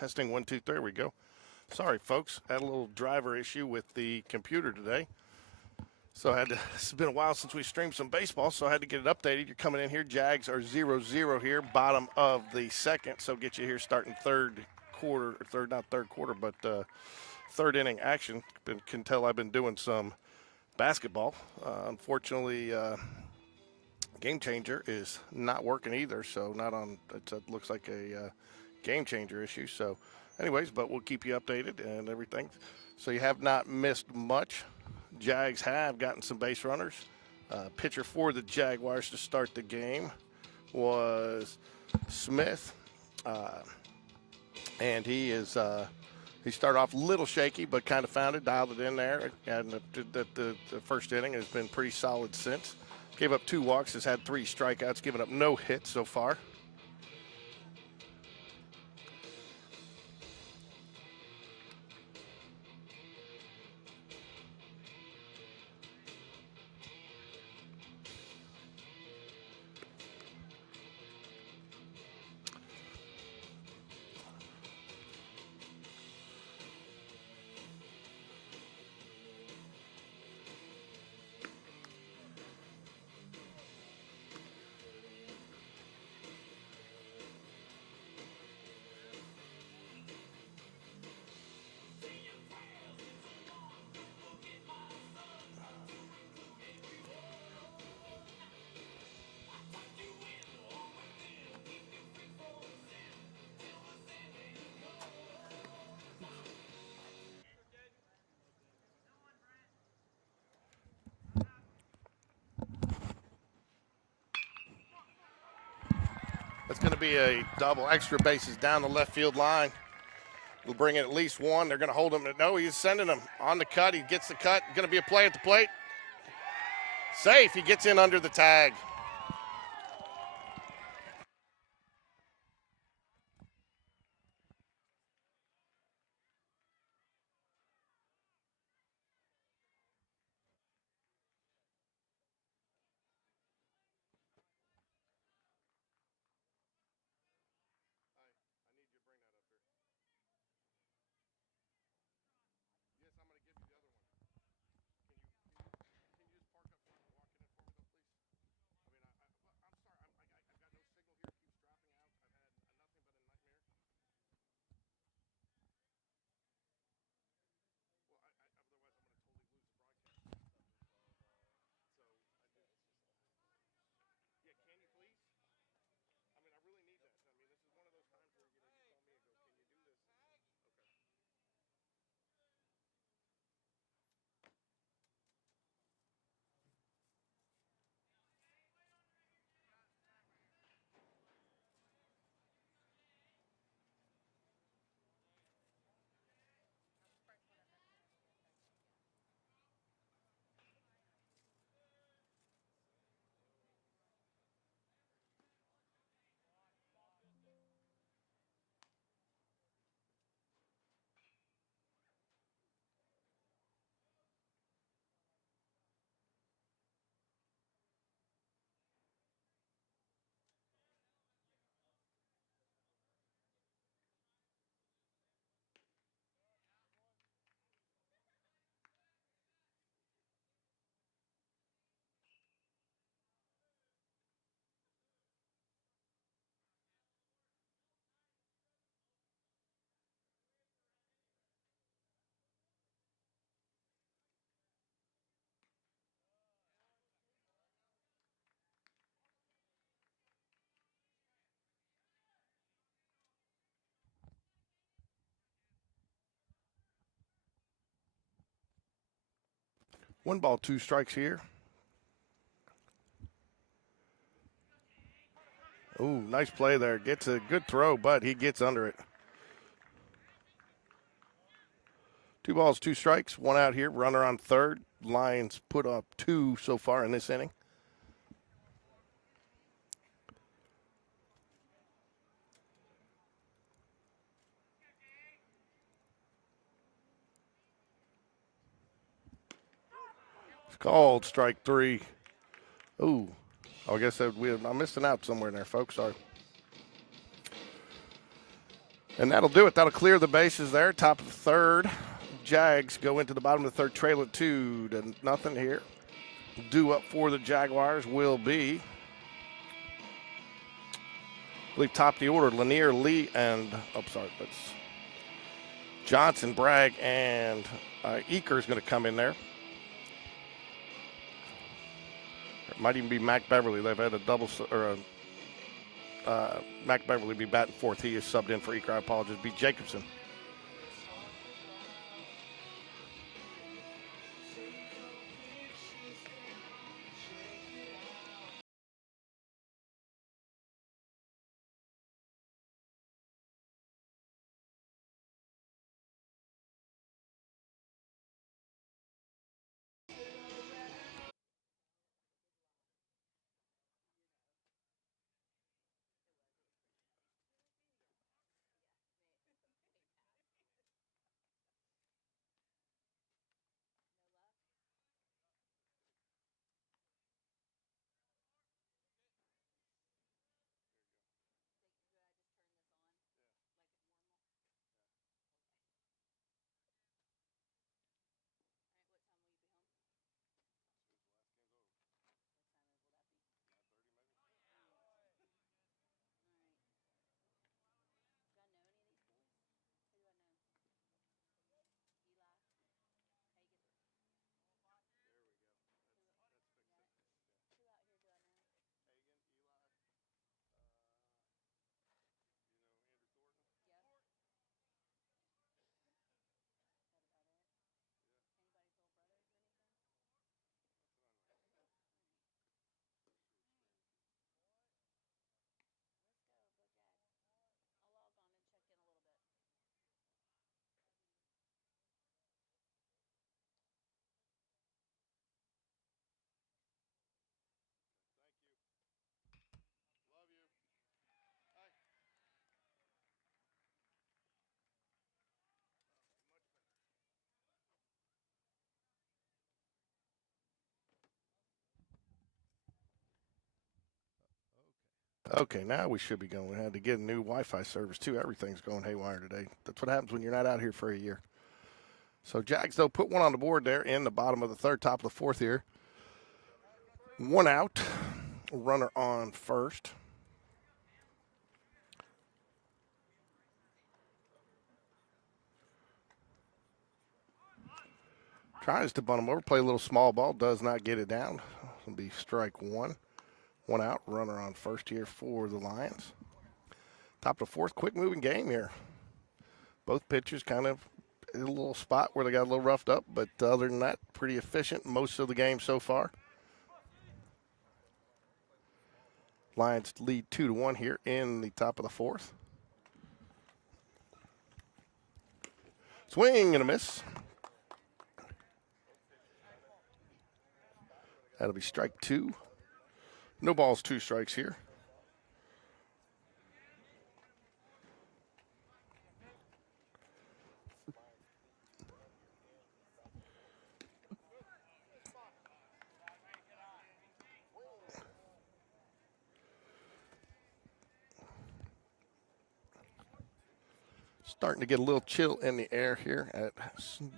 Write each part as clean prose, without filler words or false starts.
Testing 1, 2, 3. There we go. Sorry, folks. Had a little driver issue with the computer today. So it's been a while since we streamed some baseball, so I had to get it updated. You're coming in here. Jags are 0-0 here, bottom of the second. So get you here starting third quarter, or not third quarter, but third inning action. Can tell I've been doing some basketball. Unfortunately, Game Changer is not working either, so not on. It looks like a Game Changer issue. So, anyways, but we'll keep you updated and everything. So you have not missed much. Jags have gotten some base runners. Pitcher for the Jaguars to start the game was Smith, and he started off a little shaky, but kind of found it, dialed it in there, and the first inning has been pretty solid since. Gave up 2 walks, has had 3 strikeouts, given up no hits so far. That's going to be a double, extra bases down the left field line. We'll bring in at least 1. They're going to hold him. No, he's sending him on the cut. He gets the cut. Going to be a play at the plate. Safe. He gets in under the tag. One ball, 2 strikes here. Ooh, nice play there. Gets a good throw, but he gets under it. 2 balls, 2 strikes. 1 out here. Runner on third. Lions put up 2 so far in this inning. It's called strike 3. Ooh. I guess I'm missing out somewhere there, folks. Sorry. And that'll do it. That'll clear the bases there. Top of the third. Jags go into the bottom of the third, trail at 2-0 here. Due up for the Jaguars will be, I believe, top of the order, Lanier, Lee, and, that's Johnson, Bragg, and Eaker is going to come in there. It might even be Mac Beverly. They've had a double, or Mac Beverly be batting fourth. He is subbed in for Eaker. I apologize. Be Jacobson. Okay, now we should be going. We had to get a new Wi-Fi service, too. Everything's going haywire today. That's what happens when you're not out here for a year. So Jags, though, put one on the board there in the bottom of the third, top of the fourth here. One out. Runner on first. Tries to bunt him over, play a little small ball, does not get it down. It'll be strike one. One out, runner on first here for the Lions. Top of the fourth, quick moving game here. Both pitchers kind of in a little spot where they got a little roughed up, but other than that, pretty efficient most of the game so far. Lions lead 2-1 here in the top of the fourth. Swing and a miss. That'll be strike two. No balls, two strikes here. Starting to get a little chill in the air here at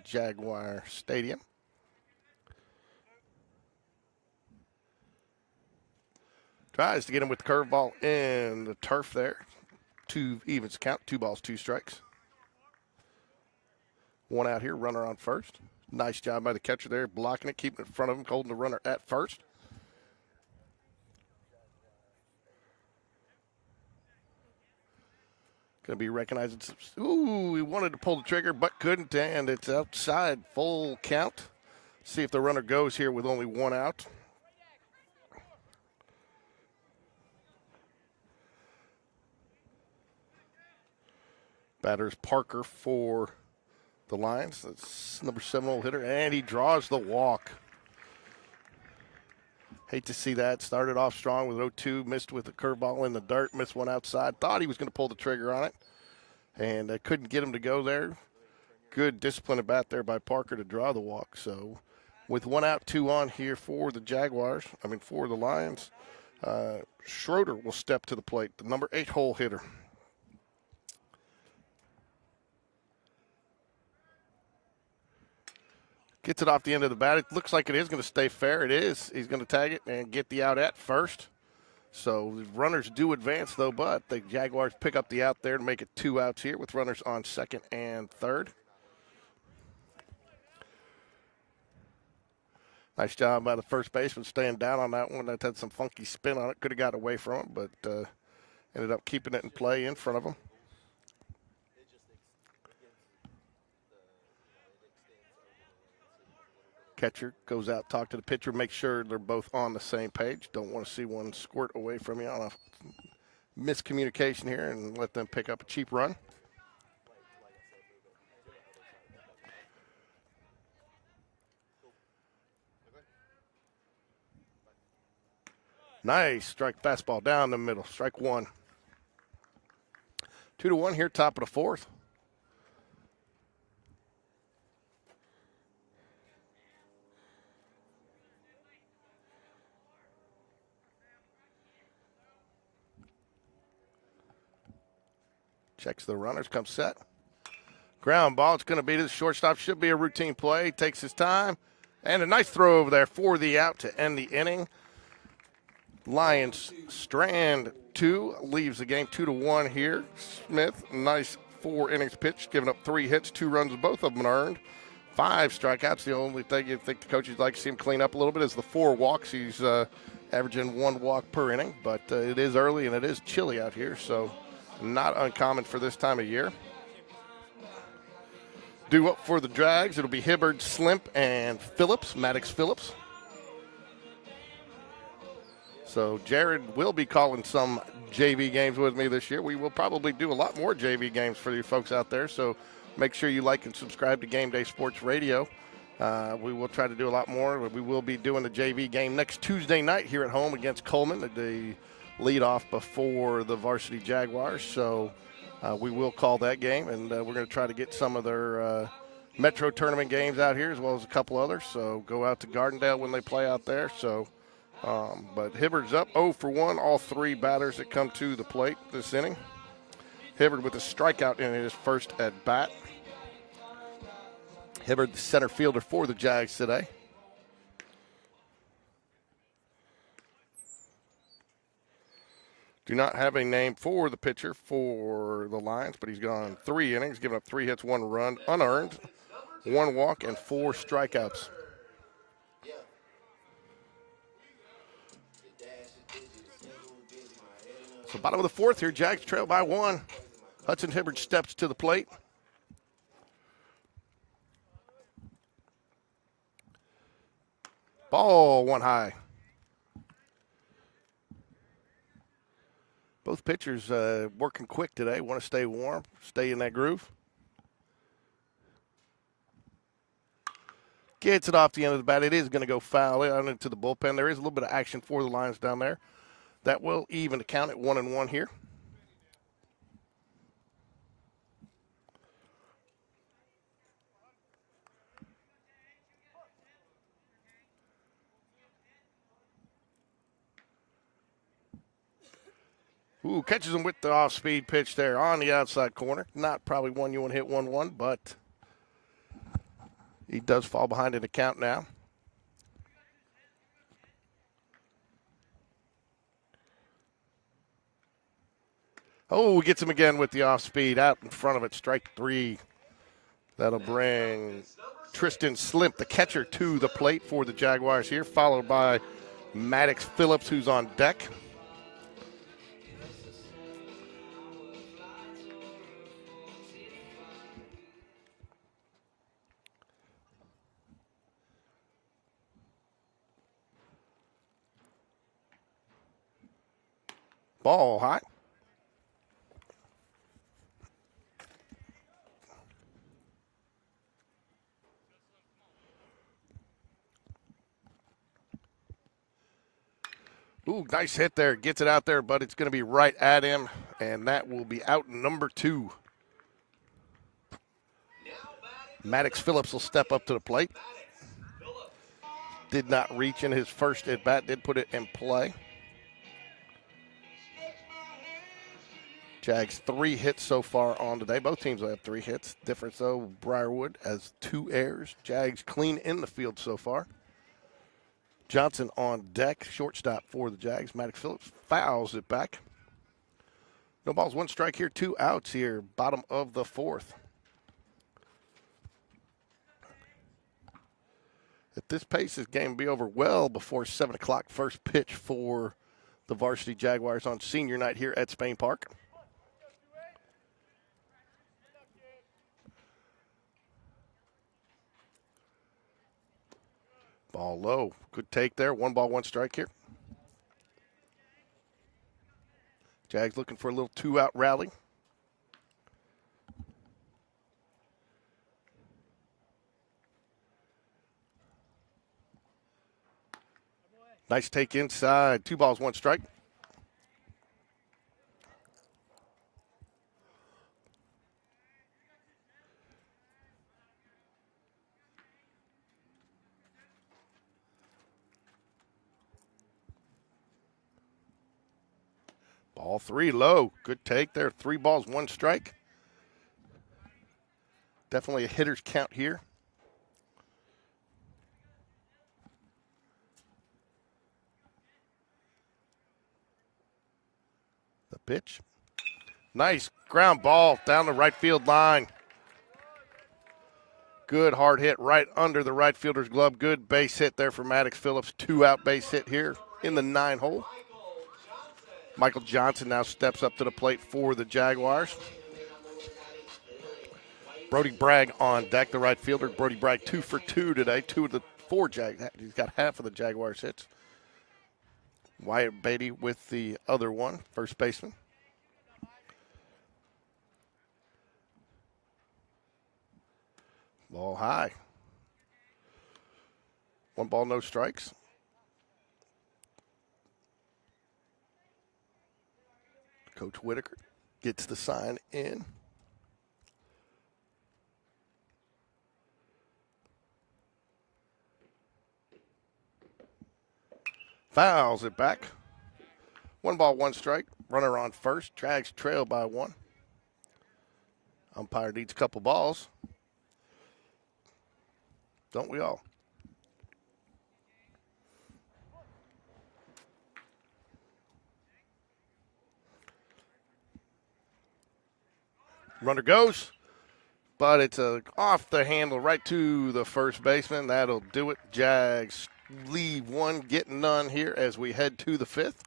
Jaguar Stadium. Tries to get him with the curveball in the turf there. Two evens count, 2 balls, 2 strikes. One out here, runner on first. Nice job by the catcher there, blocking it, keeping it in front of him, holding the runner at first. Going to be recognizing. Ooh, he wanted to pull the trigger, but couldn't, and it's outside. Full count. See if the runner goes here with only one out. Batter's Parker for the Lions. That's number 7 hitter, and he draws the walk. Hate to see that. Started off strong with 0-2, missed with a curveball in the dirt, missed one outside. Thought he was going to pull the trigger on it, and couldn't get him to go there. Good discipline at bat there by Parker to draw the walk. So with 1 out, 2 on here for the for the Lions, Schroeder will step to the plate, the number 8 hitter. Gets it off the end of the bat. It looks like it is going to stay fair. It is. He's going to tag it and get the out at first. So the runners do advance, though, but the Jaguars pick up the out there to make it 2 outs here with runners on second and third. Nice job by the first baseman staying down on that one. That had some funky spin on it. Could have got away from it, but ended up keeping it in play in front of him. Catcher goes out, talk to the pitcher, make sure they're both on the same page. Don't want to see one squirt away from you on a miscommunication here and let them pick up a cheap run. Nice strike fastball down the middle. Strike one. 2-1 here, top of the fourth. Checks the runners, comes set. Ground ball, it's going to be to the shortstop. Should be a routine play. Takes his time. And a nice throw over there for the out to end the inning. Lions strand 2, leaves the game 2-1 here. Smith, nice 4 innings pitched, giving up 3 hits, 2 runs, both of them earned. 5 strikeouts. The only thing you think the coaches like to see him clean up a little bit is the 4 walks. He's averaging 1 walk per inning, but it is early and it is chilly out here, so not uncommon for this time of year. Due up for the Drags, it'll be Hibbard, Slimp, and Phillips, Maddox Phillips. So Jared will be calling some JV games with me this year. We will probably do a lot more JV games for you folks out there, so make sure you like and subscribe to Game Day Sports Radio. We will try to do a lot more. We will be doing the JV game next Tuesday night here at home against Coleman, the leadoff before the Varsity Jaguars. So we will call that game, and we're going to try to get some of their Metro tournament games out here as well as a couple others. So go out to Gardendale when they play out there. So, but Hibbard's up 0 for 1, all 3 batters that come to the plate this inning. Hibbard with a strikeout in his first at bat. Hibbard, the center fielder for the Jags today. Do not have a name for the pitcher for the Lions, but he's gone 3 innings, given up 3 hits, 1 run, unearned, 1 walk, and 4 strikeouts. So bottom of the fourth here, Jags trail by 1. Hudson Hibbard steps to the plate. Ball 1 high. Both pitchers working quick today. Want to stay warm, stay in that groove. Gets it off the end of the bat. It is going to go foul out into the bullpen. There is a little bit of action for the Lions down there. That will even the count at 1-1 here. Ooh, catches him with the off-speed pitch there on the outside corner. Not probably one you want to hit 1-1, but he does fall behind in the count now. Oh, gets him again with the off-speed out in front of it. Strike 3. That'll bring Tristan Slimp, the catcher, to the plate for the Jaguars here, followed by Maddox Phillips, who's on deck. Ball high. Ooh, nice hit there. Gets it out there, but it's going to be right at him, and that will be out number 2. Maddox Phillips will step up to the plate. Did not reach in his first at-bat, did put it in play. Jags 3 hits so far on today. Both teams will have 3 hits. Difference though, Briarwood has 2 errors. Jags clean in the field so far. Johnson on deck, shortstop for the Jags. Maddox Phillips fouls it back. No balls, 1 strike here, 2 outs here, bottom of the 4th. At this pace, this game will be over well before 7 o'clock. First pitch for the Varsity Jaguars on senior night here at Spain Park. Ball low. Good take there. 1 ball, 1 strike here. Jags looking for a little 2-out rally. Nice take inside. 2 balls, 1 strike. Ball 3 low. Good take there. 3 balls, 1 strike. Definitely a hitter's count here. The pitch. Nice ground ball down the right field line. Good hard hit right under the right fielder's glove. Good base hit there for Maddox Phillips. 2-out base hit here in the 9 hole. Michael Johnson now steps up to the plate for the Jaguars. Brody Bragg on deck, the right fielder. Brody Bragg 2 for 2 today. 2 of the 4 Jags. He's got half of the Jaguars hits. Wyatt Beatty with the other one, first baseman. Ball high. 1 ball, no strikes. Coach Whitaker gets the sign in. Fouls it back. 1 ball, 1 strike. Runner on first. Jags trail by 1. Umpire needs a couple balls. Don't we all? Runner goes, but it's off the handle right to the first baseman. That'll do it. Jags leave 1, get none here as we head to the 5th.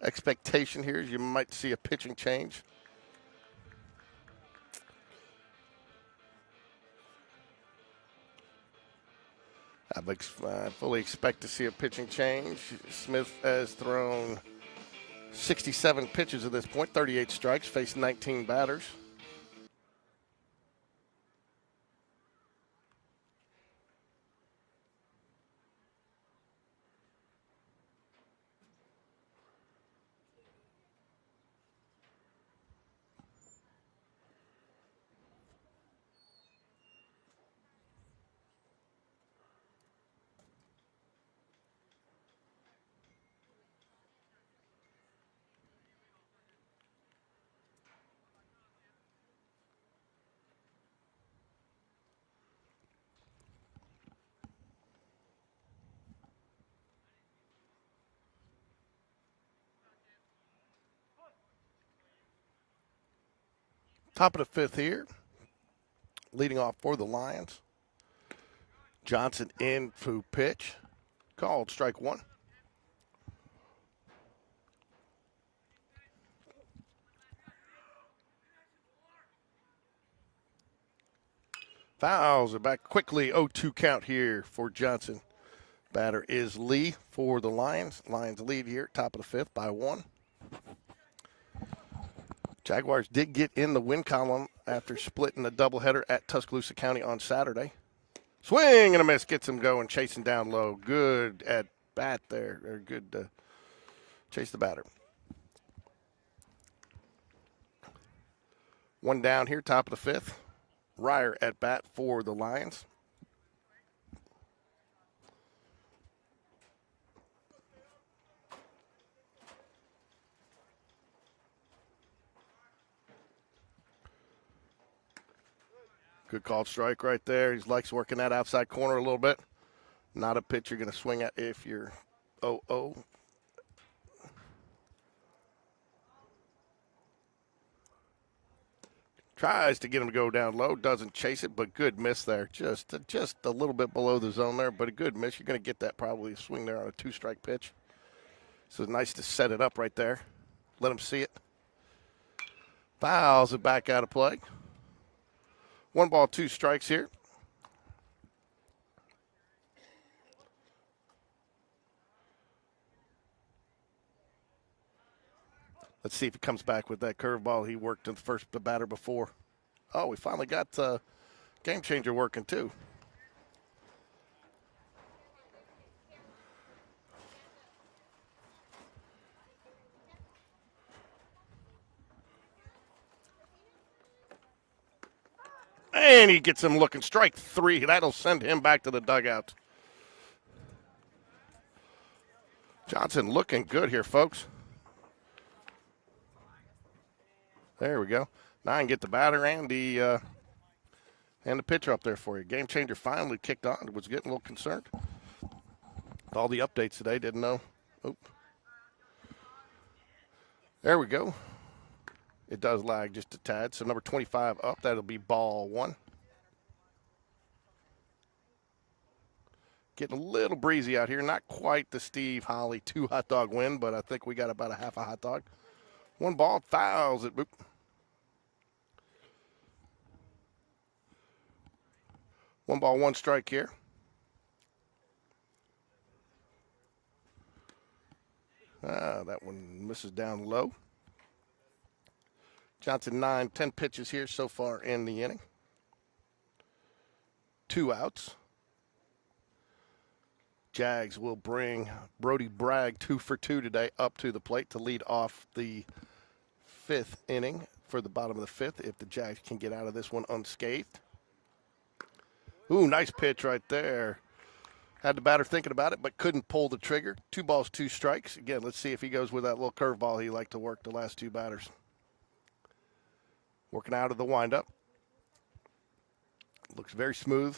Expectation here is you might see a pitching change. I fully expect to see a pitching change. Smith has thrown 67 pitches at this point, 38 strikes, faced 19 batters. Top of the 5th here. Leading off for the Lions. Johnson in to pitch. Called strike 1. Fouls are back quickly. 0-2 count here for Johnson. Batter is Lee for the Lions. Lions lead here, top of the 5th by 1. Jaguars did get in the win column after splitting a doubleheader at Tuscaloosa County on Saturday. Swing and a miss gets him going, chasing down low. Good at bat there. Or good to chase the batter. 1 down here, top of the 5th. Ryer at bat for the Lions. Good called strike right there. He likes working that outside corner a little bit. Not a pitch you're going to swing at if you're 0-0. Tries to get him to go down low. Doesn't chase it, but good miss there. Just a little bit below the zone there, but a good miss. You're going to get that probably swing there on a 2-strike pitch. So it's nice to set it up right there. Let him see it. Fouls it back out of play. 1 ball, 2 strikes here. Let's see if he comes back with that curveball he worked in the batter before. Oh, we finally got Game Changer working too. And he gets him looking. Strike 3. That'll send him back to the dugout. Johnson looking good here, folks. There we go. Now I can get the batter and the pitcher up there for you. Game Changer finally kicked on. Was getting a little concerned. All the updates today, didn't know. Oop. There we go. It does lag just a tad. So number 25 up. That'll be ball 1. Getting a little breezy out here. Not quite the Steve Holly 2 hot dog win, but I think we got about a half a hot dog. 1 ball, fouls it. Boop. 1 ball, 1 strike here. That one misses down low. Johnson 9-10 pitches here so far in the inning. 2 outs. Jags will bring Brody Bragg 2 for 2 today up to the plate to lead off the 5th inning for the bottom of the 5th if the Jags can get out of this one unscathed. Ooh, nice pitch right there. Had the batter thinking about it, but couldn't pull the trigger. 2 balls, 2 strikes. Again, let's see if he goes with that little curveball he liked to work the last 2 batters. Working out of the windup. Looks very smooth.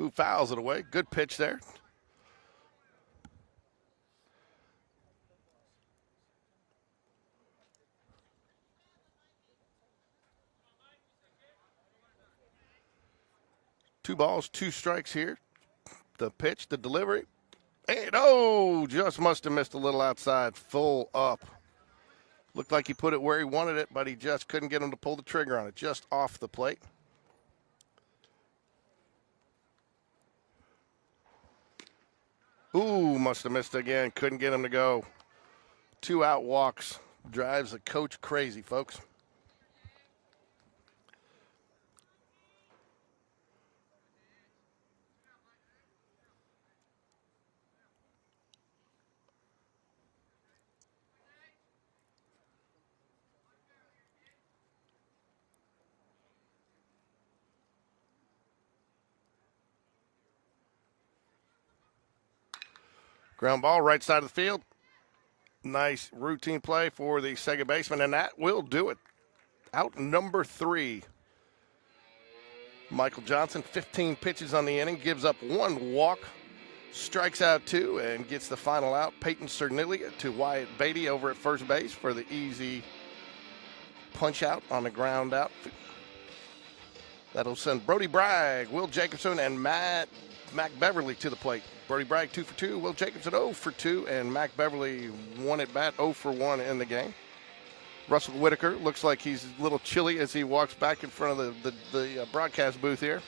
Ooh, fouls it away. Good pitch there. Two balls, 2 strikes here. The pitch, the delivery. And oh, just must have missed a little outside. Full up. Looked like he put it where he wanted it, but he just couldn't get him to pull the trigger on it. Just off the plate. Ooh, must have missed again. Couldn't get him to go. 2 out walks. Drives the coach crazy, folks. Ground ball, right side of the field. Nice routine play for the second baseman, and that will do it. Out number 3. Michael Johnson, 15 pitches on the inning, gives up 1 walk, strikes out 2, and gets the final out. Peyton Cernilia to Wyatt Beatty over at first base for the easy punch out on the ground out. That'll send Brody Bragg, Will Jacobson, and Mac Beverly to the plate. Brody Bragg 2 for 2, Will Jacobson 0 for 2, and Mac Beverly 1 at bat, 0 for 1 in the game. Russell Whitaker looks like he's a little chilly as he walks back in front of the broadcast booth here.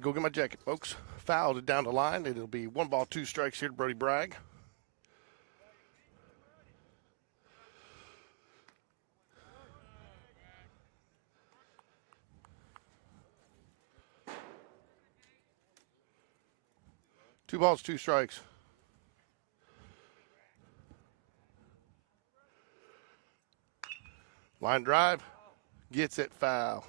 to go get my jacket, folks. Fouled down the line. It'll be 1 ball, 2 strikes here to Brody Bragg. Two balls, 2 strikes. Line drive. Gets it, foul.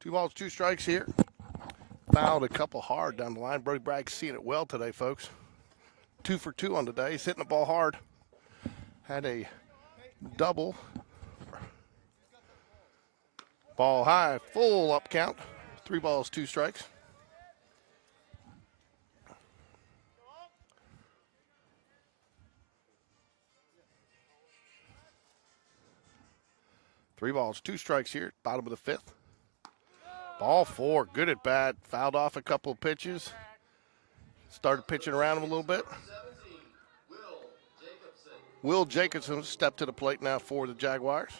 Two balls, 2 strikes here. Fouled a couple hard down the line. Brody Bragg's seeing it well today, folks. 2 for 2 on the day. He's hitting the ball hard. Had a double. Ball high, full up count. 3 balls, 2 strikes. Three balls, 2 strikes here, bottom of the 5th. Ball 4, good at bat. Fouled off a couple of pitches. Started pitching around him a little bit. Will Jacobson stepped to the plate now for the Jaguars.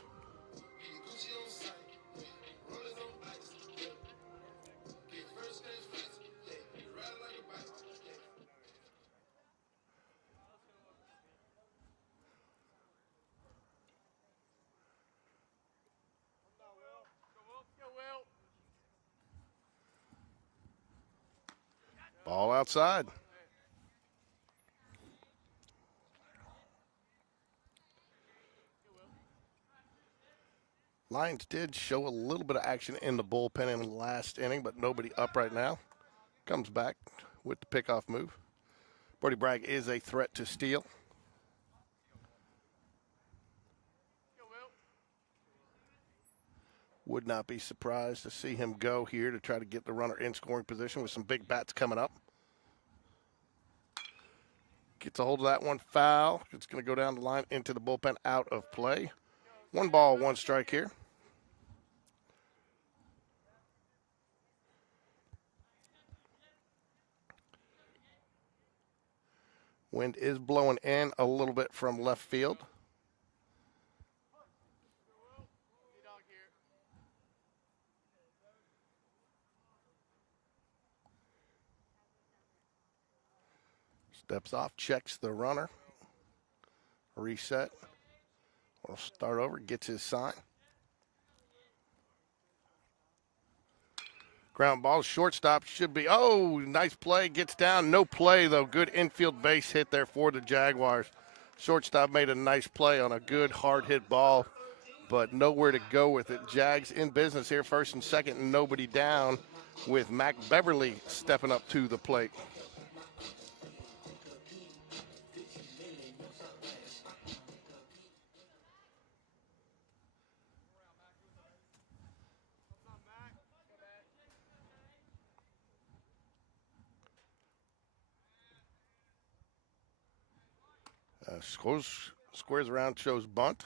Ball outside. Lions did show a little bit of action in the bullpen in the last inning, but nobody up right now. Comes back with the pickoff move. Brody Bragg is a threat to steal. Would not be surprised to see him go here to try to get the runner in scoring position with some big bats coming up. Gets a hold of that one, foul. It's going to go down the line into the bullpen, out of play. 1 ball, 1 strike here. Wind is blowing in a little bit from left field. Steps off, checks the runner. Reset. We'll start over, gets his sign. Ground ball, shortstop should be, oh, nice play, gets down. No play, though. Good infield base hit there for the Jaguars. Shortstop made a nice play on a good hard hit ball, but nowhere to go with it. Jags in business here, first and second, and nobody down, with Mac Beverly stepping up to the plate. Squares around, shows bunt.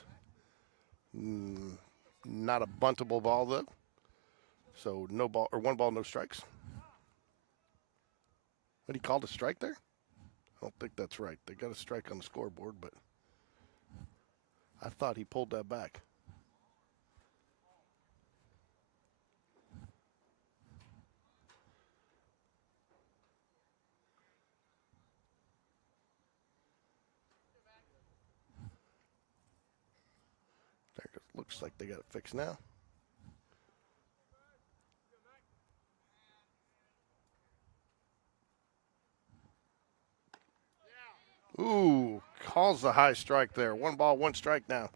Not a buntable ball, though. So no ball, or 1 ball, no strikes. What, he called a strike there? I don't think that's right. They got a strike on the scoreboard, but I thought he pulled that back. Looks like they got it fixed now. Ooh, calls the high strike there. 1 ball, 1 strike now.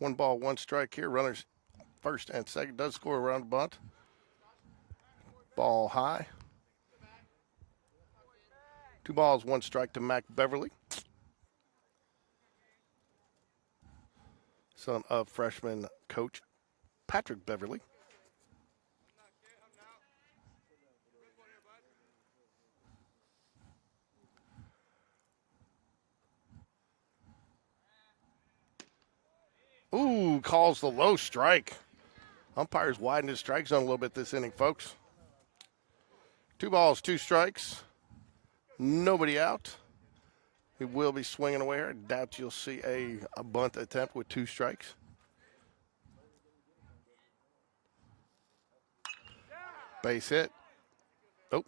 One ball, 1 strike here. Runners first and second. Does score around the bunt. Ball high. 2 balls, 1 strike to Mac Beverly. Son of freshman coach Patrick Beverly. calls the low strike. Umpires widened his strike zone a little bit this inning, folks. 2 balls, 2 strikes. Nobody out. He will be swinging away here. I doubt you'll see a bunt attempt with 2 strikes. Base hit. Oh,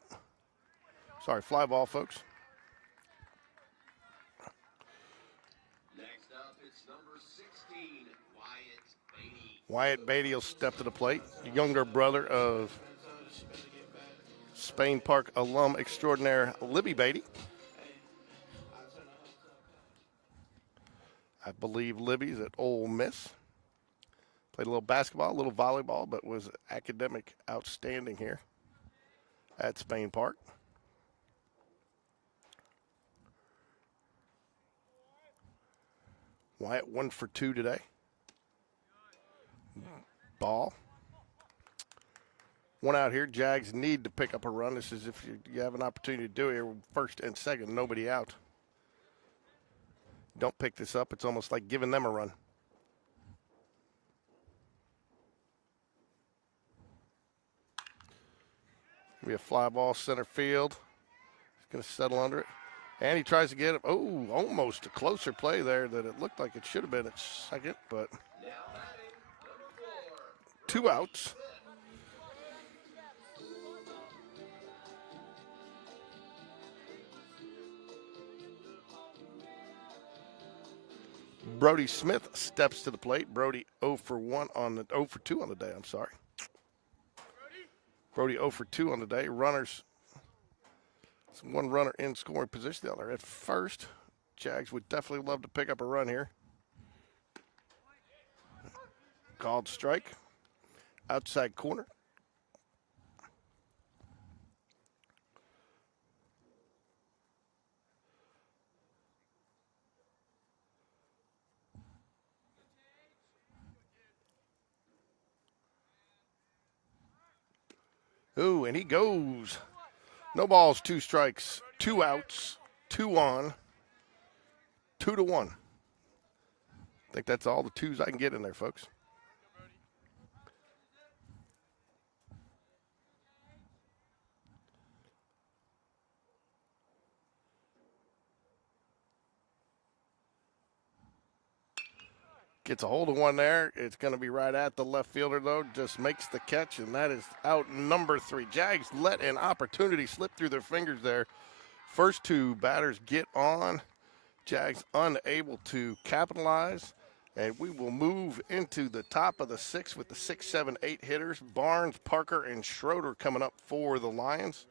sorry, fly ball, folks. Next up, it's number 16, Wyatt Beatty. Wyatt Beatty will step to the plate. Younger brother of Spain Park alum extraordinaire Libby Beatty. I believe Libby's at Ole Miss. Played a little basketball, a little volleyball, but was academic outstanding here at Spain Park. Wyatt 1 for 2 today. Ball. 1 out here. Jags need to pick up a run. This is if you have an opportunity to do it here. First and second, nobody out. Don't pick this up. It's almost like giving them a run. Be a fly ball center field. He's going to settle under it. And he tries to get it. Oh, almost a closer play there than it looked like it should have been at second, but 2 outs. Brody Smith steps to the plate. Brody 0 for 1 on the 0 for 2 on the day. I'm sorry. Brody 0 for 2 on the day. Runners, 1 runner in scoring position down there at first. Jags would definitely love to pick up a run here. Called strike. Outside corner. Ooh, and he goes. No balls, 2 strikes, 2 outs, 2 on, 2-1. I think that's all the 2s I can get in there, folks. Gets a hold of 1 there. It's going to be right at the left fielder, though. Just makes the catch, and that is out number 3. Jags let an opportunity slip through their fingers there. First 2 batters get on. Jags unable to capitalize. And we will move into the top of the 6th with the 6, 7, 8 hitters. Barnes, Parker, and Schroeder coming up for the Lions.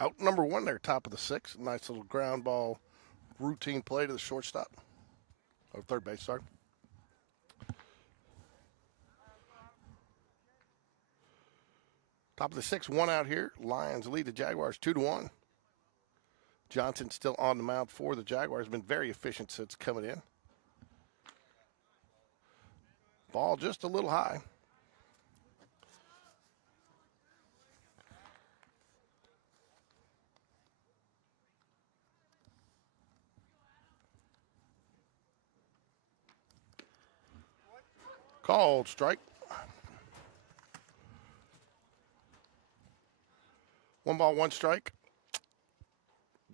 Out number 1 there, top of the 6th. Nice little ground ball routine play to the shortstop. Or third base, sorry. Top of the sixth, one out here. Lions lead the Jaguars 2-1. Johnson still on the mound for the Jaguars. Been very efficient since coming in. Ball just a little high. Called strike. One ball, one strike.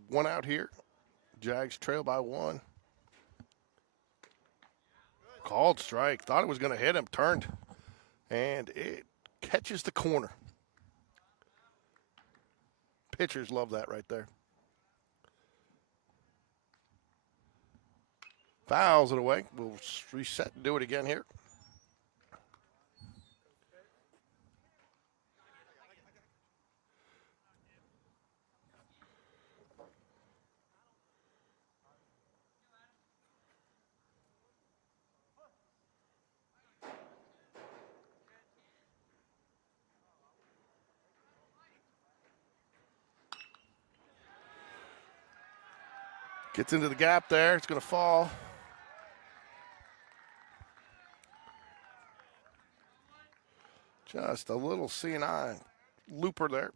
One out here. Jags trail by one. Called strike. Thought it was going to hit him. Turned. And it catches the corner. Pitchers love that right there. Fouls it away. We'll reset and do it again here. Gets into the gap there. It's going to fall. Just a little CNI looper there.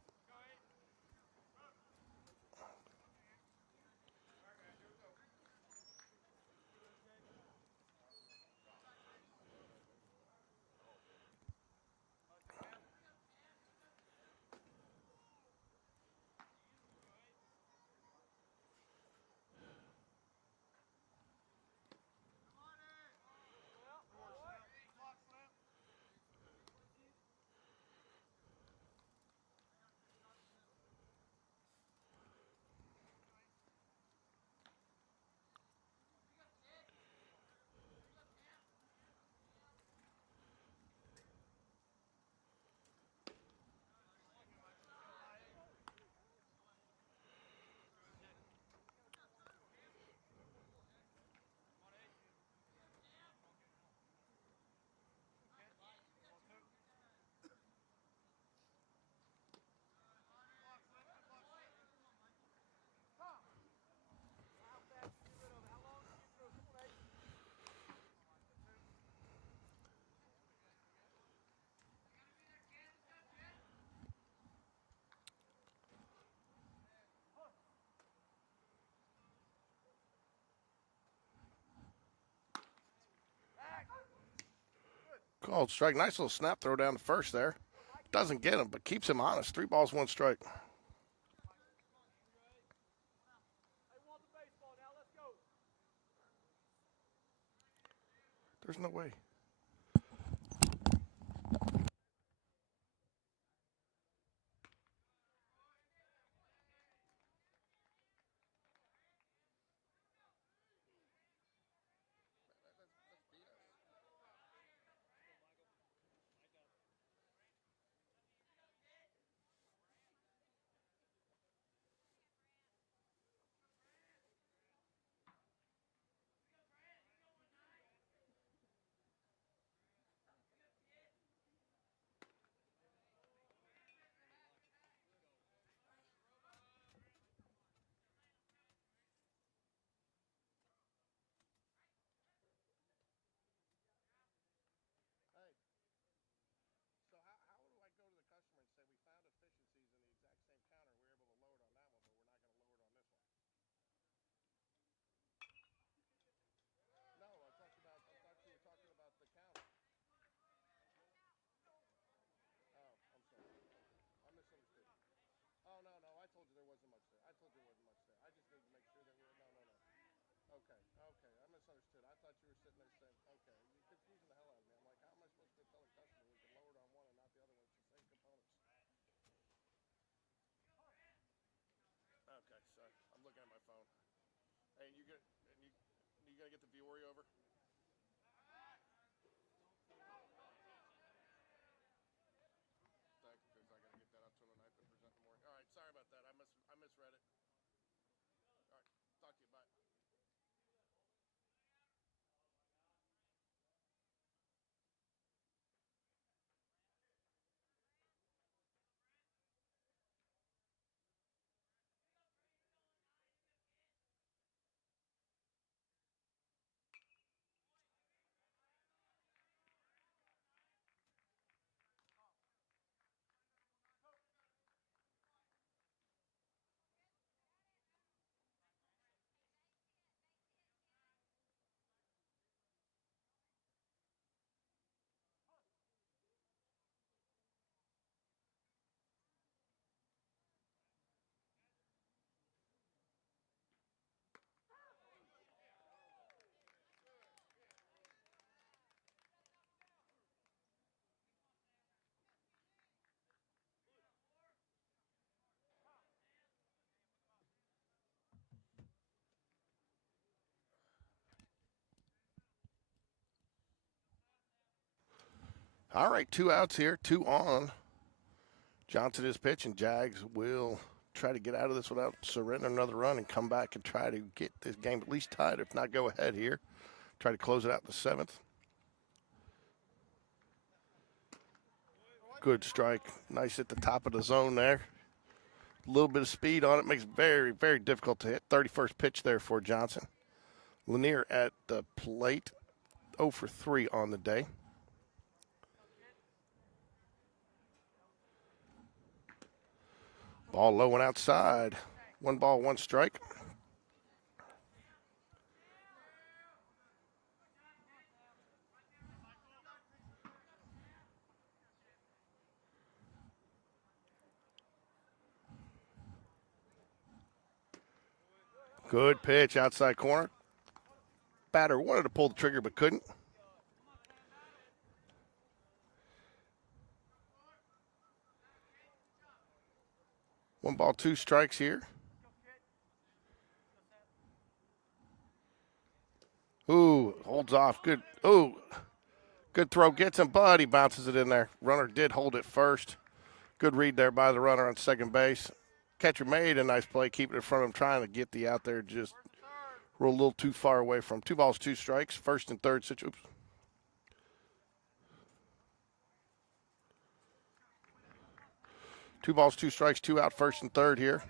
Called strike. Nice little snap throw down to first there. Doesn't get him, but keeps him honest. 3 balls, 1 strike. There's no way. So how do I go to the customer and say we found efficiencies in the exact same counter? We were able to lower it on that one, but we're not going to lower it on this one. No, I thought you were talking about the counter. Oh, I'm sorry. I misunderstood. Oh no, I told you there wasn't much there. I told you there wasn't much there. I just needed to make sure that we're no. Okay, I misunderstood. I thought you were sitting there saying, okay, you're confusing the hell out of me. I'm like, how am I supposed to go tell a customer we can lower it on one and not the other one? It's the same components. Okay, sorry. I'm looking at my phone. Hey, you gonna get the Viore over? Because I gotta get that out to him tonight to present in the morning. All right, sorry about that. I misread it. All right, talk to you. Bye. All right, 2 outs here, 2 on. Johnson is pitching. Jags will try to get out of this without surrendering another run and come back and try to get this game at least tied, if not go ahead here. Try to close it out in the 7th. Good strike. Nice at the top of the zone there. A little bit of speed on it. Makes it very, very difficult to hit. 31st pitch there for Johnson. Lanier at the plate. 0 for 3 on the day. Ball low and outside. 1 ball, 1 strike. Good pitch outside corner. Batter wanted to pull the trigger but couldn't. One ball, 2 strikes here. Ooh, holds off. Good. Ooh, good throw. Gets him, but he bounces it in there. Runner did hold it first. Good read there by the runner on second base. Catcher made a nice play, keeping it in front of him, trying to get the out there, just roll a little too far away from. 2 balls, 2 strikes. First and third situation. Oops. Two balls, 2 strikes, 2 out, first and third here.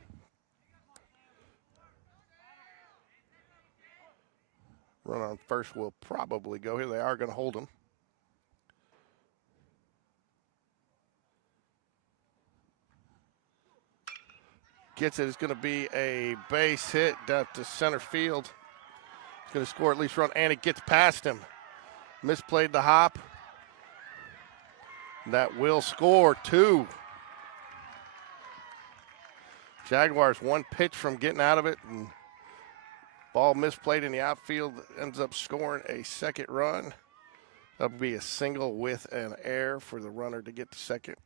Runner on first will probably go here. They are going to hold him. Gets it. It's going to be a base hit down to center field. It's going to score at least run, and it gets past him. Misplayed the hop. That will score 2. Jaguars 1 pitch from getting out of it, and ball misplayed in the outfield, ends up scoring a second run. That'll be a single with an error for the runner to get to second.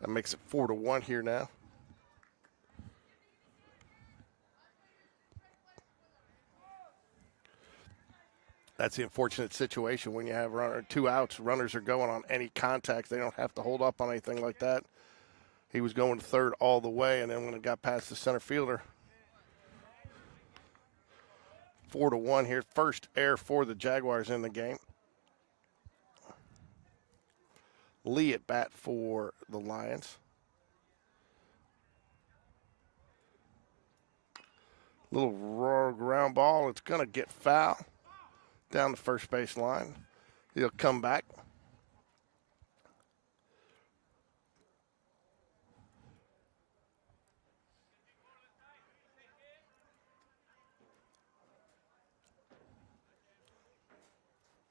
That makes it 4-1 here now. That's the unfortunate situation when you have 2 outs. Runners are going on any contact. They don't have to hold up on anything like that. He was going to third all the way, and then when it got past the center fielder, 4-1 here. First error for the Jaguars in the game. Lee at bat for the Lions. Little raw ground ball. It's going to get foul down the first base line. He'll come back.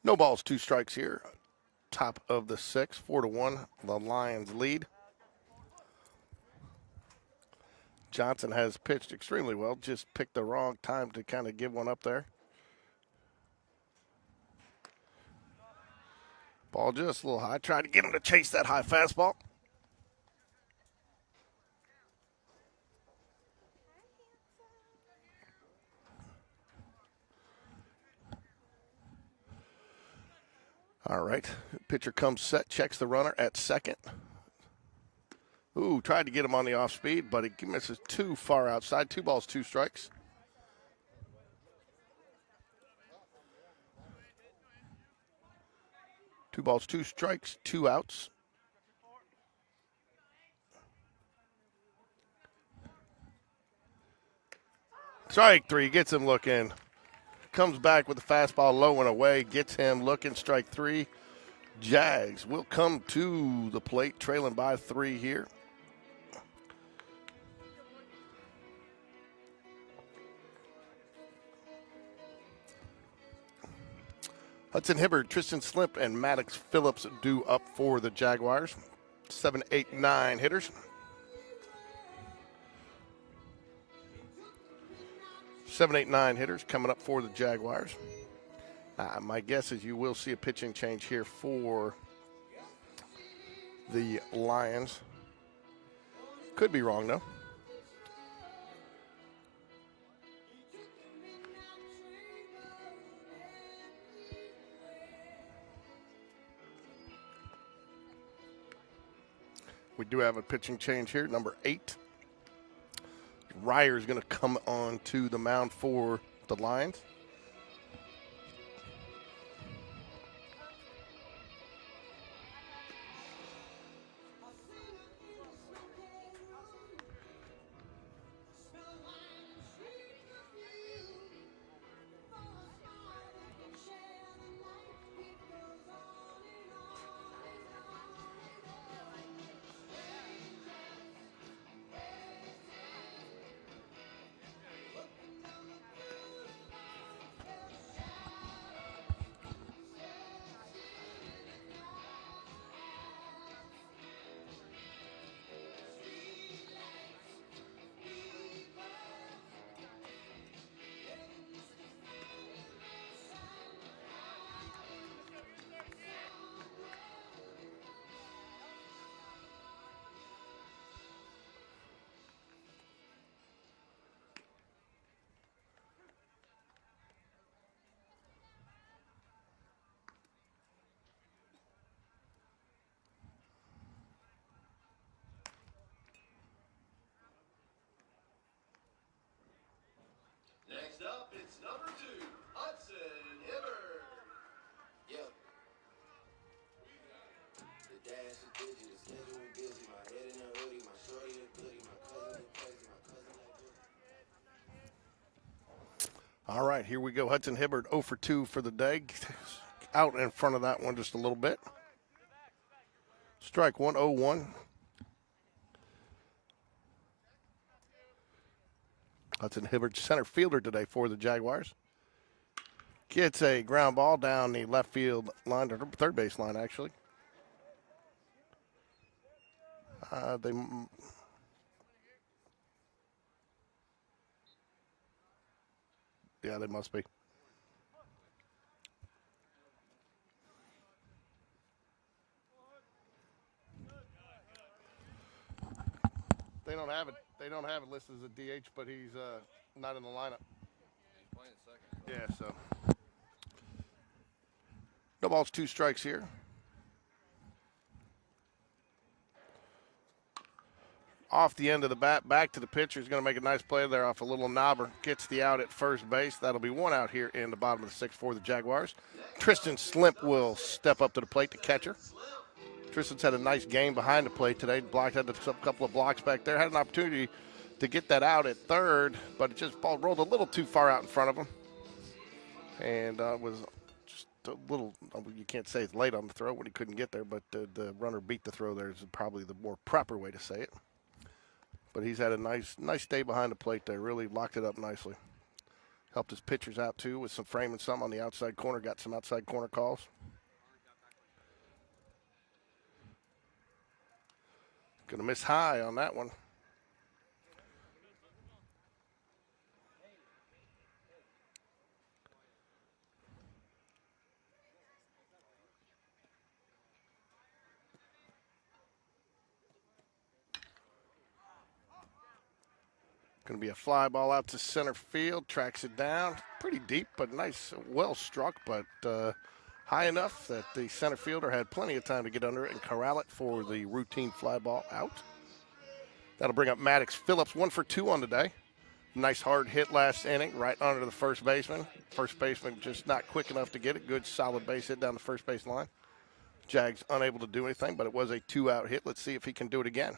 No balls, 2 strikes here. Top of the 6th, 4-1. The Lions lead. Johnson has pitched extremely well. Just picked the wrong time to kind of give one up there. Ball just a little high. Trying to get him to chase that high fastball. All right. Pitcher comes set, checks the runner at second. Ooh, tried to get him on the off speed, but he misses too far outside. 2 balls, 2 strikes. Two balls, 2 strikes, 2 outs. Strike 3, gets him looking. Comes back with the fastball low and away, gets him looking. Strike 3. Jags will come to the plate, trailing by 3 here. Hudson Hibbard, Tristan Slimp, and Maddox Phillips due up for the Jaguars. 7, 8, 9 hitters. 7, 8, 9 hitters coming up for the Jaguars. My guess is you will see a pitching change here for the Lions. Could be wrong, though. We do have a pitching change here. Number 8. Ryer is going to come on to the mound for the Lions. Next up, it's number 2, Hudson Hibbert. Yeah. The dash is busy, the schedule is busy. My head in a hoodie, my shorty a goodie, my cousin look crazy, my cousin like boogie. All right, here we go. Hudson Hibbert 0 for 2 for the day. Out in front of that one just a little bit. Strike 1, 0-1. Hudson Hibbert, center fielder today for the Jaguars. Gets a ground ball down the left field line, or third base line, actually. Yeah, they must be. They don't have it. They don't have it listed as a DH, but he's not in the lineup. He's playing second. Yeah, so no balls, 2 strikes here. Off the end of the bat, back to the pitcher. He's going to make a nice play there off a little knobber. Gets the out at first base. That'll be 1 out here in the bottom of the 6th for the Jaguars. Tristan Slimp will step up to the plate, the catcher. Tristan's had a nice game behind the plate today. Blocked, had a couple of blocks back there. Had an opportunity to get that out at third, but it just ball rolled a little too far out in front of him. And was just a little, you can't say it's late on the throw when he couldn't get there, but the runner beat the throw there is probably the more proper way to say it. But he's had a nice day behind the plate there. Really locked it up nicely. Helped his pitchers out, too, with some framing some on the outside corner. Got some outside corner calls. Going to miss high on that one. Going to be a fly ball out to center field. Tracks it down. Pretty deep, but nice, well struck, but high enough that the center fielder had plenty of time to get under it and corral it for the routine fly ball out. That'll bring up Maddox Phillips, 1 for 2 on the day. Nice hard hit last inning, right under the first baseman. First baseman just not quick enough to get it. Good solid base hit down the first base line. Jags unable to do anything, but it was a 2-out hit. Let's see if he can do it again.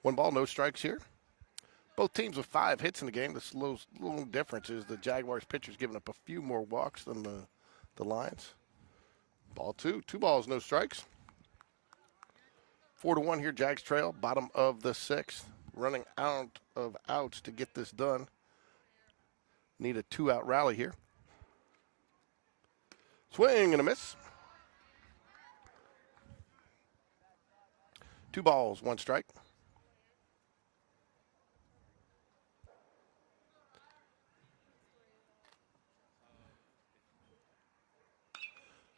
One ball, no strikes here. Both teams with 5 hits in the game. The little difference is the Jaguars pitchers giving up a few more walks than the Lions. Ball 2. 2 balls, no strikes. 4-1 here, Jags trail. Bottom of the 6th. Running out of outs to get this done. Need a 2-out rally here. Swing and a miss. 2 balls, 1 strike.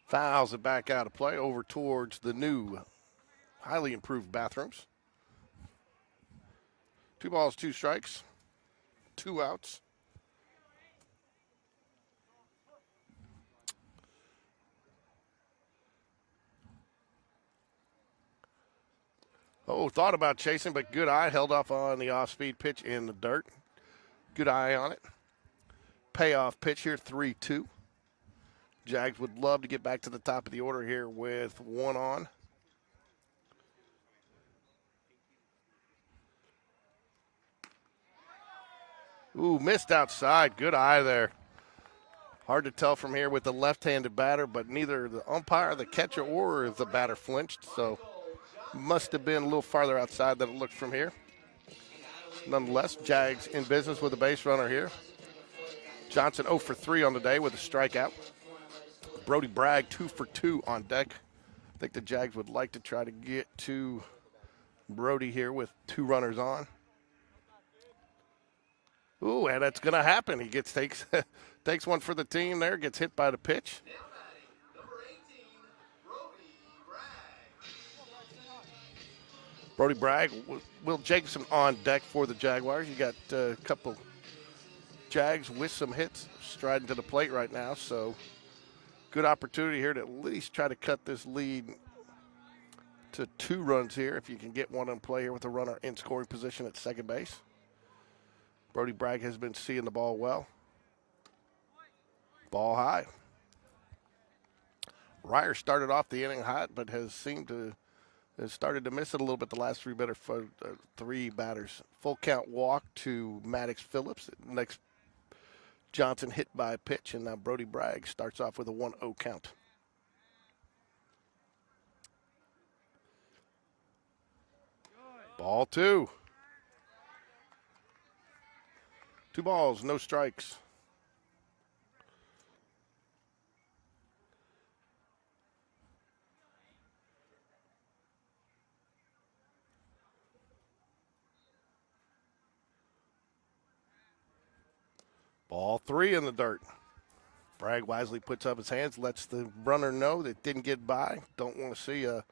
Fouls it back out of play over towards the new, highly improved bathrooms. 2 balls, 2 strikes, 2 outs. Oh, thought about chasing, but good eye. Held off on the off-speed pitch in the dirt. Good eye on it. Payoff pitch here, 3-2. Jags would love to get back to the top of the order here with one on. Ooh, missed outside. Good eye there. Hard to tell from here with the left-handed batter, but neither the umpire, the catcher, or the batter flinched, so must have been a little farther outside than it looked from here. Nonetheless, Jags in business with a base runner here. Johnson 0 for 3 on the day with a strikeout. Brody Bragg 2 for 2 on deck. I think the Jags would like to try to get to Brody here with 2 runners on. Ooh, and that's going to happen. He takes takes one for the team there, gets hit by the pitch. Brody Bragg, Will Jacobson on deck for the Jaguars. You got a couple Jags with some hits striding to the plate right now, so good opportunity here to at least try to cut this lead to 2 runs here if you can get one in play here with a runner in scoring position at second base. Brody Bragg has been seeing the ball well. Ball high. Ryer started off the inning hot, but has started to miss it a little bit the last 3 batters. Full count walk to Maddox Phillips. Next, Johnson hit by a pitch, and now Brody Bragg starts off with a 1-0 count. Ball 2. 2 balls, no strikes. Ball 3 in the dirt. Bragg wisely puts up his hands, lets the runner know that didn't get by. Don't want to see a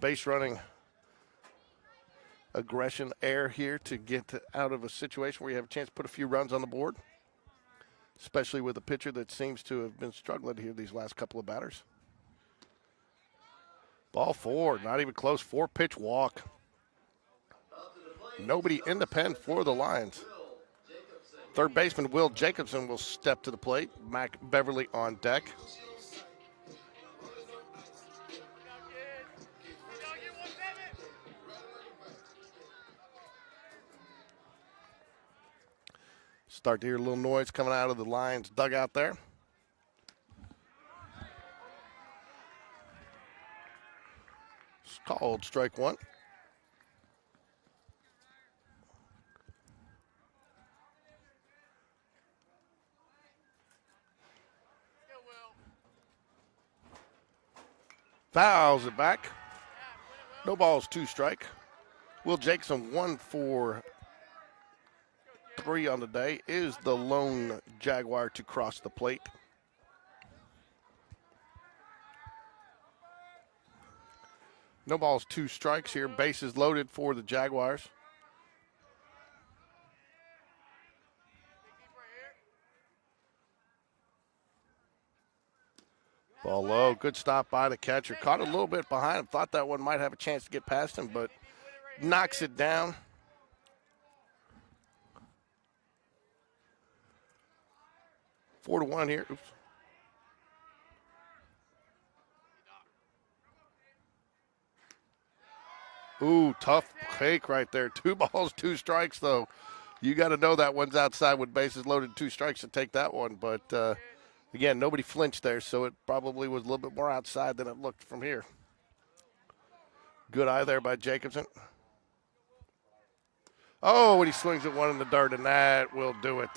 base running aggression air here to get out of a situation where you have a chance to put a few runs on the board, especially with a pitcher that seems to have been struggling here these last couple of batters. Ball 4, not even close. 4-pitch walk. Nobody in the pen for the Lions. Third baseman Will Jacobson will step to the plate. Mac Beverly on deck. Start to hear a little noise coming out of the Lions dugout there. It's called strike 1. Fouls it back. No balls, 2 strike. Will Jacobson 1 for 3 on the day, is the lone Jaguar to cross the plate. No balls, 2 strikes here. Bases loaded for the Jaguars. Ball low. Good stop by the catcher. Caught a little bit behind him. Thought that one might have a chance to get past him, but knocks it down. Four to 1 here. Oops. Ooh, tough fake right there. 2 balls, 2 strikes, though. You got to know that one's outside with bases loaded, 2 strikes to take that one. But, again, nobody flinched there, so it probably was a little bit more outside than it looked from here. Good eye there by Jacobson. Oh, and he swings at one in the dirt, and that will do it.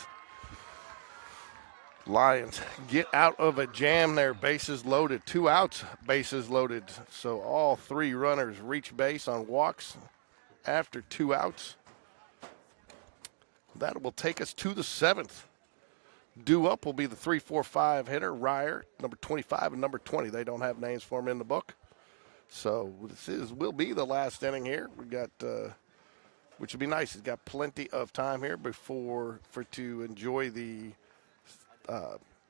Lions get out of a jam there. Bases loaded. 2 outs, bases loaded. So all 3 runners reach base on walks after 2 outs. That will take us to the 7th. Due up will be the 3-4-5 hitter, Ryer, number 25 and number 20. They don't have names for him in the book. So this will be the last inning here. We got, which would be nice. He's got plenty of time here to enjoy the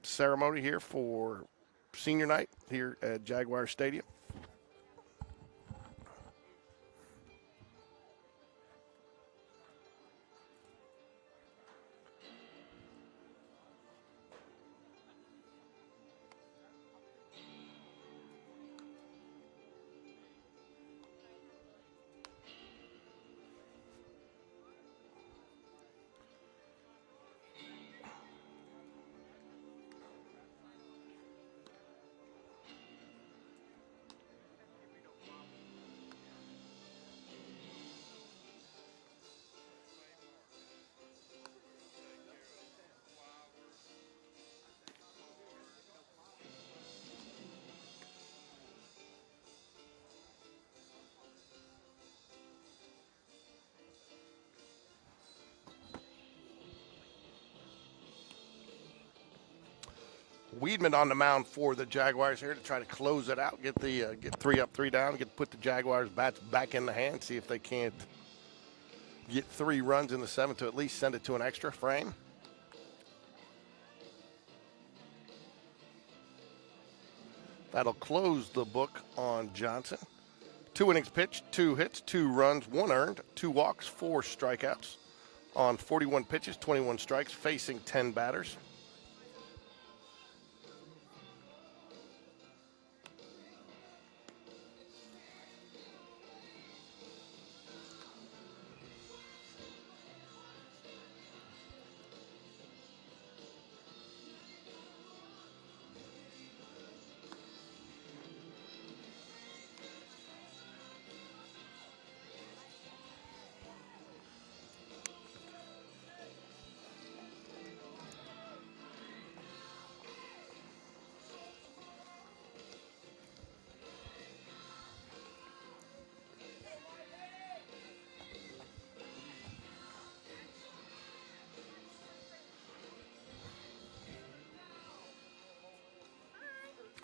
ceremony here for senior night here at Jaguar Stadium. Weedman on the mound for the Jaguars here to try to close it out, get 3 up, 3 down, put the Jaguars bats back in the hand, see if they can't get 3 runs in the 7th to at least send it to an extra frame. That'll close the book on Johnson. 2 innings pitched, 2 hits, 2 runs, 1 earned, 2 walks, 4 strikeouts on 41 pitches, 21 strikes, facing 10 batters.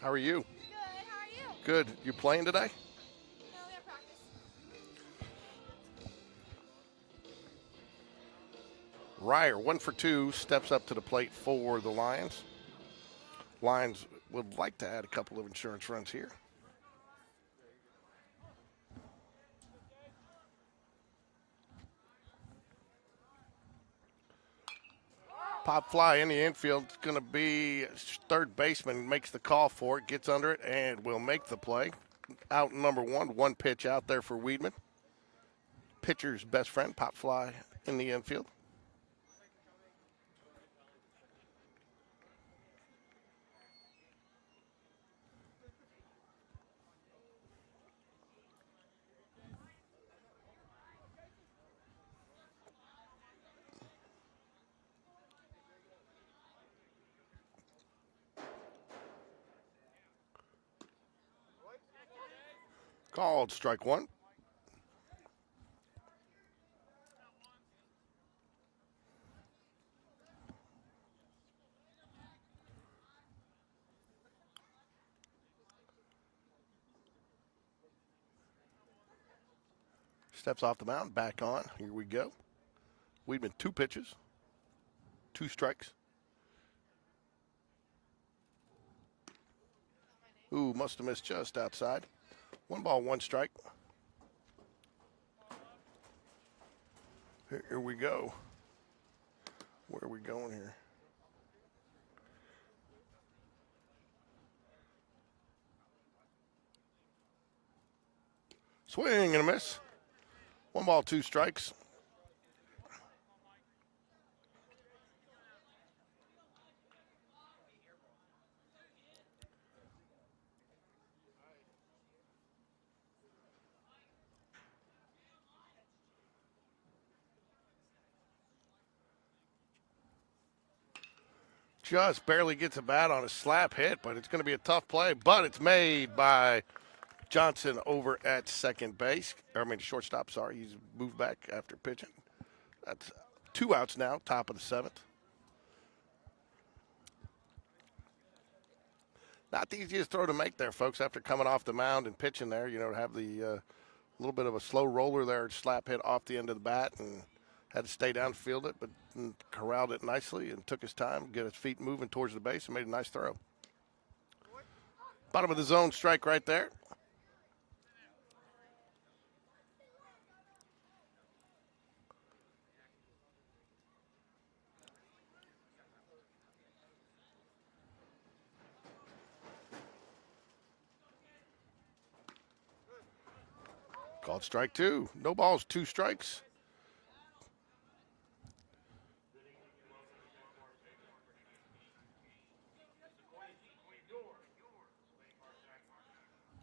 How are you? Good, how are you? Good. You playing today? No, we have practice. Ryer, 1 for 2, steps up to the plate for the Lions. Lions would like to add a couple of insurance runs here. Pop fly in the infield. It's going to be third baseman, makes the call for it, gets under it, and will make the play. Out number 1, 1 pitch out there for Weedman. Pitcher's best friend, pop fly in the infield. Called strike 1. Steps off the mound, back on. Here we go. Weedman, 2 pitches, 2 strikes. Ooh, must have missed just outside. 1 ball, 1 strike. Here we go. Where are we going here? Swing and a miss. 1 ball, 2 strikes. Just barely gets a bat on a slap hit, but it's going to be a tough play. But it's made by Johnson over at second base. Shortstop, sorry. He's moved back after pitching. That's 2 outs now, top of the 7th. Not the easiest throw to make there, folks, after coming off the mound and pitching there. To have the little bit of a slow roller there, slap hit off the end of the bat, and had to stay down, field it, but corralled it nicely and took his time, get his feet moving towards the base, and made a nice throw. Bottom of the zone strike right there. Called strike 2. No balls, 2 strikes.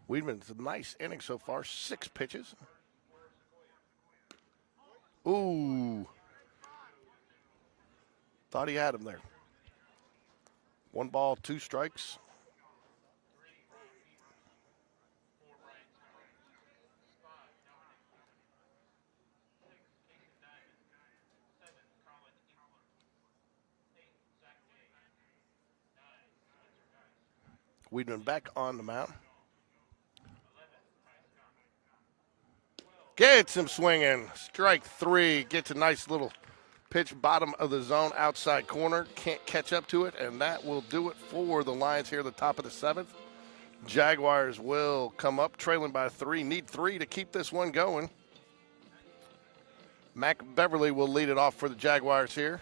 Weedman's a nice inning so far, 6 pitches. Ooh. Thought he had him there. 1 ball, 2 strikes. Weedman back on the mound. Gets him swinging. Strike 3. Gets a nice little pitch, bottom of the zone, outside corner. Can't catch up to it, and that will do it for the Lions here at the top of the 7th. Jaguars will come up, trailing by 3. Need 3 to keep this one going. Mac Beverly will lead it off for the Jaguars here.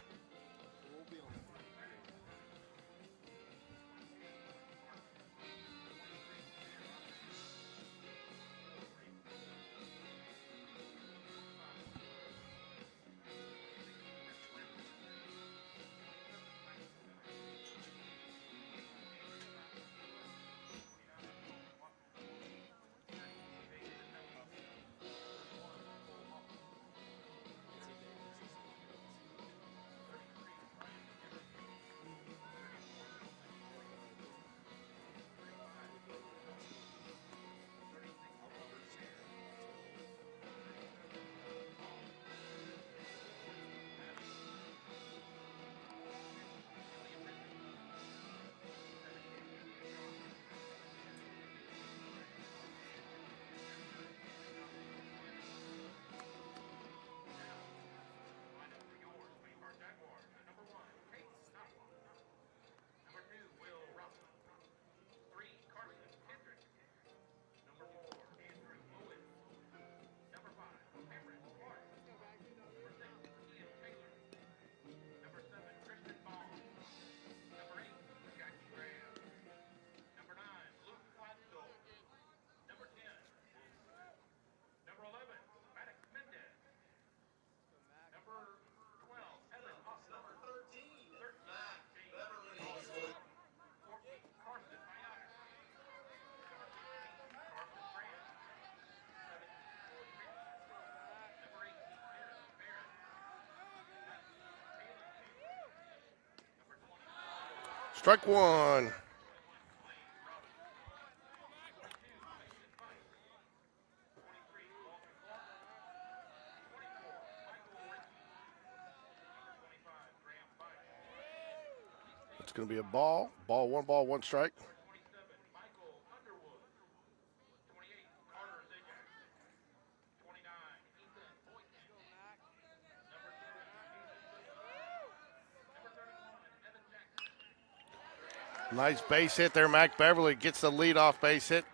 Strike 1. It's going to be a ball. Ball, 1 strike. Nice base hit there. Mac Beverly gets the leadoff base hit.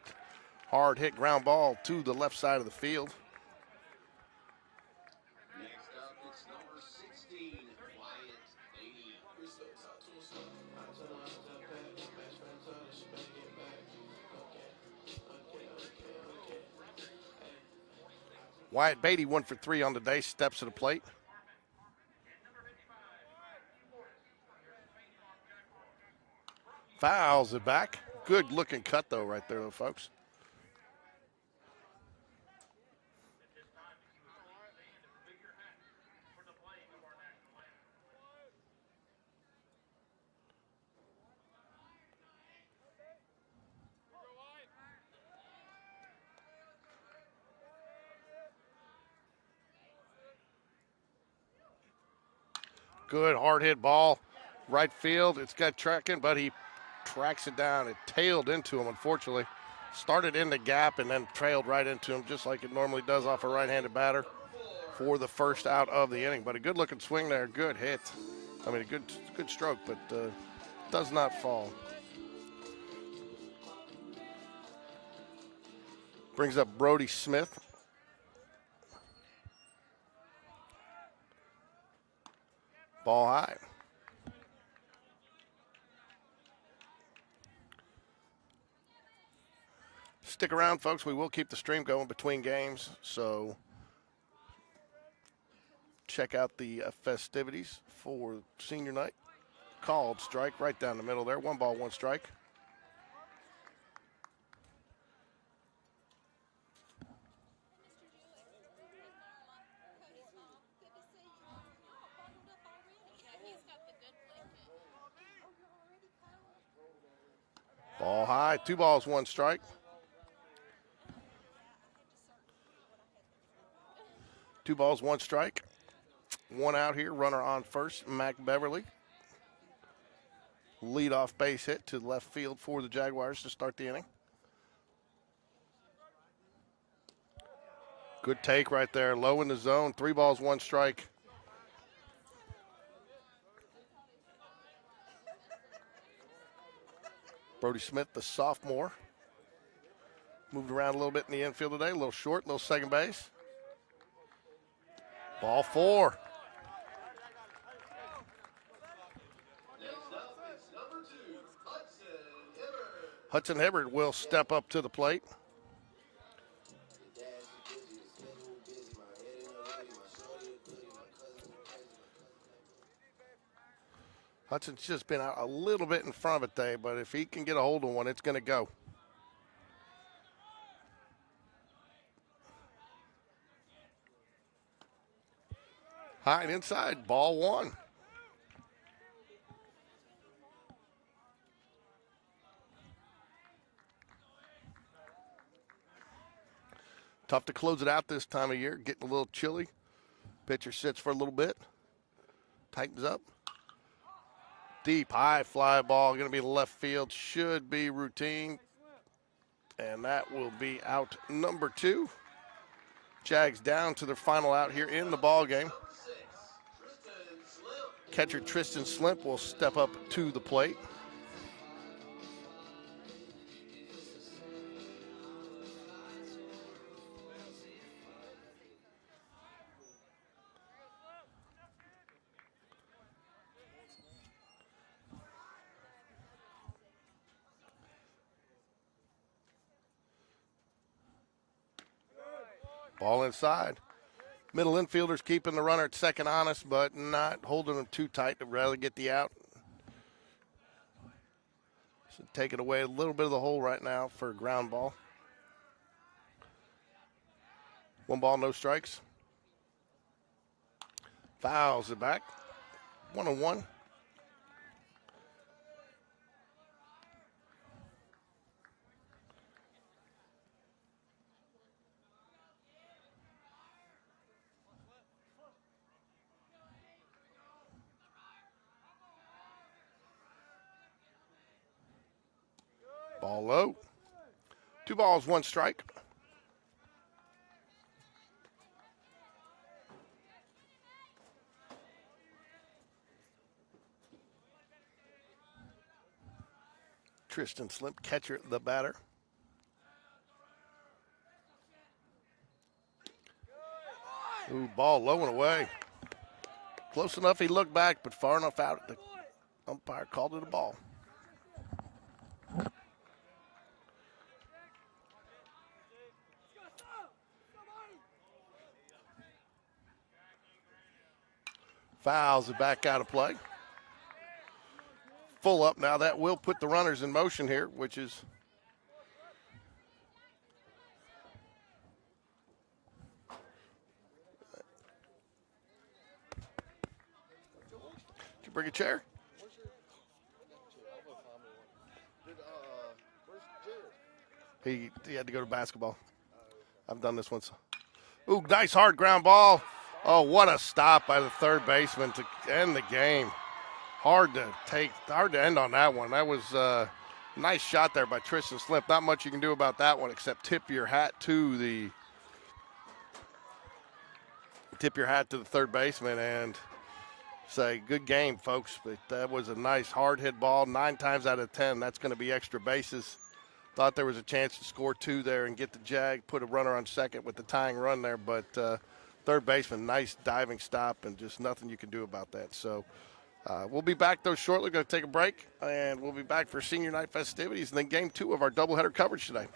Hard hit ground ball to the left side of the field. Next up, it's number 16, Wyatt Beatty. Wyatt Beatty 1 for 3 on the day. Steps to the plate. Fouls it back. Good looking cut though right there, folks. Good hard hit ball. Right field. It's got tracking, but he tracks it down. It tailed into him, unfortunately. Started in the gap and then trailed right into him, just like it normally does off a right-handed batter for the first out of the inning. But a good-looking swing there. Good hit. I mean, a good stroke, but does not fall. Brings up Brody Smith. Ball high. Stick around, folks. We will keep the stream going between games, so check out the festivities for senior night. Called strike right down the middle there. 1 ball, 1 strike. Ball high. 2 balls, 1 strike. 2 balls, 1 strike. 1 out here. Runner on first. Mac Beverly leadoff base hit to left field for the Jaguars to start the inning. Good take right there, low in the zone. 3 balls, 1 strike. Brody Smith, the sophomore, moved around a little bit in the infield today. A little short, a little second base. Ball 4. Next up, it's number 2, Hudson Hibbert. Hudson Hibbert will step up to the plate. The dash is busy, the schedule busy. My head in a hoodie, my shorty a goodie, my cousin a crazy, my cousin. Hudson's just been out a little bit in front of it today, but if he can get a hold of one, it's going to go. High and inside, ball 1. Tough to close it out this time of year, getting a little chilly. Pitcher sits for a little bit, tightens up. Deep, high fly ball, going to be left field, should be routine. And that will be out number 2. Jags down to their final out here in the ball game. Catcher Tristan Slimp will step up to the plate. Ball inside. Middle infielders keeping the runner at second honest, but not holding him too tight to rather get the out. So taking away a little bit of the hole right now for a ground ball. 1 ball, no strikes. Fouls it back. 1-1. Ball low. 2 balls, 1 strike. Tristan Slimp, catcher, the batter. Ooh, ball low and away. Close enough, he looked back, but far enough out. The umpire called it a ball. Fouls it back out of play. Full up now. That will put the runners in motion here, which is Did you bring a chair? He had to go to basketball. I've done this once. Ooh, nice hard ground ball. Oh, what a stop by the third baseman to end the game. Hard to end on that one. That was a nice shot there by Tristan Slimp. Not much you can do about that one except tip your hat to the third baseman and say, good game, folks. But that was a nice hard hit ball. 9 times out of 10, that's going to be extra bases. Thought there was a chance to score 2 there and get the Jag, put a runner on second with the tying run there, but third baseman, nice diving stop, and just nothing you can do about that. So we'll be back, though, shortly. Going to take a break, and we'll be back for senior night festivities and then game 2 of our doubleheader coverage today.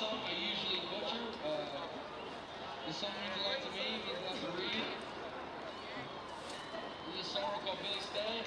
song I usually butcher. This song means a lot to me, means a lot to Reed. This is a song called Billy Stay.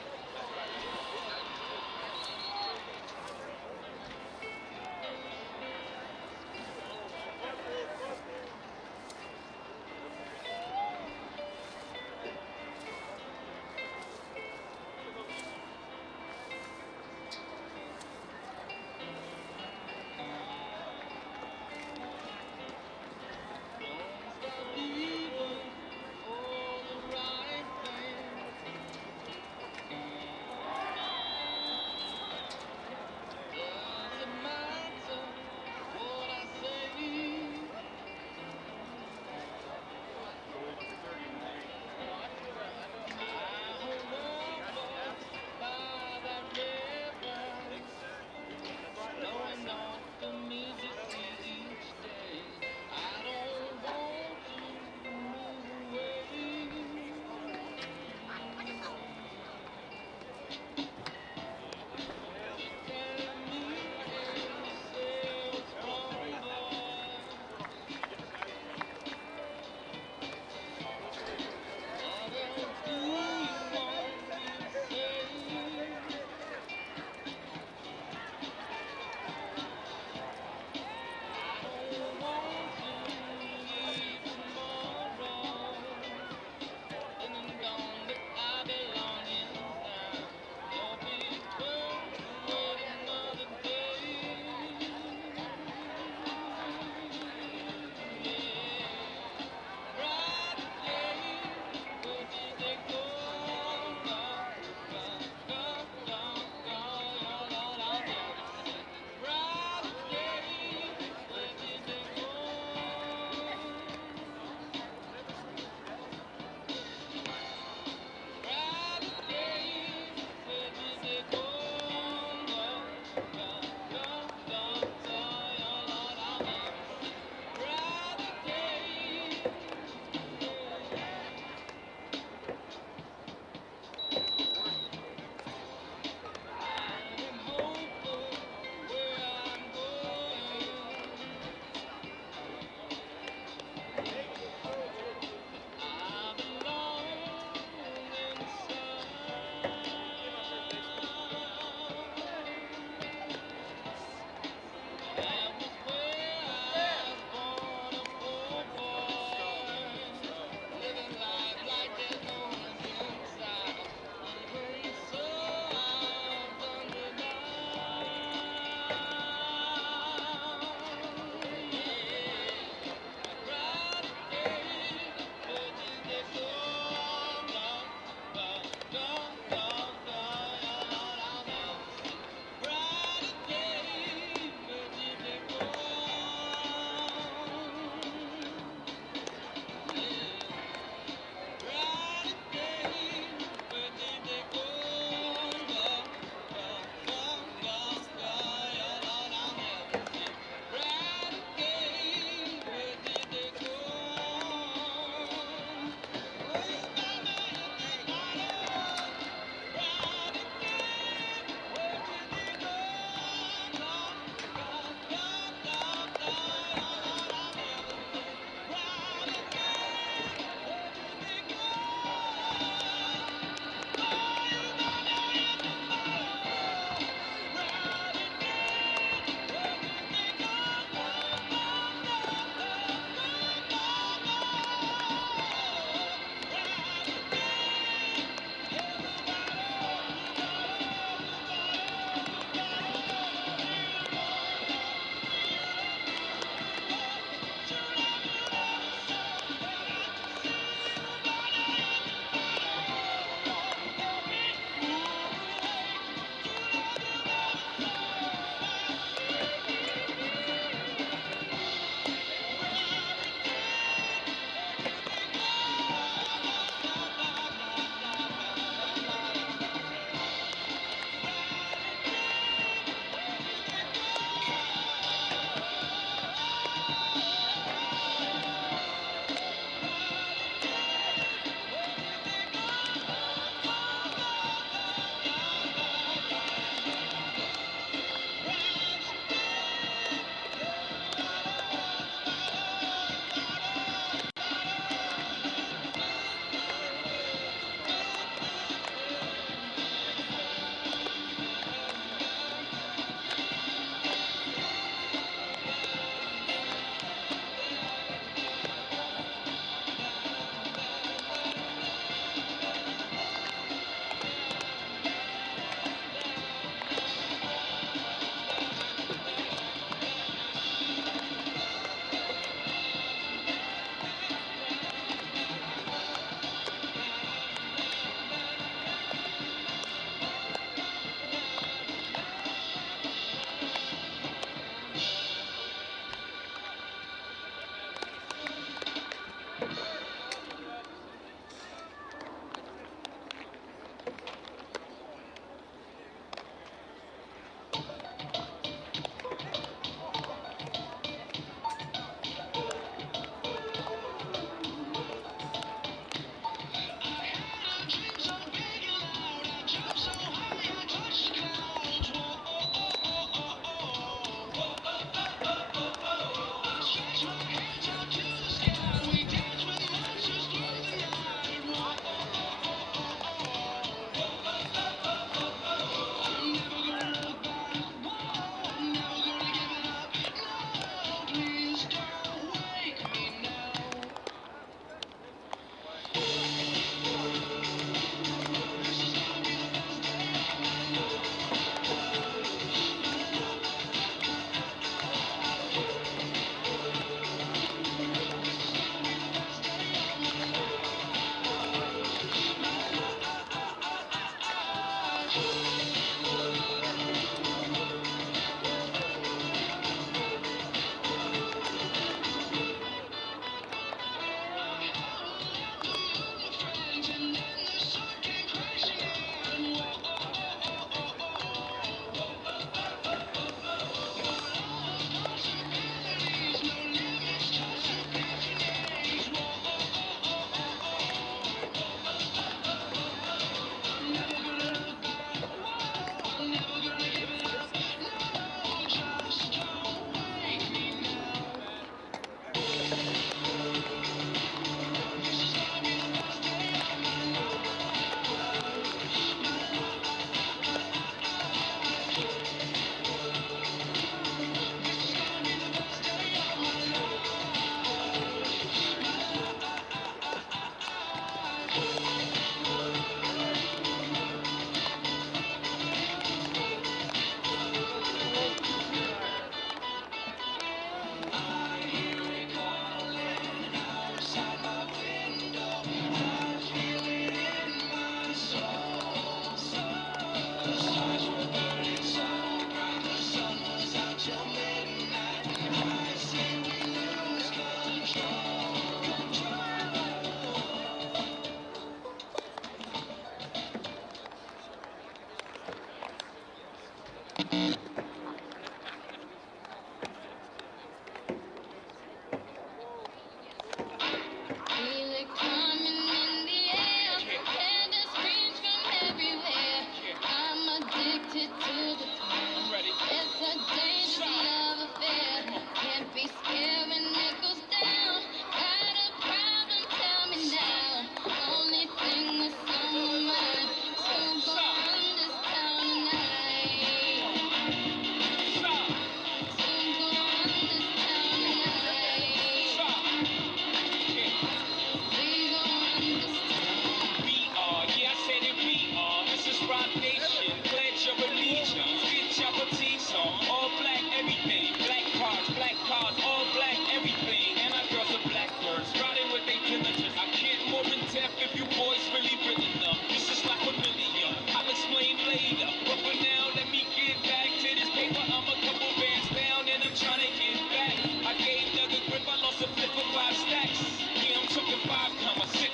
cars, all black, everything. And our girls are blackbirds, riding with they diligence. I can't more in depth if you boys really really enough. This is like a million, I'll explain later. But for now, let me get back to this paper. I'm a couple bands down and I'm trying to get back. I gave Doug a grip, I lost a flip of 5 stacks. Yeah, I'm took a 5,6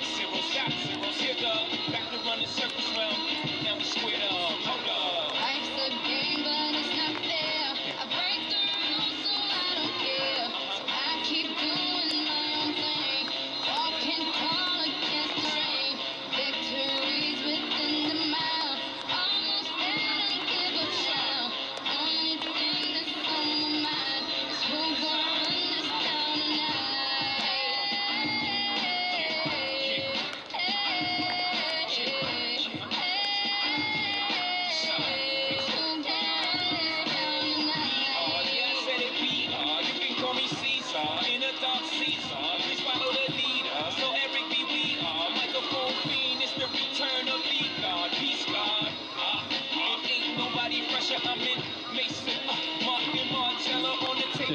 shot zeros. Here the back to running circles, well, now we squared up. Hold up. Life's a game, but it's not fair. I break the rules, so I don't care. So I keep doing my own thing. Walking tall against the rain. Victories within the mile. Almost there, don't give a shout. Only thing that's on my mind is who gonna run this town tonight.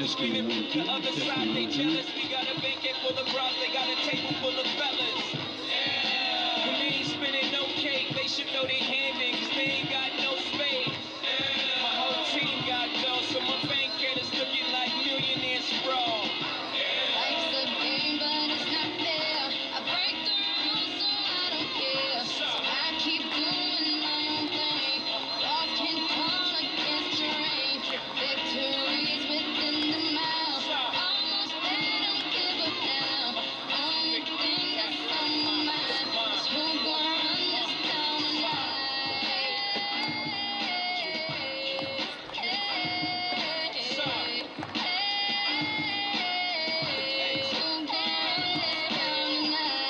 Screaming the other side, they jealous. We got a banquet full of bras, they got a table full of fellas. Yeah. When they ain't spinning no cake, they should throw their hand in, cause they ain't got no space. Yeah. My whole team got dough, so my banquet is looking like millionaire sprawl. Life's a game, but it's not fair. I break the rules, so I don't care. So I keep doing my own thing. Walking tall against the rain. Victories within the mile. Almost there, don't give up now. Only thing that's on my mind is who gonna run this town tonight.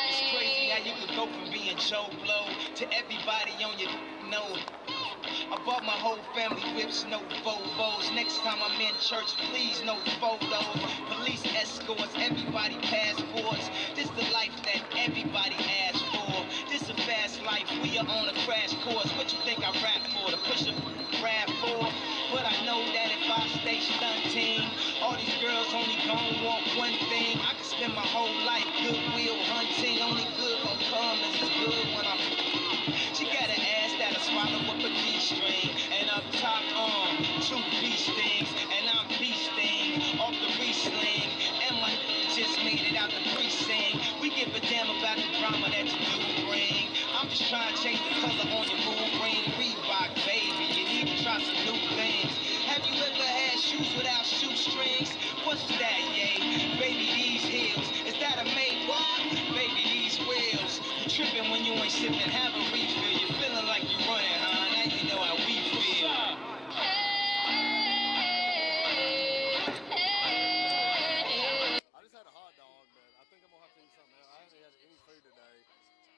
It's crazy how you could go from being Joe Blow to everybody on your know. I bought my whole family whips, no Volvos. Next time I'm in church, please no photos. Police escorts, everybody passports. This the life that everybody asks for. This a fast life, we are on a crash course. What you think I rap for? To push a rap for? But I know that if I stay stunting, all these girls only gon' want one thing. I could spend my whole life goodwill hunting. Only good gon' come as it's good when I'm. She got an ass that'll swallow up a G-string. And up top, 2 beast things. And I'm beasting off the re-sling. And my just made it out the precinct. We give a damn about the drama that you do bring. I'm just trying to change the color on your mood ring. Reebok, baby, you need to try some new things. Have you ever had shoes without shoestrings? What's that, yay? Baby, these heels. Is that a made what? Baby, these wheels. You tripping when you ain't sipping, have a refill. You feeling like you running, huh? Now you know how we feel. I just had a hot dog, but I think I'm gonna have to eat something else. I haven't had any food today.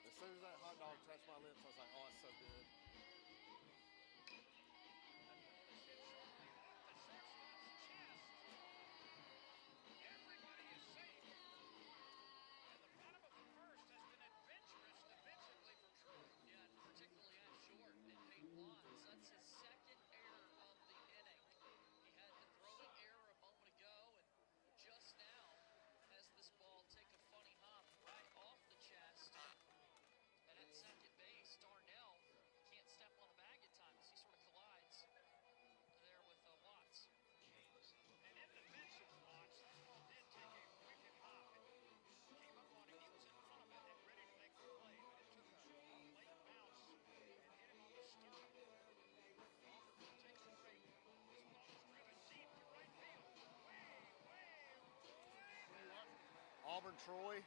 As soon as that hot dog touched my lips, I was like, oh, it's so good. Auburn, Troy.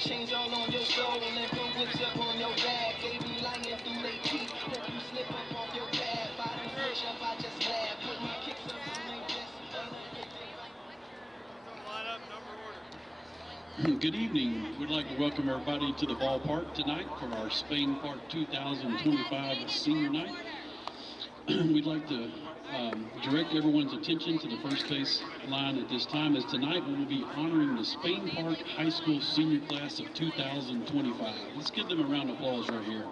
Chains all on your soul and put whips up on your back. They be lying through they teeth. Hope you slip up off your path. I don't push up, I just laugh. Put my kicks up to my best. Good evening. We'd like to welcome everybody to the ballpark tonight for our Spain Park 2025 senior night. We'd like to direct everyone's attention to the first base line at this time, as tonight we will be honoring the Spain Park High School senior class of 2025. Let's give them a round of applause right here.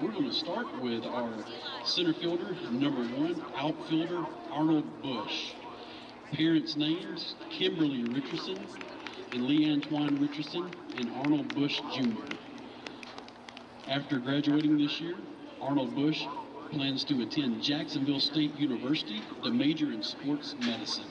We're going to start with our center fielder, number 1, outfielder Arnold Bush. Parents' names, Kimberly Richardson and Lee Antoine Richardson and Arnold Bush Jr. After graduating this year, Arnold Bush plans to attend Jacksonville State University to major in sports medicine.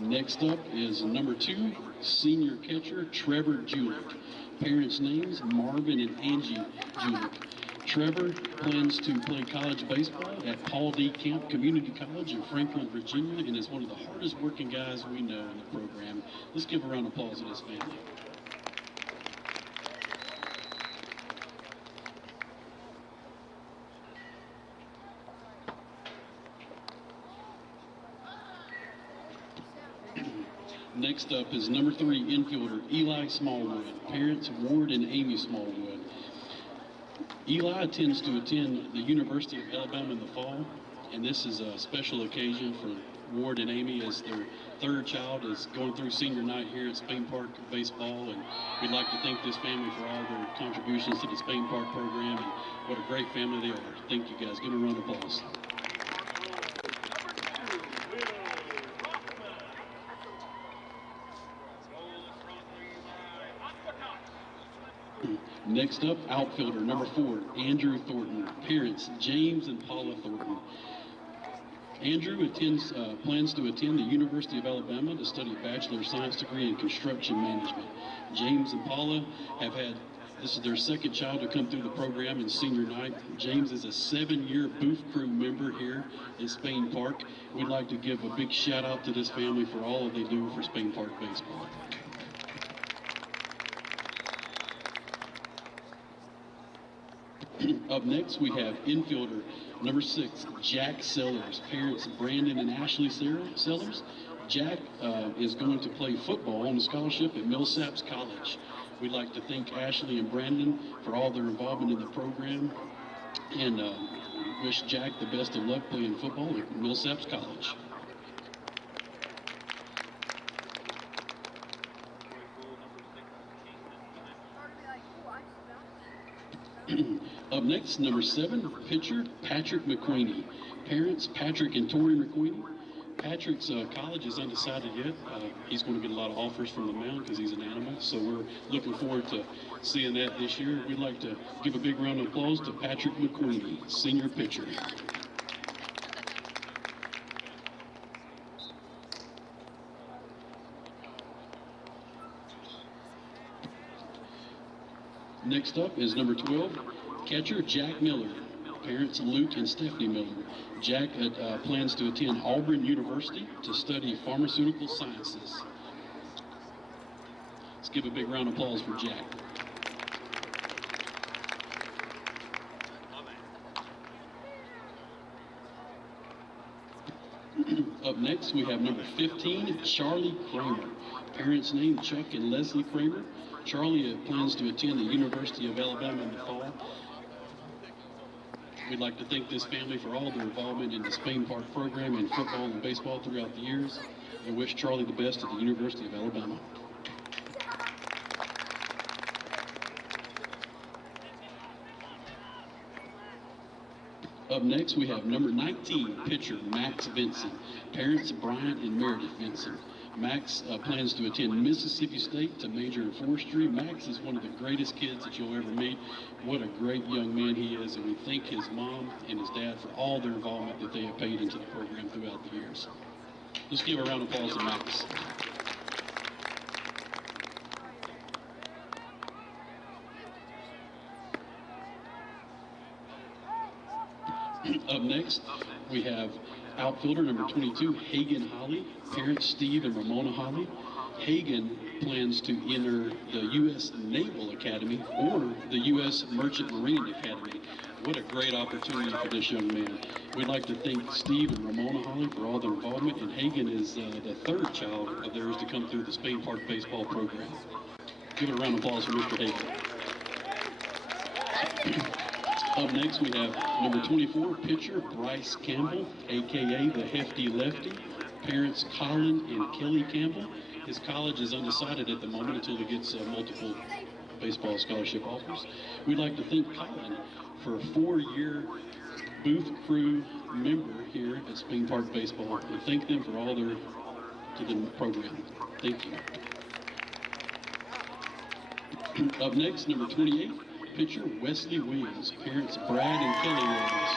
Next up is number 2, senior catcher Trevor Julick. Parents' names, Marvin and Angie Julick. Trevor plans to play college baseball at Paul D. Camp Community College in Franklin, Virginia, and is one of the hardest working guys we know in the program. Let's give a round of applause to this family. Next up is number 3 infielder Eli Smallwood. Parents Ward and Amy Smallwood. Eli intends to attend the University of Alabama in the fall, and this is a special occasion for Ward and Amy as their third child is going through senior night here at Spain Park Baseball, and we'd like to thank this family for all their contributions to the Spain Park program, and what a great family they are. Thank you guys. Give them a round of applause. Next up, outfielder number 4, Andrew Thornton. Parents, James and Paula Thornton. Andrew plans to attend the University of Alabama to study a Bachelor of Science degree in construction management. James and Paula this is their second child to come through the program in senior night. James is a 7-year booth crew member here in Spain Park. We'd like to give a big shout out to this family for all that they do for Spain Park baseball. Up next, we have infielder number 6, Jack Sellers. Parents, Brandon and Ashley Sellers. Jack is going to play football on a scholarship at Millsaps College. We'd like to thank Ashley and Brandon for all their involvement in the program, and wish Jack the best of luck playing football at Millsaps College. Up next, number 7, pitcher Patrick McQueenie. Parents, Patrick and Tori McQueenie. Patrick's college is undecided yet. He's going to get a lot of offers from the mound because he's an animal, so we're looking forward to seeing that this year. We'd like to give a big round of applause to Patrick McQueenie, senior pitcher. Next up is number 12, catcher Jack Miller. Parents Luke and Stephanie Miller. Jack plans to attend Auburn University to study pharmaceutical sciences. Let's give a big round of applause for Jack. Up next, we have number 15, Charlie Kramer. Parents named Chuck and Leslie Kramer. Charlie plans to attend the University of Alabama in the fall. We'd like to thank this family for all their involvement in the Spain Park program in football and baseball throughout the years, and wish Charlie the best at the University of Alabama. Up next, we have number 19, pitcher Max Vinson. Parents Brian and Meredith Vinson. Max plans to attend Mississippi State to major in forestry. Max is one of the greatest kids that you'll ever meet. What a great young man he is, and we thank his mom and his dad for all their involvement that they have paid into the program throughout the years. Let's give a round of applause to Max. Up next, we have outfielder number 22, Hagen Holly, parents Steve and Ramona Holly. Hagen plans to enter the U.S. Naval Academy or the U.S. Merchant Marine Academy. What a great opportunity for this young man. We'd like to thank Steve and Ramona Holly for all their involvement, and Hagen is the third child of theirs to come through the Spain Park baseball program. Give it a round of applause for Mr. Hagen. Up next, we have number 24, pitcher Bryce Campbell, a.k.a. the Hefty Lefty. Parents Colin and Kelly Campbell. His college is undecided at the moment until he gets multiple baseball scholarship offers. We'd like to thank Colin for a 4-year booth crew member here at Spain Park Baseball, and thank them for all their to the program. Thank you. Up next, number 28. Pitcher Wesley Williams, parents Brad and Kelly Williams.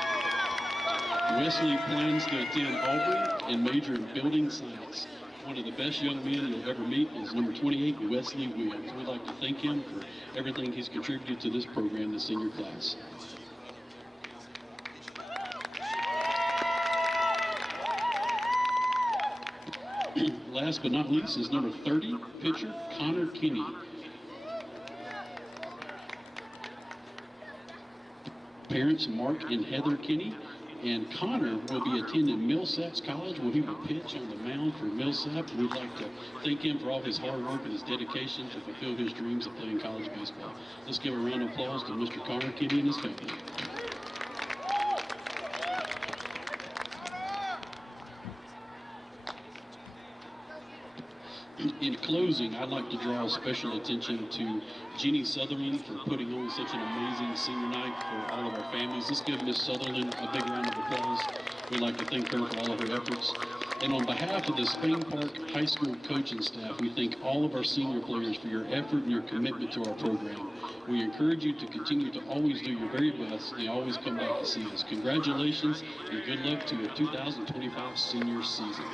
Wesley plans to attend Auburn and major in building science. One of the best young men you'll ever meet is number 28, Wesley Williams. We'd like to thank him for everything he's contributed to this program, the senior class. Last but not least is number 30, pitcher Connor Kinney. Parents Mark and Heather Kinney, and Connor will be attending Millsaps College where he will pitch on the mound for Millsap. We'd like to thank him for all his hard work and his dedication to fulfill his dreams of playing college baseball. Let's give a round of applause to Mr. Connor Kinney and his family. In closing, I'd like to draw special attention to Jeannie Sutherland for putting on such an amazing senior night for all of our families. Let's give Miss Sutherland a big round of applause. We'd like to thank her for all of her efforts. And on behalf of the Spain Park High School coaching staff, we thank all of our senior players for your effort and your commitment to our program. We encourage you to continue to always do your very best and always come back to see us. Congratulations and good luck to your 2025 senior season.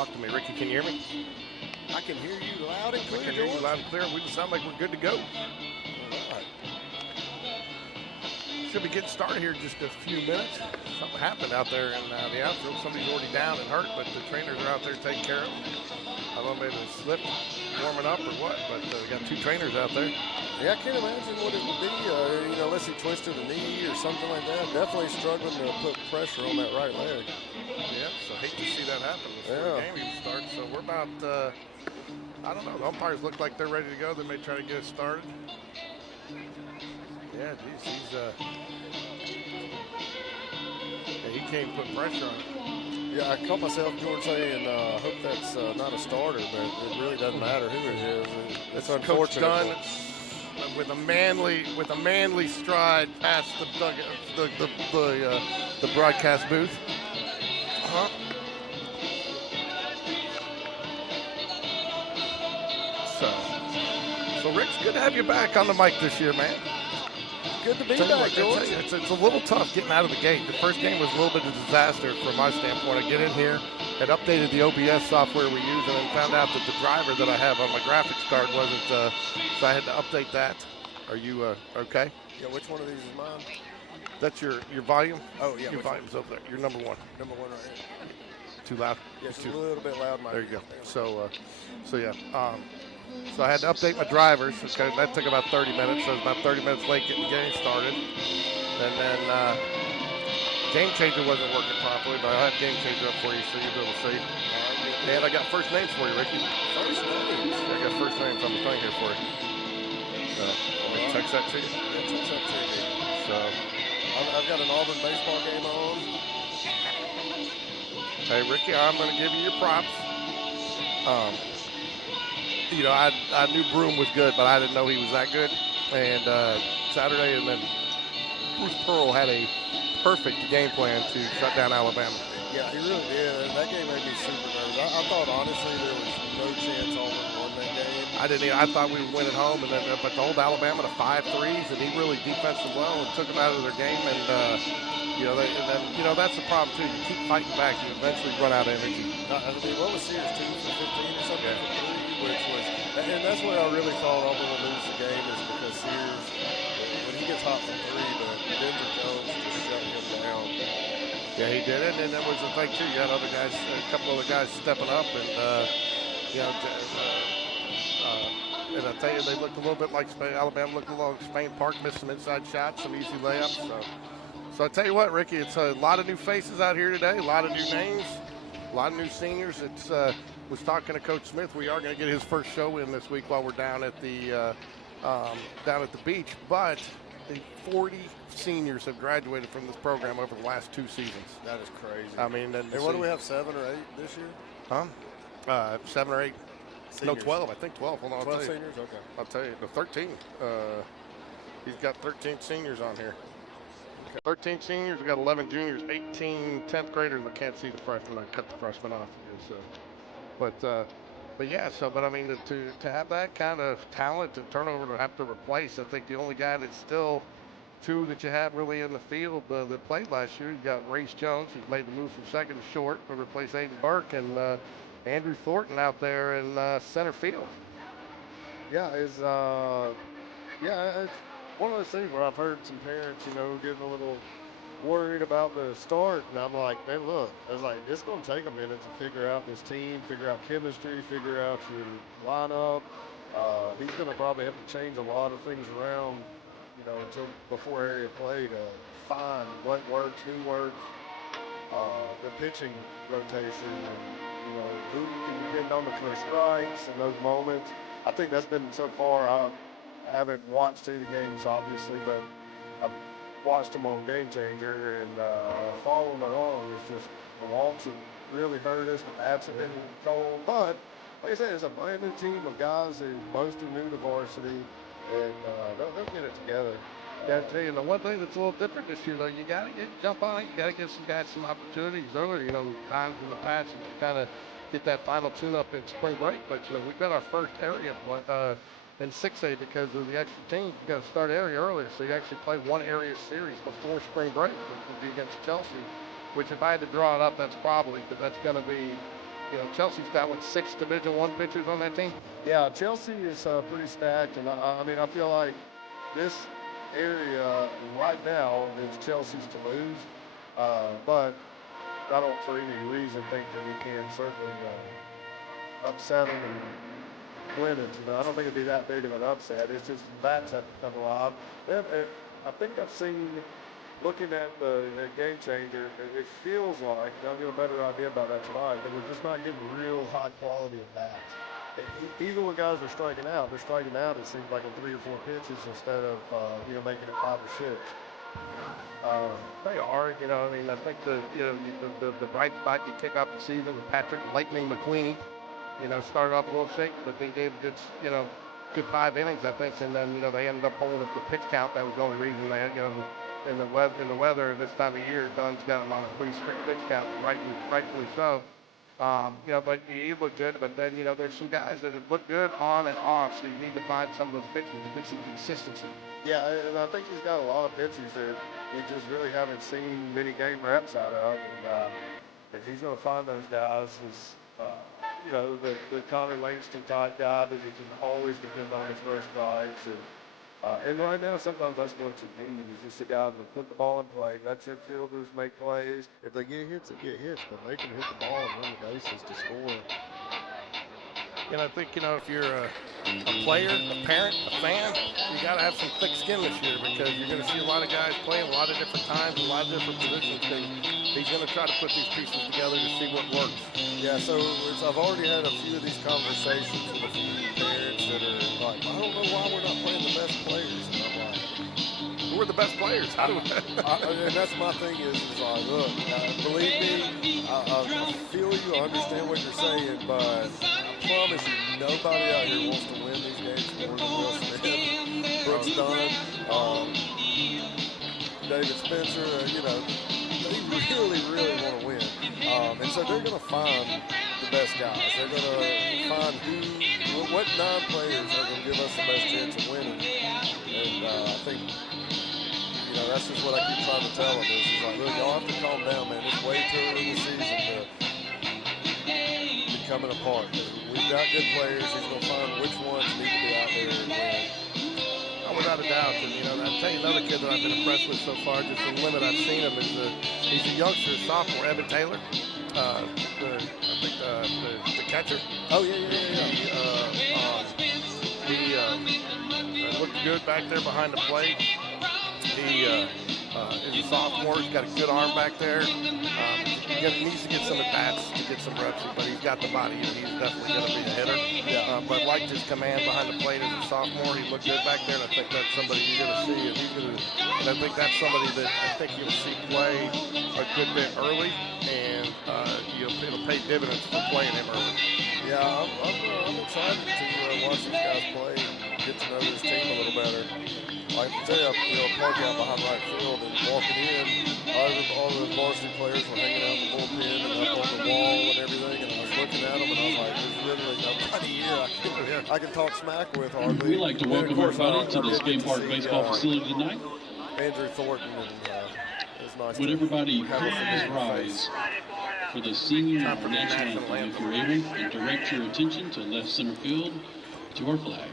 Talk to me, Ricky. Can you hear me? I can hear you loud and We clear, can hear you George. loud and clear. We sound like we're good to go. All right. Should be getting started here in just a few minutes. Something happened out there in the outfield. Somebody's already down and hurt, but the trainers are out there taking care of them. I don't know, maybe they slipped, warming up or what, but we got 2 trainers out there. Yeah, I can't imagine what it would be, unless he twisted a knee or something like that. Definitely struggling to put pressure on that right leg. Yeah, so hate to see that happen before the game even starts. So we're about, I don't know, the umpires look like they're ready to go. They may try to get it started. Yeah, geez, he can't put pressure on it. Yeah, I caught myself, George, saying, I hope that's not a starter, but it really doesn't matter who it is. It's Coach unfortunate. Dunn with a manly stride past the broadcast booth. So Rick, it's good to have you back on the mic this year, man. Good to be Tell you back, what, George. it's a little tough getting out of the gate. The first game was a little bit of a disaster from my standpoint. I get in here, had updated the OBS software we use, and then found out that the driver that I have on my graphics card wasn't, so I had to update that. Are you okay? Yeah, which one of these is mine? That's your volume? Oh, yeah. Your volume's over there. You're number 1. Number 1 right here. Too loud? Yeah, it's a little bit loud. There you go. So yeah. So I had to update my drivers. Okay, that took about 30 minutes. So it was about 30 minutes late getting the game started. And then Game Changer wasn't working properly, but I'll have Game Changer up for you so you'll be able to see. And I got first names for you, Ricky. First names? Yeah, I got first names on the thing here for you. So let me text that to you. Yeah, text that to me. So I've got an Auburn baseball game on. hey, Ricky, I'm going to give you your props. I knew Broom was good, but I didn't know he was that good. And Saturday, and then Bruce Pearl had a perfect game plan to shut down Alabama. Yeah, he really did. That game made me super nervous. I thought, honestly, there was no chance Auburn won that game. I thought we would win at home, and then but to hold Alabama to 5 threes, and he really defensed them well and took them out of their game. And that's the problem too. You keep fighting back, you eventually run out of energy. I mean, what was Sears 2 for 15 or something for 3, which was, and that's where I really thought Auburn would lose the game, is because Sears, when he gets hot from 3, but Denver Jones just shut him down. Yeah, he did it, and that was the thing too. You had other guys, a couple other guys stepping up, and and I tell you, they looked a little bit like Spain. Alabama looked a little like Spain Park, missed some inside shots, some easy layups. So I tell you what, Ricky, it's a lot of new faces out here today, a lot of new names, a lot of new seniors. It's was talking to Coach Smith. We are going to get his first show in this week while we're down at the beach, but 40 seniors have graduated from this program over the last 2 seasons. That is crazy. I mean, and what do we have, 7 or 8 this year? Huh? 7 or 8. Seniors. No, 12. I think 12. Hold on. 12 seniors? Okay. I'll tell you. No, 13. He's got 13 seniors on here. 13 seniors. We got 11 juniors, 18 10th graders. I can't see the freshmen. I cut the freshmen off. But yeah. So, but I mean, to have that kind of talent and turnover to have to replace, I think the only guy that's still 2 that you have really in the field that played last year, you got Race Jones, who's made the move from second to short to replace Aiden Burke, and Andrew Thornton out there in center field. Yeah, it's one of those things where I've heard some parents, getting a little worried about the start, and I'm like, hey, look, it's going to take a minute to figure out this team, figure out chemistry, figure out your lineup. He's going to probably have to change a lot of things around, until before area play to find what works, who works, the pitching rotation, and who can depend on the first strikes and those moments. I think that's been so far. I haven't watched any games, obviously, but I've watched them on Game Changer, and following along is just the walks have really hurt us. The bats have been cold, but like I said, it's a brand new team of guys who most are new to varsity, and they'll get it together. Yeah, I tell you, the one thing that's a little different this year, though, you got to jump on it. You got to give some guys some opportunities earlier. Times in the past, you can kind of get that final tune-up in spring break. But we've got our first area in 6A because of the extra teams. You got to start area earlier, so you actually play one area series before spring break, which will be against Chelsea. Which, if I had to draw it up, that's probably, but that's going to be Chelsea's got, what, 6 Division I pitchers on that team? Yeah, Chelsea is pretty stacked, and I mean, I feel like this area right now is Chelsea's to lose, but I don't for any reason think that we can certainly upset them and win it. I don't think it'd be that big of an upset. It's just bats have to come alive. I think I've seen, looking at the game changer, it feels like, I'll get a better idea about that tonight, but we're just not getting real high quality at bats. Even when guys are striking out, it seems like in 3 or 4 pitches instead of, making it 5 or 6. They are, I mean, I think the bright spot you pick up the season with Patrick Lightning McQueen, started off a little shaky, but they gave good 5 innings, I think, and then, they ended up holding up the pitch count. That was the only reason they had, in the weather this time of year, Dunn's got them on a pretty strict pitch count, rightfully so. But he looked good, but then, there's some guys that have looked good on and off, so you need to find some of those pitching consistency. Yeah, and I think he's got a lot of pitchers that we just really haven't seen many game reps out of. And if he's going to find those guys, the Connor Langston type guy that he can always depend on his first strikes. And right now, sometimes that's what you need. Is just a guy that put the ball in play. That's infielders make plays. If they get hits, they get hits, but they can hit the ball and run the bases to score. And I think, if you're a player, a parent, a fan, you got to have some thick skin this year because you're going to see a lot of guys playing a lot of different times, a lot of different positions. He's going to try to put these pieces together to see what works. Yeah, so I've already had a few of these conversations with a few parents that are like, I don't know why we're not playing the best players. And I'm like, we're the best players. How do we? And that's my thing is like, look, believe me, I feel you, I understand what you're saying, but I promise you, nobody out here wants to win these games more than Will Smith, Brooks Dunn, David Spencer, they really, really want to win. And so they're going to find the best guys. They're going to find what 9 players are going to give us the best chance of winning. And I think, that's just what I keep trying to tell them is like, look, y'all have to calm down, man. It's way too early in the season to be coming apart. We've got good players. He's going to find which ones need to be out there and win. Oh, without a doubt. And, I'll tell you another kid that I've been impressed with so far, just the limit I've seen him, is he's a youngster, sophomore, Evan Taylor. I think the catcher. Oh, yeah. He looked good back there behind the plate. He is a sophomore. He's got a good arm back there. He needs to get some at-bats to get some reps, but he's got the body, and he's definitely going to be a hitter. Yeah. But liked his command behind the plate as a sophomore. He looked good back there, and I think that's somebody you're going to see. And I think that's somebody that I think you'll see play a good bit early, and it'll pay dividends for playing him early. Yeah, I'm excited to watch these guys play and get to know this team a little better. I can tell you, parking out behind right field and walking in, all the varsity players were hanging out in the bullpen and up on the wall and everything, and I was looking at them and I was like, there's literally nobody here I can talk smack with hardly. We'd like to welcome everybody to this Game Park baseball facility tonight. Andrew Thornton, and it's nice. Would everybody please rise for the senior national anthem, if you're able, and direct your attention to left center field to our flag.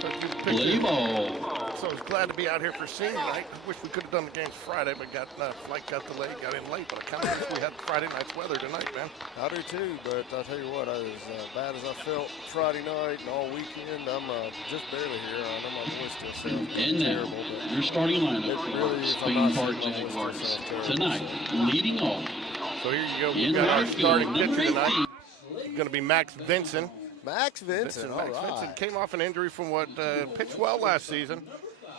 Play ball. So I was glad to be out here for senior night. Wish we could have done the games Friday, but flight got delayed, got in late. But I kind of wish we had Friday night's weather tonight, man. I do too, but I'll tell you what, as bad as I felt Friday night and all weekend, I'm just barely here. I know my voice still sounds And now, terrible, but your starting lineup it for really is. I'm Spain not Park saying my voice Jaguars. still sounds terrible. Tonight, leading off. So here you go. We've In got our right field, starting number pitcher tonight. 18. Going to be Max Vincent. Max Vincent, all Max right. Vincent came off an injury from what pitched well last season.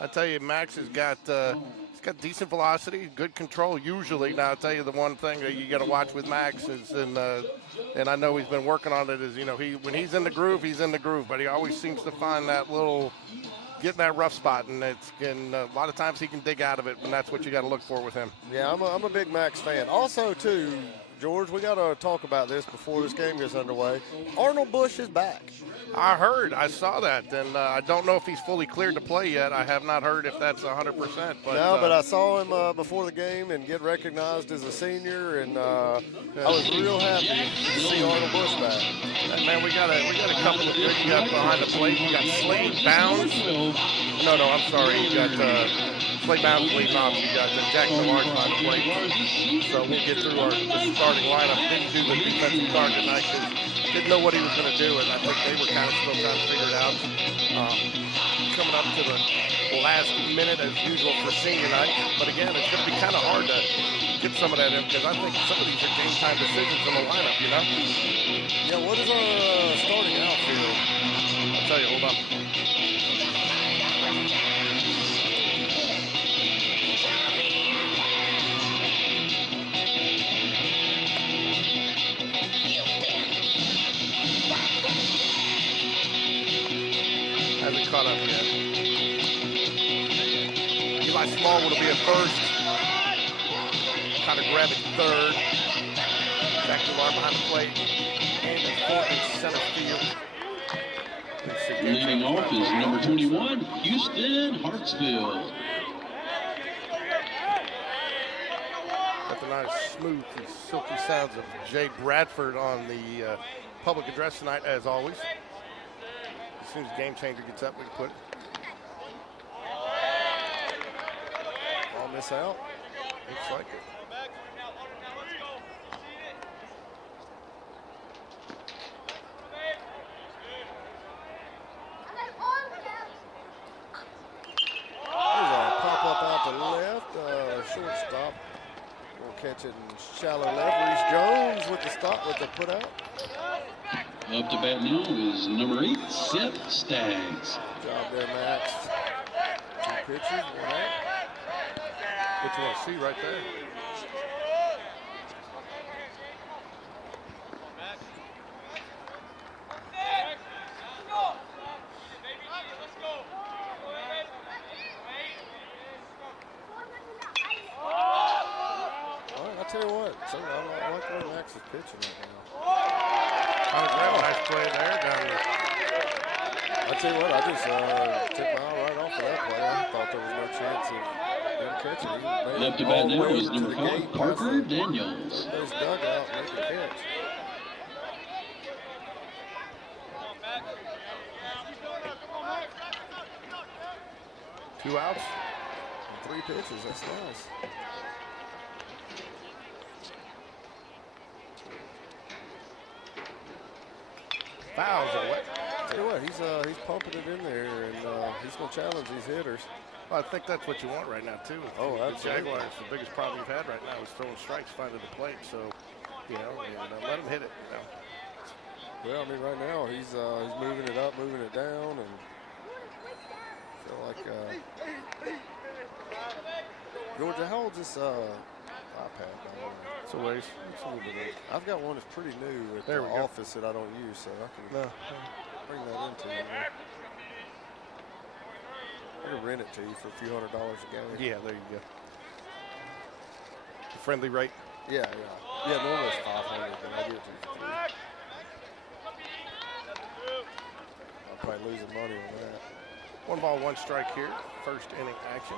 I tell you, Max has got he's got decent velocity, good control usually. Now I tell you, the one thing that you got to watch with Max is, and I know he's been working on it, is when he's in the groove, he's in the groove, but he always seems to find that little get in that rough spot, and a lot of times he can dig out of it, and that's what you got to look for with him. Yeah, I'm a big Max fan. Also, too, George, we got to talk about this before this game gets underway. Arnold Bush is back. I heard, I saw that, and I don't know if he's fully cleared to play yet. I have not heard if that's 100%. But but I saw him before the game and get recognized as a senior, and I was real happy to see Arnold Bush back. And man, we got a couple of good. You got behind the plate. You got Slade Bounds. No, I'm sorry. You got Slade Bounds leading off. You got Jackson Large behind the plate. So we'll get through the starting lineup. Didn't do the defensive card tonight because didn't know what he was going to do, and I think they were kind of still trying to figure it out. Coming up to the last minute as usual for senior night, but again, it's going to be kind of hard to get some of that in because I think some of these are game time decisions in the lineup. Yeah, what is our starting outfield? I'll tell you. Hold on. Hasn't caught up yet. Eli Small will be at first. Kind of grab it third. Jack Duvar behind the plate. And Thornton in center field. Leading off is number 21, Houston Hartsfield. Got the nice, smooth, and silky sounds of Jay Bradford on the public address tonight, as always. As soon as Game Changer gets up, we can put it. All miss out. Looks like it. There's a pop-up out to left. Shortstop will catch it in shallow left. Reese Jones with the stop, with the put out. Up to bat now is number 8, Seth Staggs. Good job there, Max. 2 pitches, 1 out. What you want to see right there? Well, I'll tell you what, I like where Max is pitching right now. Nice play there down there. I'll tell you what, I just took my eye right off of that play. I thought there was no chance of him catching him. Up to bat now is number 5, Parker Daniels. There's dugout, make the catch. Two outs. And 3 pitches, that's nice. Fouls or what? Tell you what, he's pumping it in there, and he's going to challenge these hitters. Well, I think that's what you want right now, too. Oh, the absolutely. Jaguars, the biggest problem you've had right now is throwing strikes, finding the plate. So, and let him hit it. Well, I mean, right now he's moving it up, moving it down, and I feel like Georgia, how old's this iPad? It's a waste. It's a little bit old. I've got one that's pretty new at There the we go. office that I don't use, so I can bring that into you. I can rent it to you for a few $100 a game. Yeah, there you go. Friendly rate. Yeah. Normally it's $500, but I'll give it to you for $3. I'm probably losing money on that. 1 ball, 1 strike here. First inning action.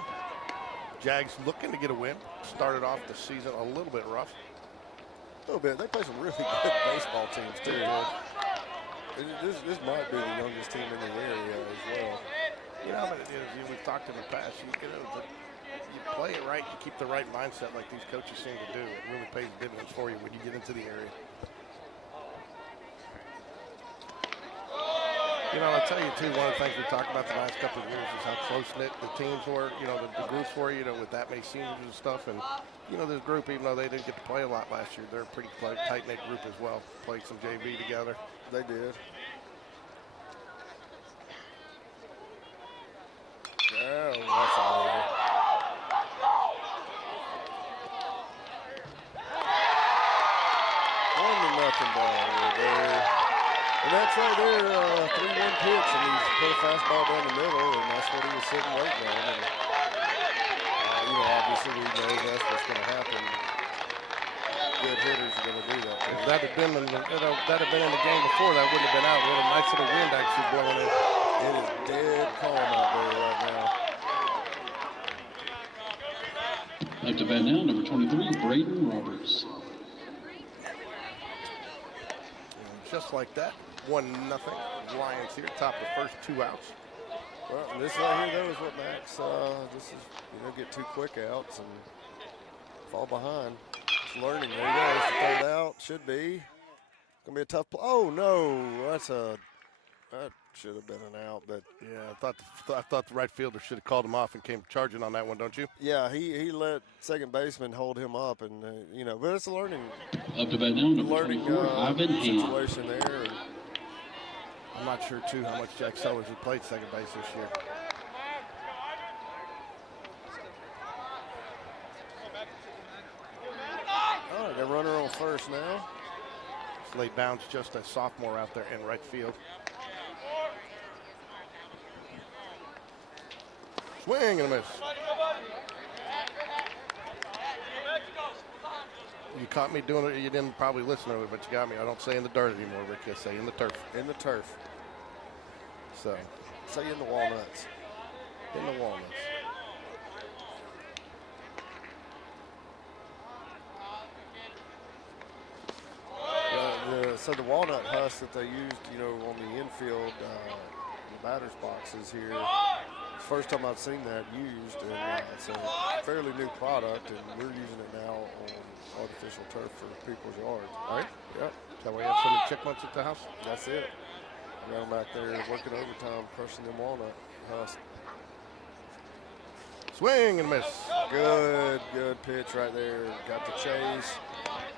Jags looking to get a win. Started off the season a little bit rough. A little bit. They play some really good baseball teams too. This might be the youngest team in the area as well. You know, but it is, we've talked in the past, you play it right, you keep the right mindset like these coaches seem to do. It really pays dividends for you when you get into the area. You know, I'll tell you, too, one of the things we talked about the last couple of years is how close-knit the teams were, you know, the groups were, you know, with that many seniors and stuff. And, you know, this group, even though they didn't get to play a lot last year, they're a pretty tight-knit group as well. Played some JV together. They did. Yeah, that's all right. 1-0 ball right there. And that's right there, 3-1 pitch, and he's put a fastball down the middle, and that's what he was sitting waiting on. And, you know, obviously we know that's what's going to happen. Good hitters are going to do that. If that had been in the game before, that wouldn't have been out. We had a nice little wind actually blowing in. It is dead calm out there right now. Up to bat now, number 23, Braden Roberts. Just like that, 1-0. Lions here, top the first 2 outs. Well, this right here, though, is what Max, this is, you know, get 2 quick outs and fall behind. It's learning. There he goes. The 3rd out should be. Gonna be a tough play. Oh no, that should have been an out. But yeah, I thought the right fielder should have called him off and came charging on that one, don't you? Yeah, he let second baseman hold him up, and you know, but it's a learning. Up to bat now, number learning 24, Ivan Hand. situation there. And I'm not sure too how much Jack Sellers has played second base this year. All right, got a runner on first now. Slade Bounds, just a sophomore out there in right field. Swing and a miss. You caught me doing it. You didn't probably listen to it, but you got me. I don't say in the dirt anymore, Rick. I say in the turf. In the turf. So. Say in the walnuts. In the walnuts. So the walnut husk that they used, you know, on the infield, the batter's boxes here. It's the first time I've seen that used, and it's a fairly new product, and we're using it now on artificial turf for people's yards. All right. Yep. Is that why you have so many chipmunks at the house? That's it. Got them back there working overtime, crushing them walnut husks. Swing and miss. Good pitch right there. Got the chase.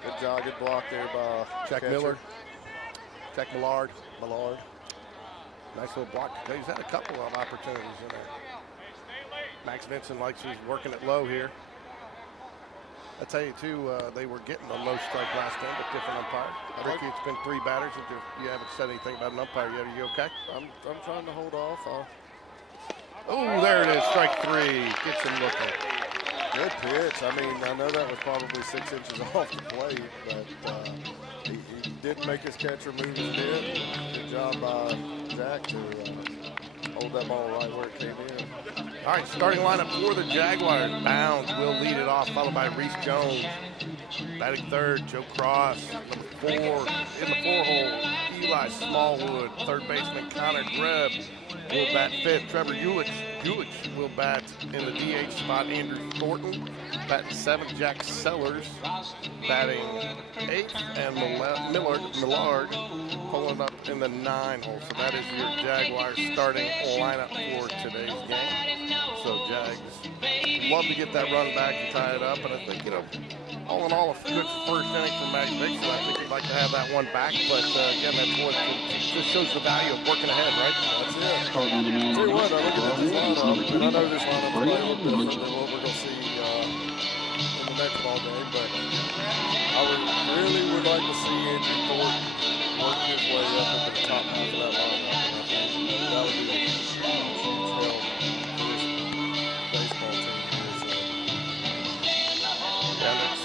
Good job, good block there by Jack catcher. Miller. Jack Millard. Millard. Nice little block. He's had a couple of opportunities in there. Max Vincent likes he's working it low here. I tell you too, they were getting a low strike last game, but different umpire. Ricky, it's been 3 batters. And you haven't said anything about an umpire yet. Are you okay? I'm trying to hold off. Oh, there it is. Strike 3. Gets him looking. Good pitch. I mean, I know that was probably 6 inches off the plate, but he didn't make his catcher move his head. Good job by Jack to hold that ball right where it came in. All right, starting lineup for the Jaguars. Bounds will lead it off, followed by Reese Jones. Batting third, Joe Cross. Number 4 in the 4-hole, Eli Smallwood. Third baseman, Connor Grebb will bat 5th. Trevor Ulich will bat in the DH spot. Andrew Thornton batting 7th. Jack Sellers batting 8th. And Millard pulling up in the 9-hole. So that is your Jaguars starting lineup for today's game. So Jags love to get that run back and tie it up. And I think, you know, all in all, a good first inning from Max Dixon. I think he'd like to have that one back. But again, that's what just shows the value of working ahead, right? That's it. Card on the mound. Tell you what, I look at this lineup, and I know this lineup is a little different than Mitchell. what we're going to see in the next ball game, but I really would like to see Andrew Thornton work his way up into the top half of that lineup. I think that would be a huge help for this baseball team. Yeah, that's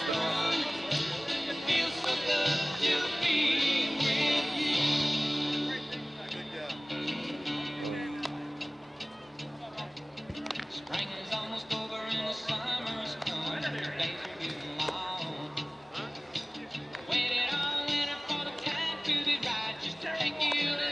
Spring is almost over and the summer's come. Days are getting long. Waited all winter for the time to be right, just to take you to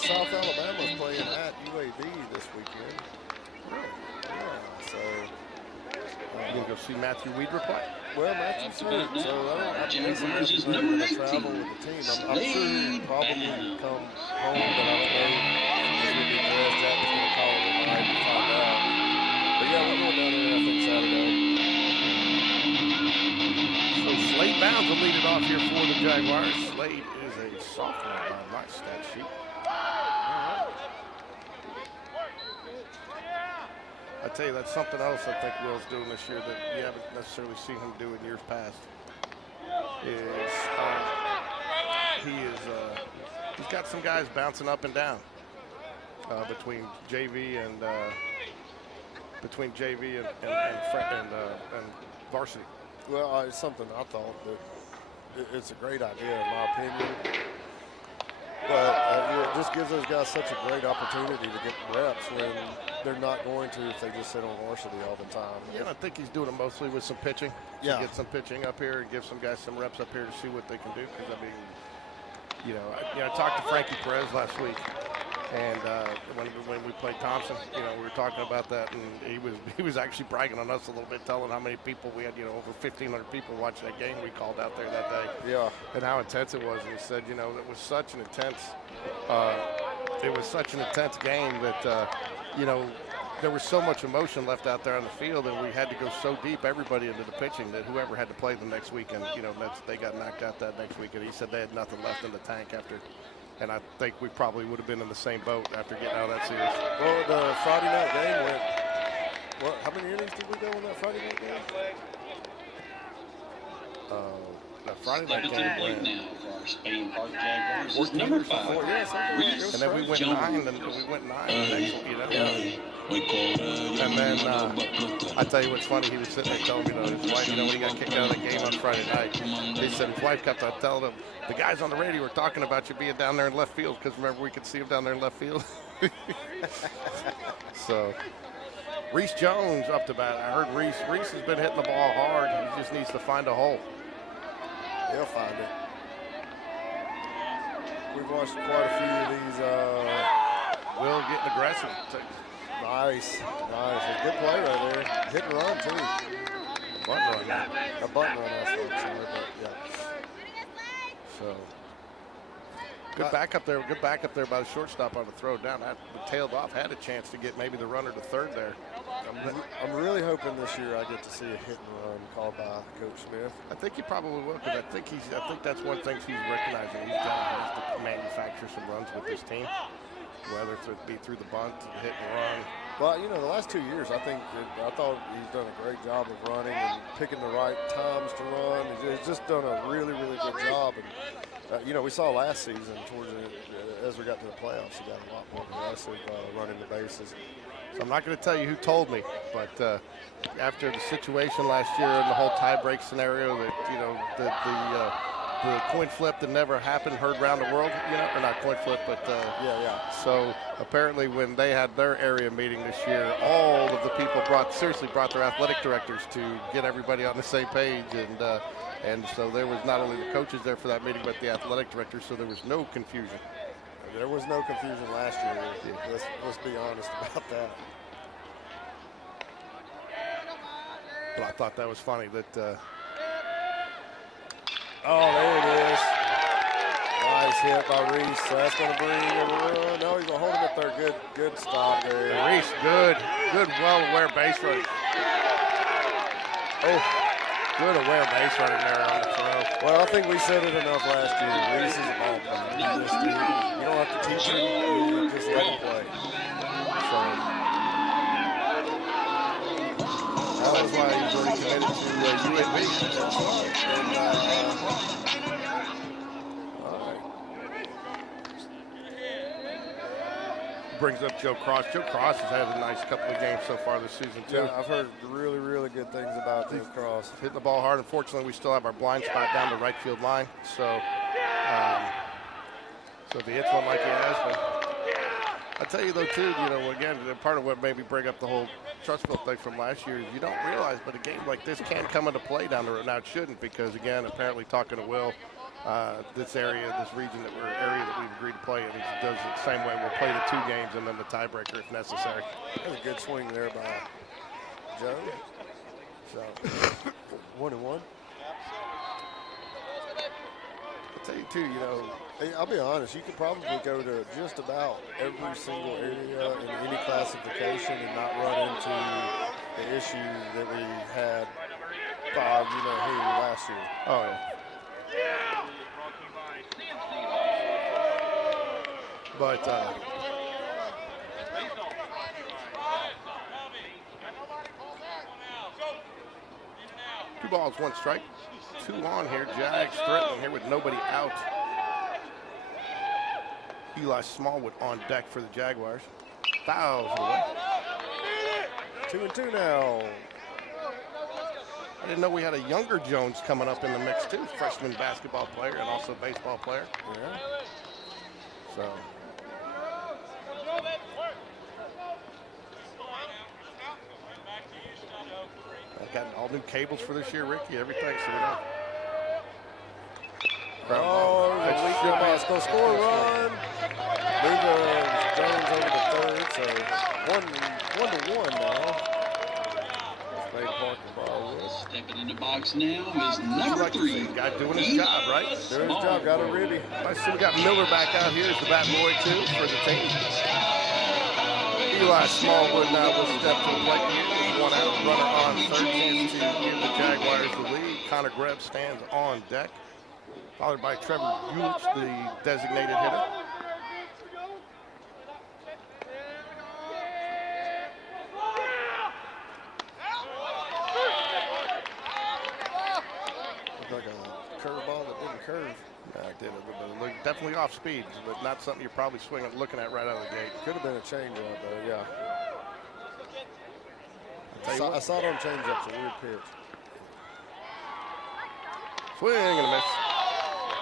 South Alabama's playing at UAB this weekend. Yeah, so. You can go see Matthew Weidner play. Well, Matthew's hurt, so I don't know if he's going to travel with the team. I'm sure he'll probably come home, but I don't know if he's going to be dressed. Jack was going to call him tonight to find out. But yeah, we're going down there, I think, Saturday. So Slade Bounds will lead it off here for the Jaguars. Slade is a sophomore on my stat sheet. I tell you, that's something else I think Will's doing this year that you haven't necessarily seen him do in years past. He's got some guys bouncing up and down between JV and varsity. Well, it's something I thought that it's a great idea, in my opinion. But it just gives those guys such a great opportunity to get reps when they're not going to if they just sit on varsity all the time. Yeah, I think he's doing it mostly with some pitching. Yeah. To get some pitching up here and give some guys some reps up here to see what they can do. Because, I mean, I talked to Frankie Perez last week. And when we played Thompson, we were talking about that, and he was actually bragging on us a little bit, telling how many people we had, over 1,500 people watching that game we called out there that day. Yeah. And how intense it was. And he said, it was such an intense, game that, there was so much emotion left out there on the field, and we had to go so deep, everybody into the pitching, that whoever had to play the next weekend, they got knocked out that next weekend. He said they had nothing left in the tank after. And I think we probably would have been in the same boat after getting out of that series. Well, the Friday night game went, how many innings did we go in that Friday night game? The Friday night game went now for our Spain Park Jaguars. 14 Number or 5. something. And then we went 9, and we went 9 the next week, And then I tell you what's funny, he was sitting there telling me, his wife, when he got kicked out of the game on Friday night, he said his wife kept on telling him, the guys on the radio were talking about you being down there in left field, because remember we could see him down there in left field. So, Reese Jones up to bat. I heard Reese has been hitting the ball hard. He just needs to find a hole. He'll find it. We've watched quite a few of these. Will getting aggressive. Nice. A good play right there. Hit and run, too. A bunt run. A bunt run, that's what I'm saying, but yeah. So. Good back up there by the shortstop on the throw down. That tailed off, had a chance to get maybe the runner to third there. I'm really hoping this year I get to see a hit and run called by Coach Smith. I think he probably will, because I think that's one thing he's recognizing. He's going to have to manufacture some runs with this team, whether it be through the bunt, the hit and run. Well, the last 2 years, I thought he's done a great job of running and picking the right times to run. He's just done a really, really good job. And, we saw last season, as we got to the playoffs, he got a lot more aggressive running the bases. So I'm not going to tell you who told me, but after the situation last year and the whole tie-break scenario that, the coin flip that never happened heard around the world, or not coin flip, but So apparently when they had their area meeting this year, all of the people brought their athletic directors to get everybody on the same page, and so there was not only the coaches there for that meeting, but the athletic directors, so there was no confusion. There was no confusion last year. Let's be honest about that. But I thought that was funny that. Oh, there it is. Nice hit by Reese. So that's going to bring him a run. No, he's going to hold him up there. Good stop there. Reese, good, well-aware base running. Oh, good aware base running there on the throw. Well, I think we said it enough last year. Reese is a ball player. You don't have to teach him. You just let him play. So that was why he's already committed to UAB. Brings up Joe Cross. Joe Cross has had a nice couple of games so far this season, too. Yeah, I've heard really, really good things about Joe Cross. Hitting the ball hard. Unfortunately, we still have our blind spot down the right field line. So, so if he hits one like he has, but I tell you, though, too, again, part of what made me bring up the whole Trustville thing from last year is you don't realize, but a game like this can come into play down the road. Now, it shouldn't because, again, apparently talking to Will, this area, this region that we've agreed to play in. He does it the same way. We'll play the 2 games and then the tiebreaker if necessary. That was a good swing there by Joe. So 1-1. I'll tell you too, you know, Hey, I'll be honest, you could probably go to just about every single area in any classification and not run into the issue that we had by, you know, who last year. oh yeah. But 2 balls, 1 strike, 2 on here. Jags threatening here with nobody out. Eli Smallwood on deck for the Jaguars. Fouls away. 2-2 now. I didn't know we had a younger Jones coming up in the mix too. Freshman basketball player and also baseball player. Yeah. So. I've got all new cables for this year, Ricky. Everything. So we don't. Oh, it's going to score a run. Move Jones over to third, so 1-1 now. Made Parker Briarwood. Stepping in the box now is number 3. Guy doing his job, right? Doing his job, got it ready. I see we got Miller back out here as the bat boy too for the team. Eli Smallwood now will step to the plate here with 1 out, runner on third, chance to give the Jaguars the lead. Connor Greb stands on deck, followed by Trevor Hewitts, the designated hitter. Looked like a curveball that didn't curve. Yeah, it did. It looked definitely off speed, but not something you're probably looking at right out of the gate. Could have been a changeup, though, yeah. I I saw it on changeup's a weird pitch. Swing and a miss.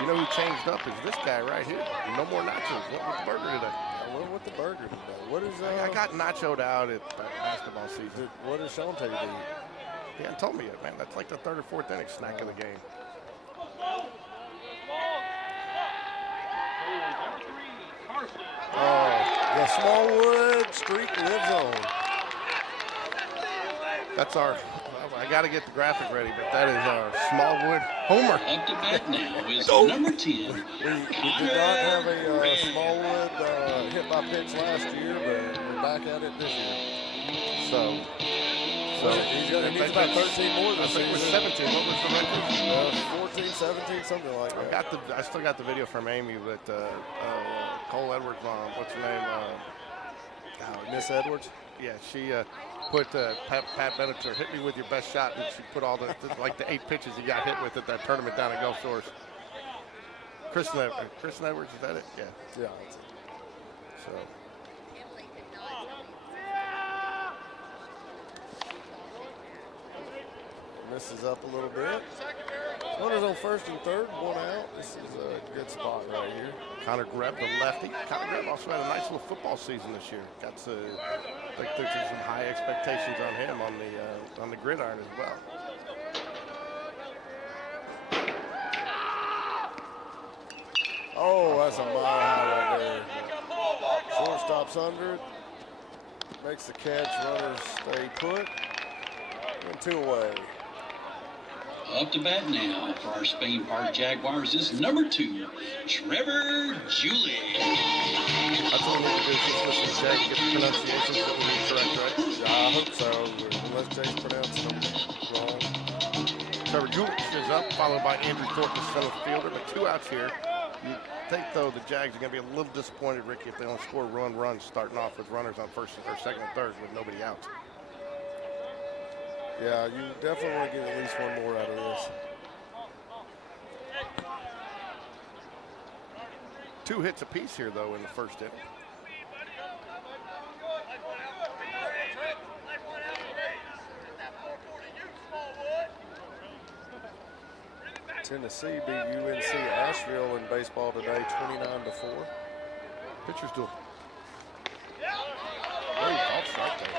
You know who changed up is this guy right here. No more nachos. Went with the burger today. I went with the burger today. What is I got nachoed out at basketball season. What does Sean tell you to eat? He hadn't told me yet, man. That's like the 3rd or 4th inning snack of the game. Oh, the Smallwood streak lives on. That's our, I got to get the graphic ready, but that is our Smallwood homer. Up to bat now is number 10. We did not have a Smallwood hit by pitch last year, but we're back at it this year. So he needs about 13 more this I think season. it was 17. What was the record? 14, 17, something like that. I still got the video from Amy, but Cole Edwards' mom, what's her name? Miss Edwards? Yeah, she put Pat Benetzer, hit me with your best shot, and she put all the 8 pitches he got hit with at that tournament down at Gulf Shores. Kristen Edwards, is that it? Yeah. Yeah, that's it. So. Misses up a little bit. Runners on first and third, 1 out. This is a good spot right here. Connor Greb, the lefty. Connor Greb also had a nice little football season this year. I think there's some high expectations on him on the gridiron as well. Oh, that's a mile high right there. Shortstop's under it. Makes the catch. Runners stay put. And 2 away. Up to bat now for our Spain Park Jaguars is number 2, Trevor Julie. That's what we need to do, just listen to Jay, get the pronunciations that we need correct, right? I hope so, unless Jay's pronouncing them wrong. Trevor Julich is up, followed by Andrew Thornton, center fielder, but 2 outs here. You think, though, the Jags are going to be a little disappointed, Ricky, if they don't score runs starting off with runners on first or second and third with nobody out. Yeah, you definitely want to get at least 1 more out of this. 2 hits apiece here, though, in the first inning. Tennessee beat UNC Asheville in baseball today, 29-4. Pitcher's duel. Oh, off strike there.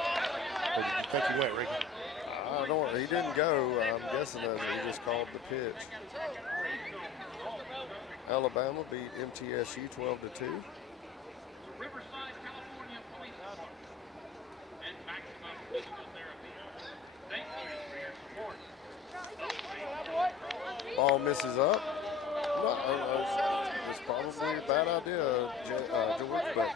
Where did you think he went, Ricky? I don't. He didn't go. I'm guessing that he just called the pitch. Alabama beat MTSU 12-2. Riverside, California Police Department and Maximum Physical Therapy. Thank you for your support. Ball misses up. No, it's probably a bad idea, George, but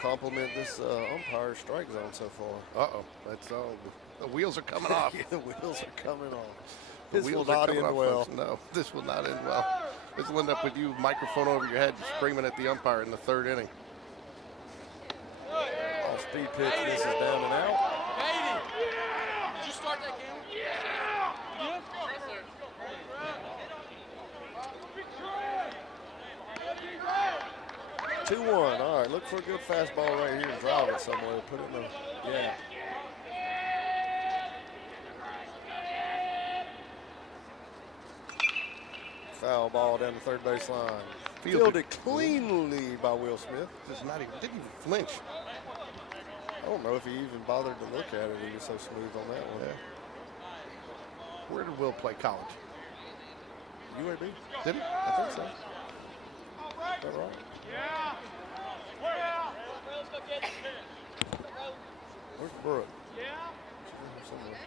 compliment this umpire strike zone so far. Uh-oh. That's all. The wheels are coming off. Yeah, the wheels are coming off. The This will wheels are not coming end off, well. folks. No, this will not end well. This will end up with you, microphone over your head, screaming at the umpire in the 3rd inning. Off-speed pitch misses down and out. Did you start that game? 2-1. All right, look for a good fastball right here and drive it somewhere. Put it in the, yeah. Foul ball down the third base line. Fielded cleanly by Will Smith. Didn't even flinch. I don't know if he even bothered to look at it. He was so smooth on that one. Yeah. Where did Will play college? UAB? Did he? I think so. Is that right? Where's Brooke? Somewhere.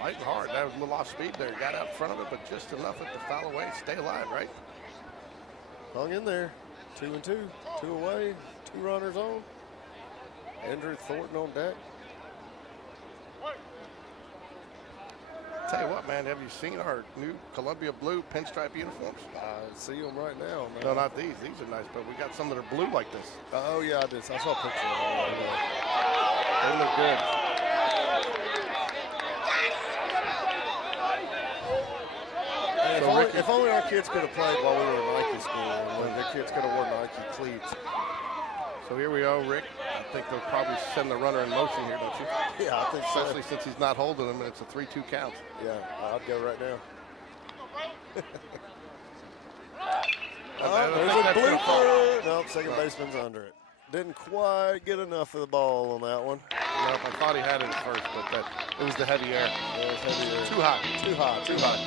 Fighting hard. That was a little off speed there. Got out in front of it, but just enough at the foul away. Stay alive, right? Hung in there. 2-2. 2 away. 2 runners on. Andrew Thornton on deck. Tell you what, man, have you seen our new Columbia blue pinstripe uniforms? I see them right now, man. No, not these. These are nice, but we got some that are blue like this. Oh, yeah, I did. I saw a picture of them. They look good. Hey, So if only our kids could have played while we were in Nike school, and the kids could have worn Nike cleats. So here we go, Rick. I think they'll probably send the runner in motion here, don't you? Yeah, I think so. Especially since he's not holding him, and it's a 3-2 count. Yeah, I'd go right now. I There's think a that's gonna fall. blooper. Nope, second baseman's under it. Didn't quite get enough of the ball on that one. No, I thought he had it at first, but it was the heavy air. Yeah, it was heavy air. Too high. Too high. Too high.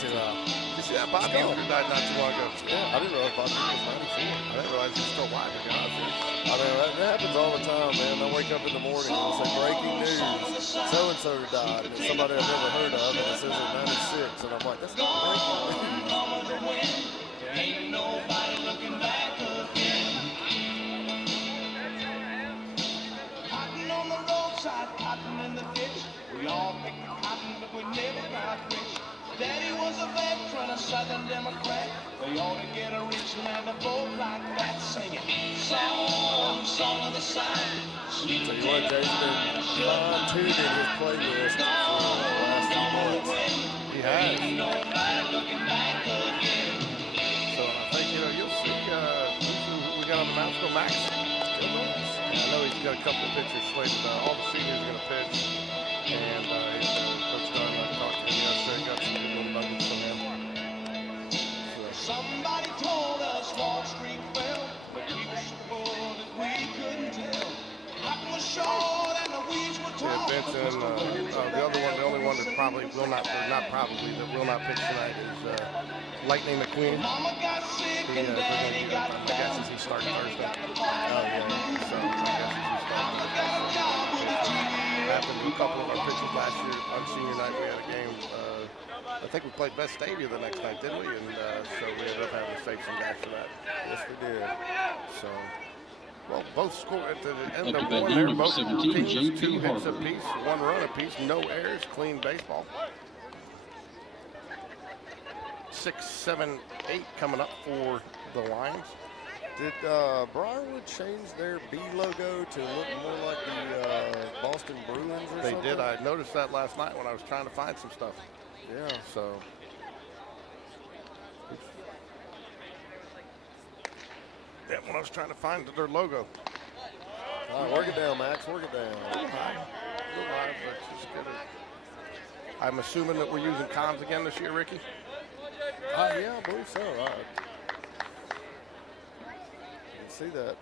Too high. You see that Bobby Hooker died not too long ago? Yeah, I didn't realize Bobby was 94. I didn't realize he was still alive. To be honest with you. I know, that happens all the time, man. I wake up in the morning and it's like breaking news. So-and-so died. And it's somebody I've never heard of, and it says they're 96. And I'm like, that's not breaking news. Ain't nobody looking back again. Cotton on the roadside, cotton in the ditch. We all picked the cotton, but we never got rich. Daddy was a veteran, a Southern Democrat. They ought to get a rich man to vote like that, singing song of the South. Tell you what, Jay's been fine-tuning his playlist for the last few months. He has. So I think, you'll see who we got on the mound. Go Max. I know he's got a couple of pitchers slated. All the seniors are going to pitch. And Coach Dunn, I talked to him yesterday. Got some good little nuggets from him. Somebody told us Wall Street fell, but we were so poor that we couldn't tell. Cotton was short and the weeds were tall. Yeah, Benson, the only one that probably will not, or not probably, that will not pitch tonight is Lightning McQueen. Mama got sick and Daddy got my guess is he's starting Thursday. Oh, yeah. So my guess is he's starting. Happened to a couple of our pitchers last year on senior night. We had a game. I think we played Vestavia the next night, didn't we? And so we ended up having to save some guys for that. Yes, we did. So, well, both scored at the end Up of to bat one now, there. number Both 17, teams, J.P. 2 hits Harper. apiece, 1 run apiece, no errors, clean baseball. 6, 7, 8 coming up for the Lions. Did Briarwood change their B logo to look more like the Boston Bruins or They something? did. I noticed that last night when I was trying to find some stuff. Yeah. So. Yeah, when I was trying to find their logo. All right, work it down, Max. Work it down. A little high, but just get it. I'm assuming that we're using comms again this year, Ricky? Yeah, I believe so. I can see that.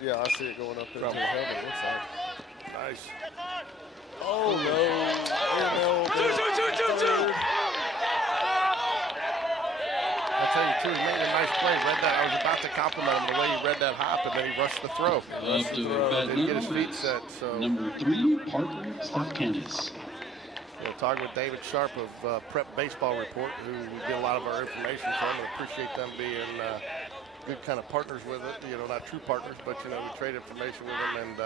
Yeah, I see it going up into heaven. Looks like. Nice. Oh, no. I tell you, too, he made a nice play. Read that. I was about to compliment him the way he read that hop, and then he rushed the throw. Up to bat Didn't get his now feet is set. So, number 3, Parker Stepkanis. talking with David Sharp of Prep Baseball Report, who we get a lot of our information from, and appreciate them being good kind of partners with it. Not true partners, but we trade information with them, and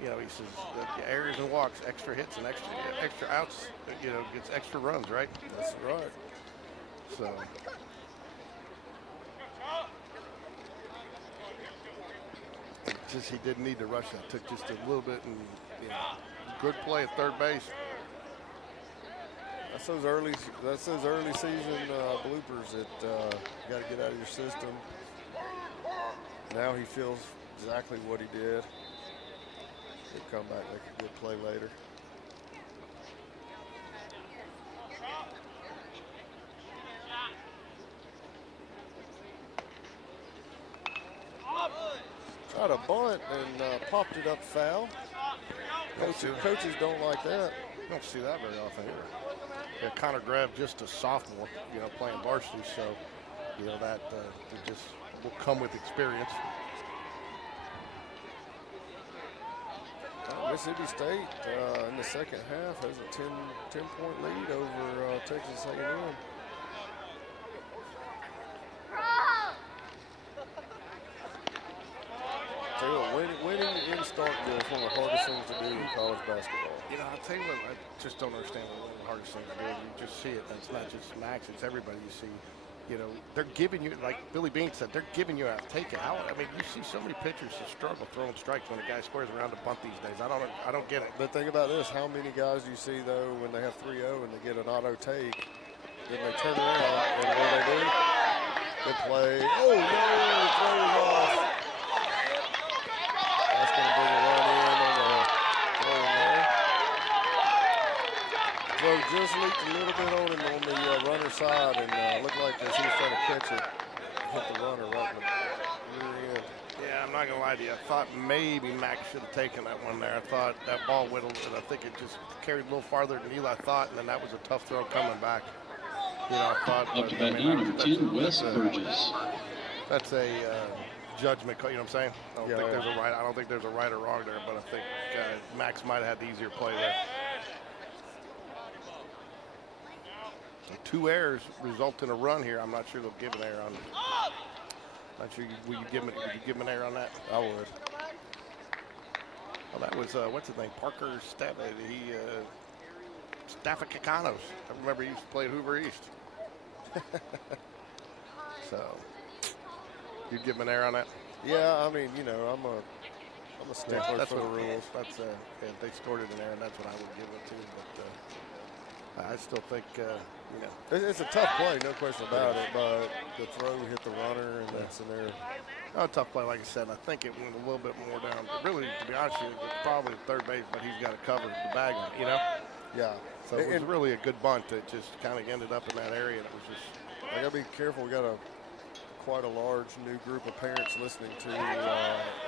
he says that errors and walks, extra hits and extra outs, gets extra runs, right? That's right. So. Just he didn't need to rush that. Took just a little bit, and good play at third base. That's those early season bloopers that you got to get out of your system. Now he feels exactly what he did. He'll come back, make a good play later. Tried a bunt and popped it up foul. Coaches don't like that. You don't see that very often here. Yeah, Connor Grab, just a sophomore, playing varsity, so that it just will come with experience. Mississippi State in the second half has a 10-point lead over Texas A&M. Tell you what, winning in Starkville is one of the hardest things to do in college basketball. I'll tell you what, I just don't understand what the hardest thing to do. You just see it, and it's not just Max, it's everybody you see. They're giving you, like Billy Bean said, they're giving you a take it out. I mean, you see so many pitchers that struggle throwing strikes when a guy squares around to bunt these days. I don't get it. But think about this, how many guys do you see, though, when they have 3-0 and they get an auto take, then they turn around, and what do? They play, oh, no, the throw is off. That's going to bring a run in on the throw in there. Throw just leaked a little bit on him on the runner side, and looked like as he was trying to catch it, hit the runner right in the rear end. Yeah, I'm not going to lie to you. I thought maybe Max should have taken that one there. I thought that ball whittled, and I think it just carried a little farther than Eli thought, and then that was a tough throw coming back. I thought. Up to bat now, number 10, Wes Burgess. That's a judgment call, you know what I'm saying? I don't think there's a right or wrong there, but I think Max might have had the easier play there. 2 errors result in a run here. I'm not sure they'll give an error on it. Not sure. Would you give him an error on that? I would. Well, that was what's his name? Parker Stafficanos. I remember he used to play at Hoover East. So, you'd give him an error on that? Yeah, I mean, I'm a stickler for the rules. That's they scored it in there, and that's what I would give it to. But I still think, it's a tough play, no question about it. But the throw hit the runner, and that's in there. Oh, tough play, like I said. I think it went a little bit more down. But really, to be honest with you, it's probably the third base, but he's got to cover the bag on it, Yeah. So it was really a good bunt that just kind of ended up in that area. And it was just. I got to be careful. We got quite a large new group of parents listening to.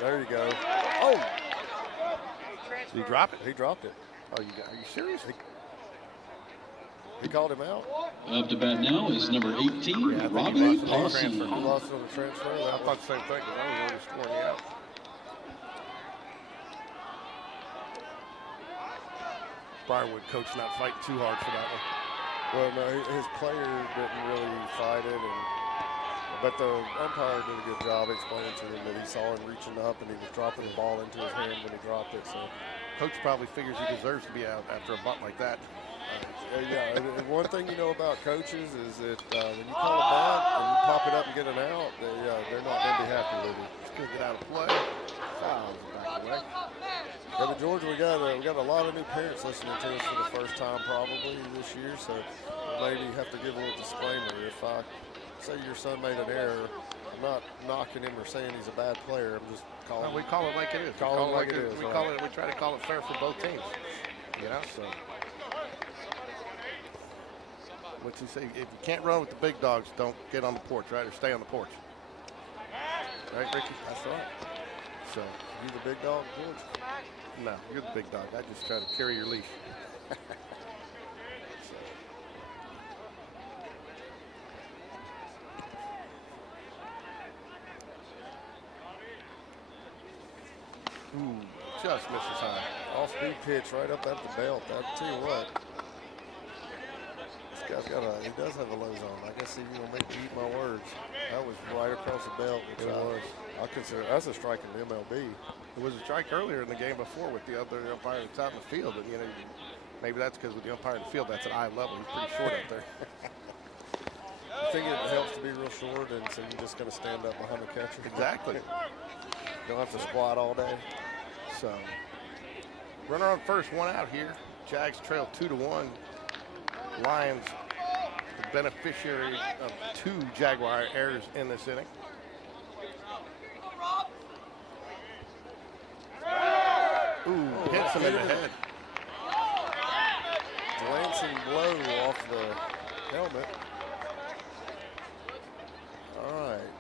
There you go. Oh! Did he drop it? He dropped it. Oh, are you serious? He called him out. Up to bat now is number 18, Robbie Posse. He lost it on the transfer. I thought the same thing because I was already scoring you out. Briarwood coach not fighting too hard for that one. Well, no, his player didn't really fight it, but the umpire did a good job explaining to him that he saw him reaching up and he was dropping the ball into his hand when he dropped it. So, coach probably figures he deserves to be out after a bunt like that. Yeah, and one thing you know about coaches is that when you call a bunt and you pop it up and get an out, they're not going to be happy with it. It's going to get out of play. Fouls back away. Yeah, but George, we got a lot of new parents listening to us for the first time probably this year, so maybe have to give a little disclaimer. If I say your son made an error, I'm not knocking him or saying he's a bad player. I'm just calling. No, we call it like it is. Call it like it is. We try to call it fair for both teams. So. What's he say? If you can't run with the big dogs, don't get on the porch, right? Or stay on the porch. Right, Ricky? That's right. So, You the big dog, George? no, you're the big dog. I just try to carry your leash. Ooh, just misses high. Off-speed pitch right up at the belt. I'll tell you what. This guy's got he does have a low zone. I guess he's going to make me eat my words. That was right across the belt, which I consider, that's a strike in the MLB. It was a strike earlier in the game before with the other umpire that's out in the field. And, you know, maybe that's because with the umpire in the field, that's at eye level. He's pretty short out there. I think it helps to be real short, and so you're just going to stand up behind the catcher. Exactly. Don't have to squat all day. So, runner on first, one out here. Jags trail 2-1. Lions, the beneficiary of 2 Jaguar errors in this inning. Ooh, hits him in the head. Glancing blow off the helmet. All right.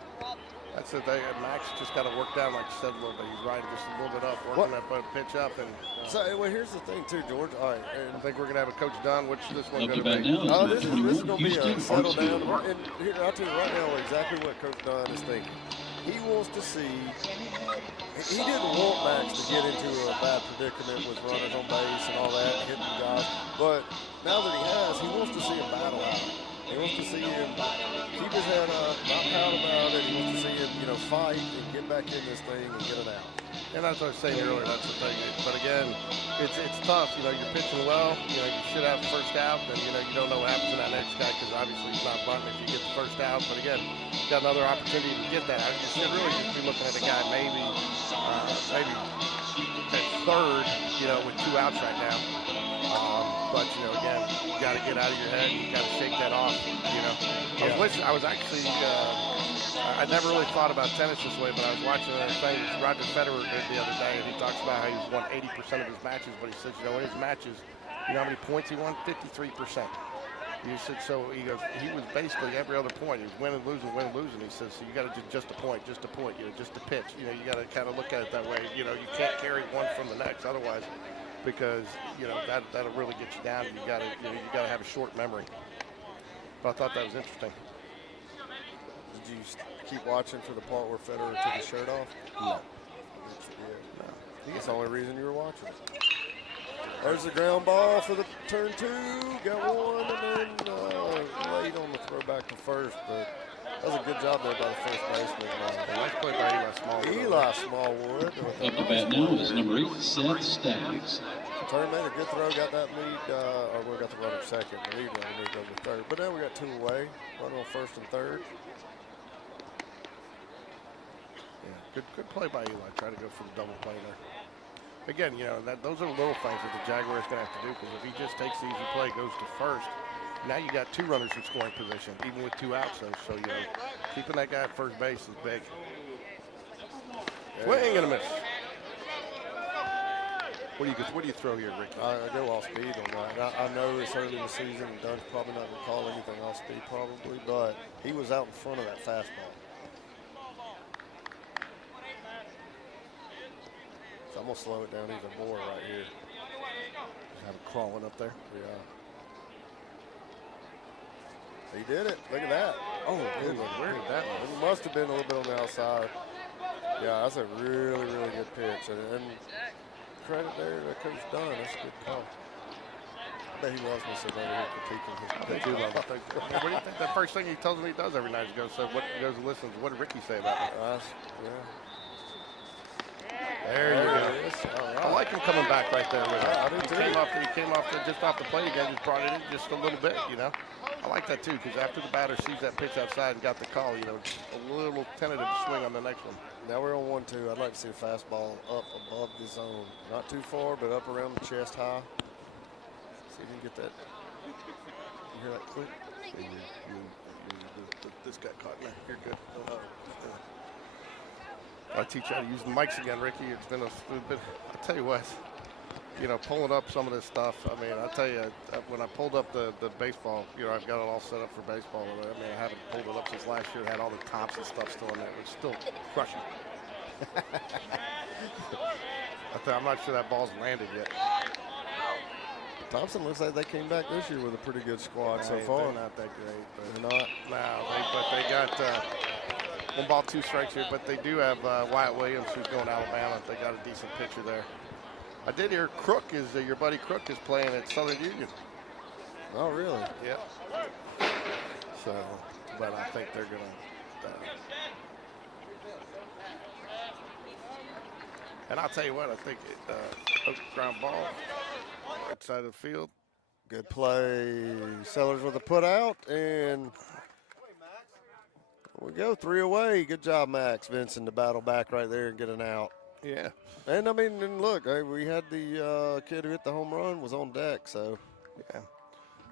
That's the thing. Max just got to work down, like you said, a little bit. He's riding just a little bit up, working that pitch up. And so, well, here's the thing, too, George. All right. I think we're going to have a Coach Dunn. What's this one Up going to to bat be? now This is going to be a settle down. Hartsfield. And here, I'll tell you right now exactly what Coach Dunn is thinking. He wants to see. He didn't want Max to get into a bad predicament with runners on base and all that, hitting guys. But now that he has, he wants to see him battle out. He wants to see him keep his head up, not pout about it. He wants to see him, fight and get back in this thing and get it out. And that's what I was saying earlier. That's the thing. But again, it's tough. You're pitching well. You should have the first out. And, you don't know what happens to that next guy because obviously he's not bunting if you get the first out. But again, you got another opportunity to get that. You should really just be looking at a guy maybe at third, with 2 outs right now. But, again, you got to get out of your head. You got to shake that off, I was actually, I never really thought about tennis this way, but I was watching a thing with Roger Federer the other day, and he talks about how he's won 80% of his matches, but he says, in his matches, you know how many points he won? 53%. He said, so he goes, he was basically every other point. He was winning, losing, winning, losing. He says, so you got to do just a point, just a pitch. You got to kind of look at it that way. You can't carry one from the next otherwise, because, that'll really get you down. You got to have a short memory. But I thought that was interesting. Did you keep watching for the part where Federer took his shirt off? No. No. That's the only reason you were watching it. There's the ground ball for the turn 2. Got one, and then late on the throw back to first. But that was a good job there by the first baseman. Nice play by Eli Smallwood. Eli Smallwood. Up to bat now is number 8, Seth Staggs. Turn made a good throw, got that lead, or we got the runner second. The lead runner moved over to third. But now we got 2 away. Runner on first and third. Yeah, good play by Eli. Try to go for the double play there. Again, those are the little things that the Jaguars going to have to do, because if he just takes the easy play, goes to first, now you got 2 runners in scoring position, even with 2 outs. So keeping that guy at first base is big. Swing and a miss. What do you throw here, Ricky? I go off speed on that. I know it's early in the season, and Dunn's probably not going to call anything off speed probably, but he was out in front of that fastball. So I'm going to slow it down even more right here. Just have it crawling up there. Yeah. He did it. Look at that. Oh, good one. Where did that It must have been a little bit on the outside. Yeah, that's a really, really good pitch. And credit there to Coach Dunn. That's a good call. I bet he loves me sitting over here critiquing his pitch. They do love it. What do you think the first thing he tells me he does every night is goes and listens. What did Ricky say about me? Yeah. There you go. Right. I like him coming back right there with it. I do too. He came off just off the plate again, just brought it in just a little bit, I like that too, because after the batter sees that pitch outside and got the call, just a little tentative swing on the next one. Now we're on 1-2. I'd like to see a fastball up above the zone. Not too far, but up around the chest high. See if you can get that. You hear that click? This got caught in there. You're good. I teach you how to use the mics again, Ricky. It's been a bit. I tell you what, pulling up some of this stuff. I mean, I tell you, when I pulled up the baseball, I've got it all set up for baseball. I mean, I haven't pulled it up since last year. It had all the tops and stuff still in there. It's still crushing. I'm not sure that ball's landed yet. Thompson looks like they came back this year with a pretty good squad so far. They're not that great. But They're not. No, but they got 1 ball, 2 strikes here. But they do have Wyatt Williams, who's going to Alabama. They got a decent pitcher there. I did hear Crook your buddy Crook is playing at Southern Union. Oh, really? Yep. So, but I think they're going to. And I'll tell you what, I think ground ball, right side of the field. Good play. Sellers with a put out, and we go 3 away. Good job, Max Vincent, to battle back right there and get an out. Yeah. And I mean, and look, we had the kid who hit the home run was on deck, so. Yeah.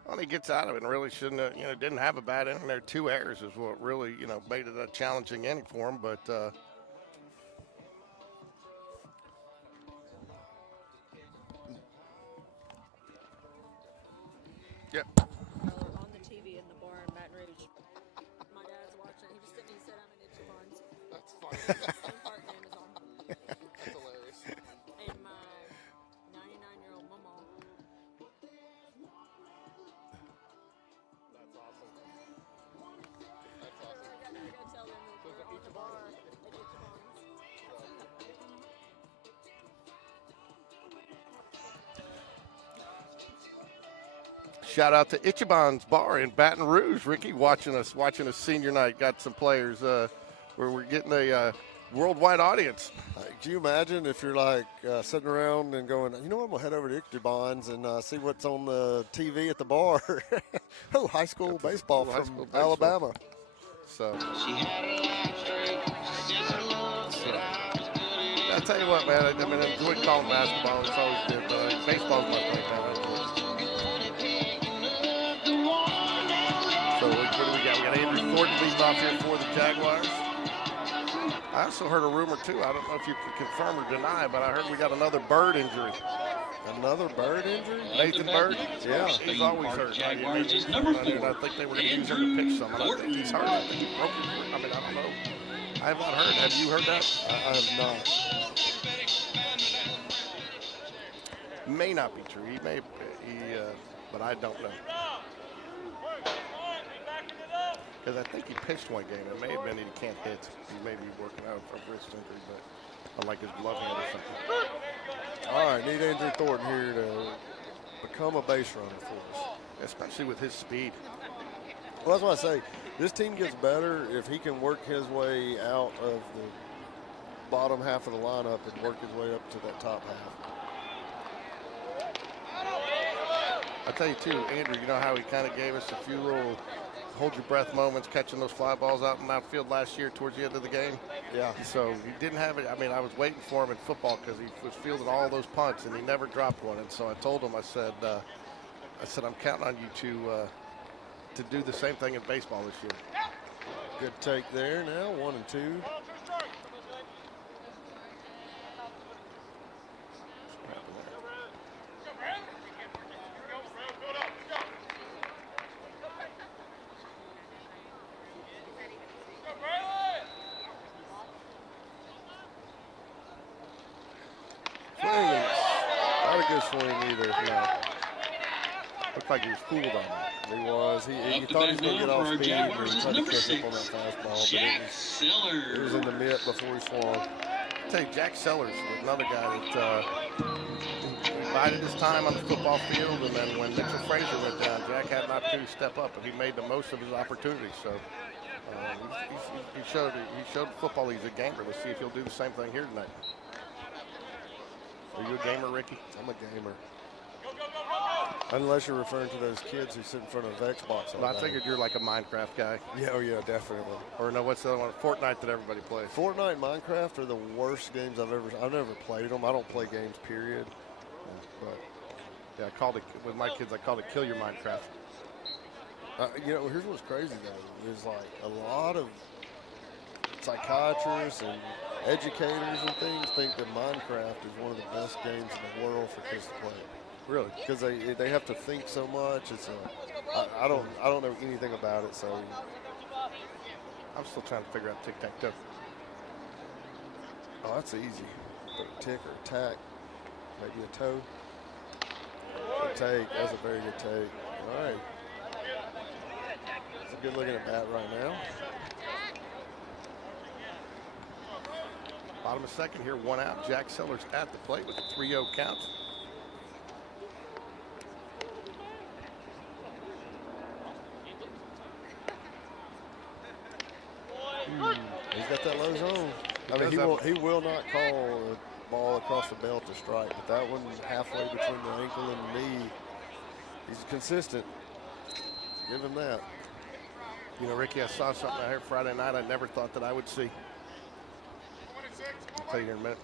Well, he gets out of it and really shouldn't have, didn't have a bad inning there. 2 errors is what really, made it a challenging inning for him, but. Yep. On the TV in the bar in Baton Rouge. My dad's watching. He just sent me and said I'm in Itchy Buns. That's funny. Theme park game is on. That's hilarious. And my 99-year-old mama. That's awesome. That's I gotta go tell them that we're on the bar at Itchy Buns. Shout out to Ichiban's Bar in Baton Rouge. Ricky watching us senior night. Got some players where we're getting a worldwide audience. Can you imagine if you're like sitting around and going, I'm going to head over to Ichabod's and see what's on the TV at the bar. Oh, high school baseball from Alabama. So, I'll tell you what, man. I enjoy calling basketball. It's always good. Baseball's my favorite. So what do we got? We got Andrew Thornton leading off here for the Jaguars. I also heard a rumor, too. I don't know if you can confirm or deny, but I heard we got another Bird injury. Another Bird injury? Nathan Bird? Yeah. He's always hurt. Jaguars is number 4. I think they were going to use him to pitch some. I think he's hurt. I think he broke his foot. I don't know. I have not heard. Have you heard that? I have not. May not be true. But I don't know. Because I think he pitched one game. It may have been that he can't hit. He may be working out for a wrist injury, but unlike his glove hand or something. All right, need Andrew Thornton here to become a base runner for us. Especially with his speed. Well, that's what I say. This team gets better if he can work his way out of the bottom half of the lineup and work his way up to that top half. I'll tell you, too, Andrew, you know how he kind of gave us a few little hold-your-breath moments catching those fly balls out in the outfield last year towards the end of the game? Yeah. So he didn't have it. I was waiting for him in football because he was fielding all those punts, and he never dropped one. And so I told him, I said, I'm counting on you to do the same thing in baseball this year. Good take there now, 1 and 2. Swing either. No. Looked like he was fooled on that. He was. He thought he was going to get off speed. He tried to catch up on that fastball, but it was in the mitt before he swung. I'll tell you, Jack Sellers, another guy that bided his time on the football field, and then when Mitchell Frazier went down, Jack had an opportunity to step up, and he made the most of his opportunities. So he showed football he's a gamer. Let's see if he'll do the same thing here tonight. Are you a gamer, Ricky? I'm a gamer. Unless you're referring to those kids who sit in front of Xbox all day. I figured you're like a Minecraft guy. Yeah, oh yeah, definitely. Or no, what's the other one? Fortnite that everybody plays. Fortnite and Minecraft are the worst games I've never played them. I don't play games, period. But yeah, I called it, with my kids, I called it Kill Your Minecraft. Here's what's crazy though. There's like a lot of psychiatrists and educators and things think that Minecraft is one of the best games in the world for kids to play. Really? Because they have to think so much. I don't know anything about it, so I'm still trying to figure out tic-tac-toe. Oh, that's easy. Tick or tack. maybe a toe. Good take. That was a very good take. All right. It's a good looking at bat right now. Bottom of second here, 1 out. Jack Sellers at the plate with a 3-0 count. He's got that low zone. He will not call a ball across the belt to strike, but that one halfway between the ankle and the knee, he's consistent. Give him that. You know, Ricky, I saw something out here Friday night I never thought that I would see. I'll tell you here in a minute.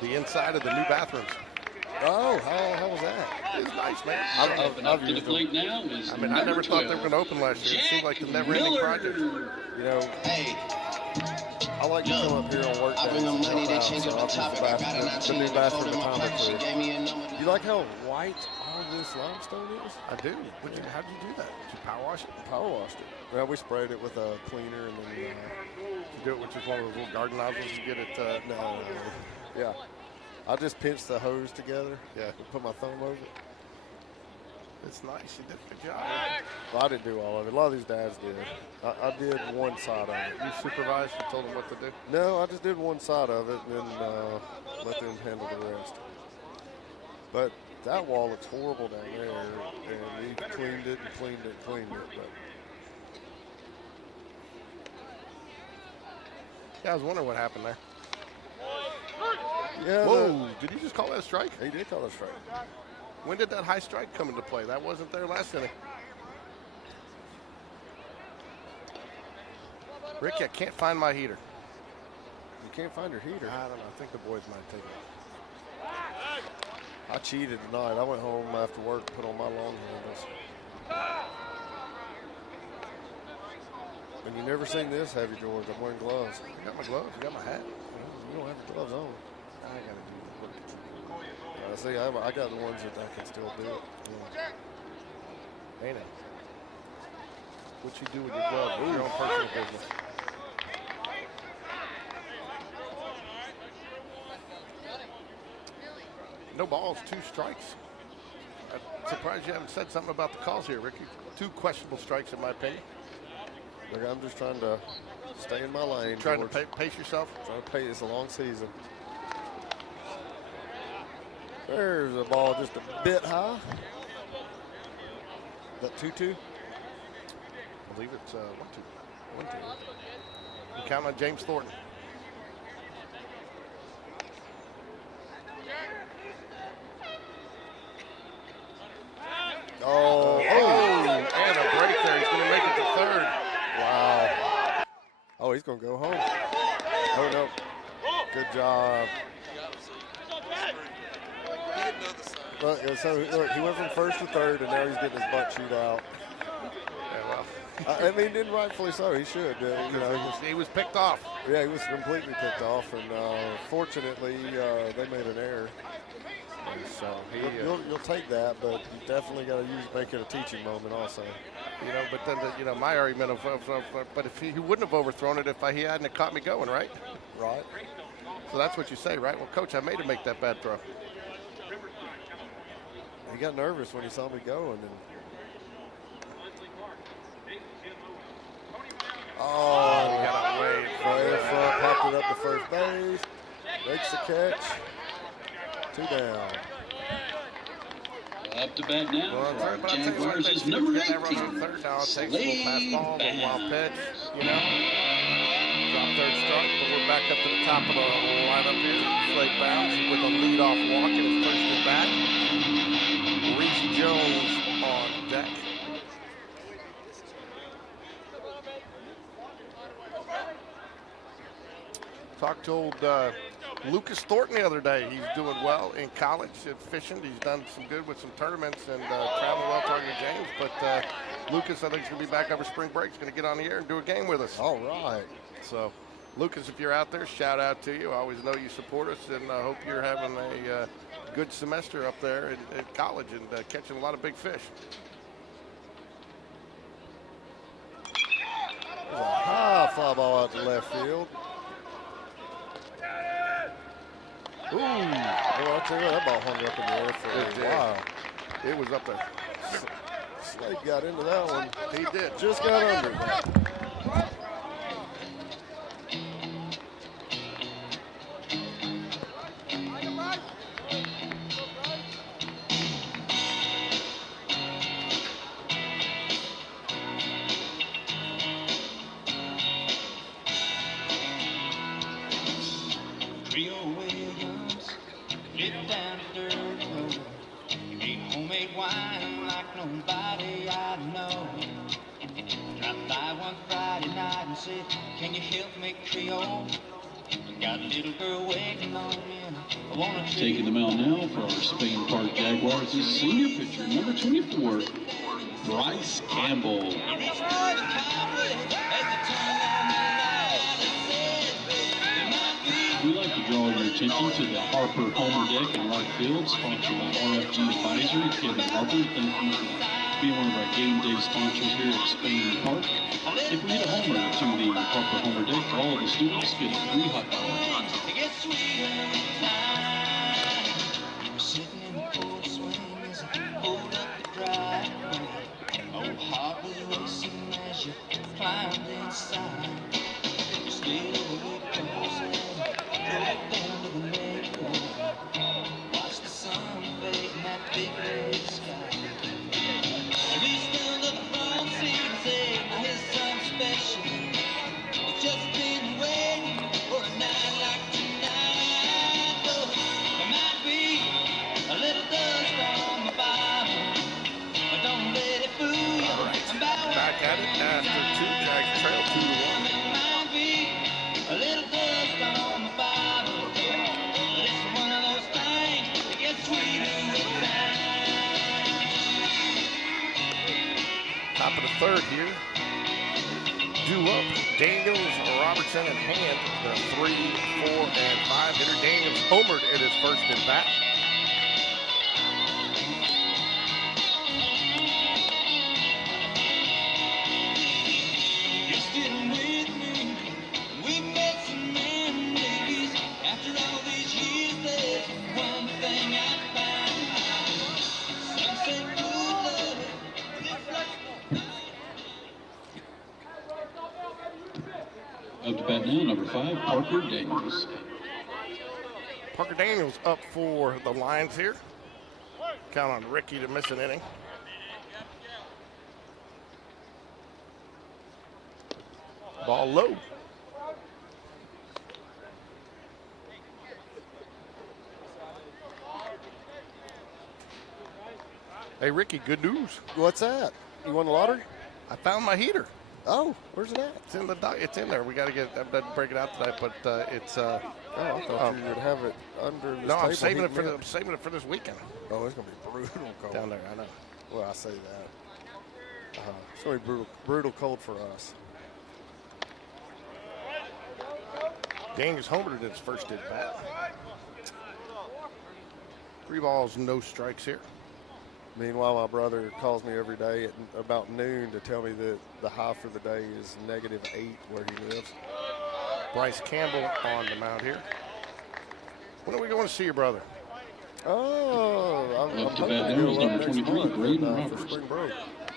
The inside of the new bathrooms. Oh, how was that? It was nice, man. Up to the plate now is I mean, I never thought they were going to open last year. It seemed like the never-ending project. You know, I like to come up here on work days and help out, so I'll use the new bathroom atomic. You like how white all this limestone is? I do. How did you do that? Did you power wash it? Power washed it. Well, we sprayed it with a cleaner and then you do it with just one of those little garden nozzles you get at. No. Yeah. I just pinched the hose together. Yeah. And put my thumb over it. It's nice. You did a good job. Well, I didn't do all of it. A lot of these dads did. I did one side of it. You supervised? You told them what to do? No, I just did one side of it and then let them handle the rest. But that wall looks horrible down there, and we cleaned it and cleaned it and cleaned it. But yeah, I was wondering what happened there. yeah. Whoa, did he just call that a strike? He did call it a strike. When did that high strike come into play? That wasn't there last inning. Ricky, I can't find my heater. You can't find your heater? I don't know. I think the boys might take it. I cheated tonight. I went home after work, put on my long handles. And you never seen this, have you, George? I'm wearing gloves. You got my gloves. You got my hat. You don't have your gloves on. I got to do what See, I got the ones that I can still do it. Yeah. Ain't it? What you do with your gloves? It's your own personal business. No balls, 2 strikes. I'm surprised you haven't said something about the calls here, Ricky. 2 questionable strikes, in my opinion. Look, I'm just trying to stay in my lane. Trying George. to pace yourself? Trying to pace. It's a long season. There's a ball just a bit high. That 2-2? I believe it's 1-2. 1-2. You count on James Thornton. Oh, and a break there. He's going to make it to third. Wow. Oh, he's going to go home. Oh, no. Good job. Look, so look, he went from first to third, and now he's getting his butt chewed out. Yeah, well. I mean, didn't rightfully so. He should. You know, he was picked off. Yeah, he was completely picked off, and fortunately, they made an error. And so you'll take that, but you definitely got to make it a teaching moment also. You know, but then my argument of but if he wouldn't have overthrown it if he hadn't have caught me going, right? Right. So that's what you say, right? Well, Coach, I made him make that bad throw. He got nervous when he saw me go, and then. Oh, he got away front, popped it up to first base, makes the catch. 2 down. Up to bat now. Well, for Jaguars is number 18. Third down, takes a little pass ball, a little wild pitch, you know. Drop third strike, but we're back up to the top of the lineup here. Slate bounce with a leadoff walk and his first at bat. Reese Jones on deck. Talked to old Lucas Thornton the other day. He's doing well in college, efficient. He's done some good with some tournaments and traveled well talking to James. But Lucas, I think, is going to be back over spring break. He's going to get on the air and do a game with us. All right. So, Lucas, if you're out there, shout out to you. I always know you support us, and I hope you're having a good semester up there in college and catching a lot of big fish. There's a high fly ball out to left field. Ooh. Well, I tell you, that ball hung up in the air for It a did. while. It was up there. Slade got into that one. He did. Just got under it. Trio Williams lived down a dirt road. He made homemade wine like nobody I know. Dropped by one Friday night and said, "Can you help make Creole? Got a little girl waiting on me and I wanna Taking the mound now for our Spain Park Jaguars is senior pitcher, number 24, Bryce Campbell. We'd like to draw your attention to the Harper Homer Deck in right field, sponsored by RFG Advisory. Kevin Harper, thank you for being one of our game day sponsors here at Spain Park. If we hit a homer to the Harper Homer Deck, all of the students get a free hot dog. Sitting in the full swing as I pulled up the driveway. Old heart was racing as you climbed inside. Stayed away close and drove down to the neighborhood. Watched the sun fade in that big red sky. I reached down to the front seat and said, "Now here's something special. I've just been waiting for a night like tonight. Though there might be a little dust on the bottom, but don't let it fool you." All right. Back at it after two. Jags trail 2-1. There might be a little dust on the bottom, but it's one of those things that gets sweeter with time. Top of the third here. Due up. Daniels, Robertson, and Hand. The 3, 4, and 5 hitter. Daniels homered at his first at bat. You're still with me. We've met some memories. After all these years, there's one thing I found. Sunset good love. Up to bat now, number 5, Parker Daniels. Parker Daniels up for the Lions here. Count on Ricky to miss an inning. Ball low. Hey, Ricky, good news. What's that? You won the lottery? I found my heater. Oh, where's it at? It's in the it's in there. We got to get. I didn't break it out tonight, but it's. Oh, I thought you would have it under the No, table. I'm saving it for. heating I'm saving it for this weekend. up. Oh, it's gonna be brutal cold. Down there, I know. Well, I say that. It's gonna be brutal cold for us. Daniels homered at his first at bat. 3 balls, no strikes here. Meanwhile, my brother calls me every day at about noon to tell me that the high for the day is -8 where he lives. Bryce Campbell on the mound here. When are we going to see your brother? Oh, I'm Up to hoping bat to now go is up number next 23, month Braden for Roberts. spring break.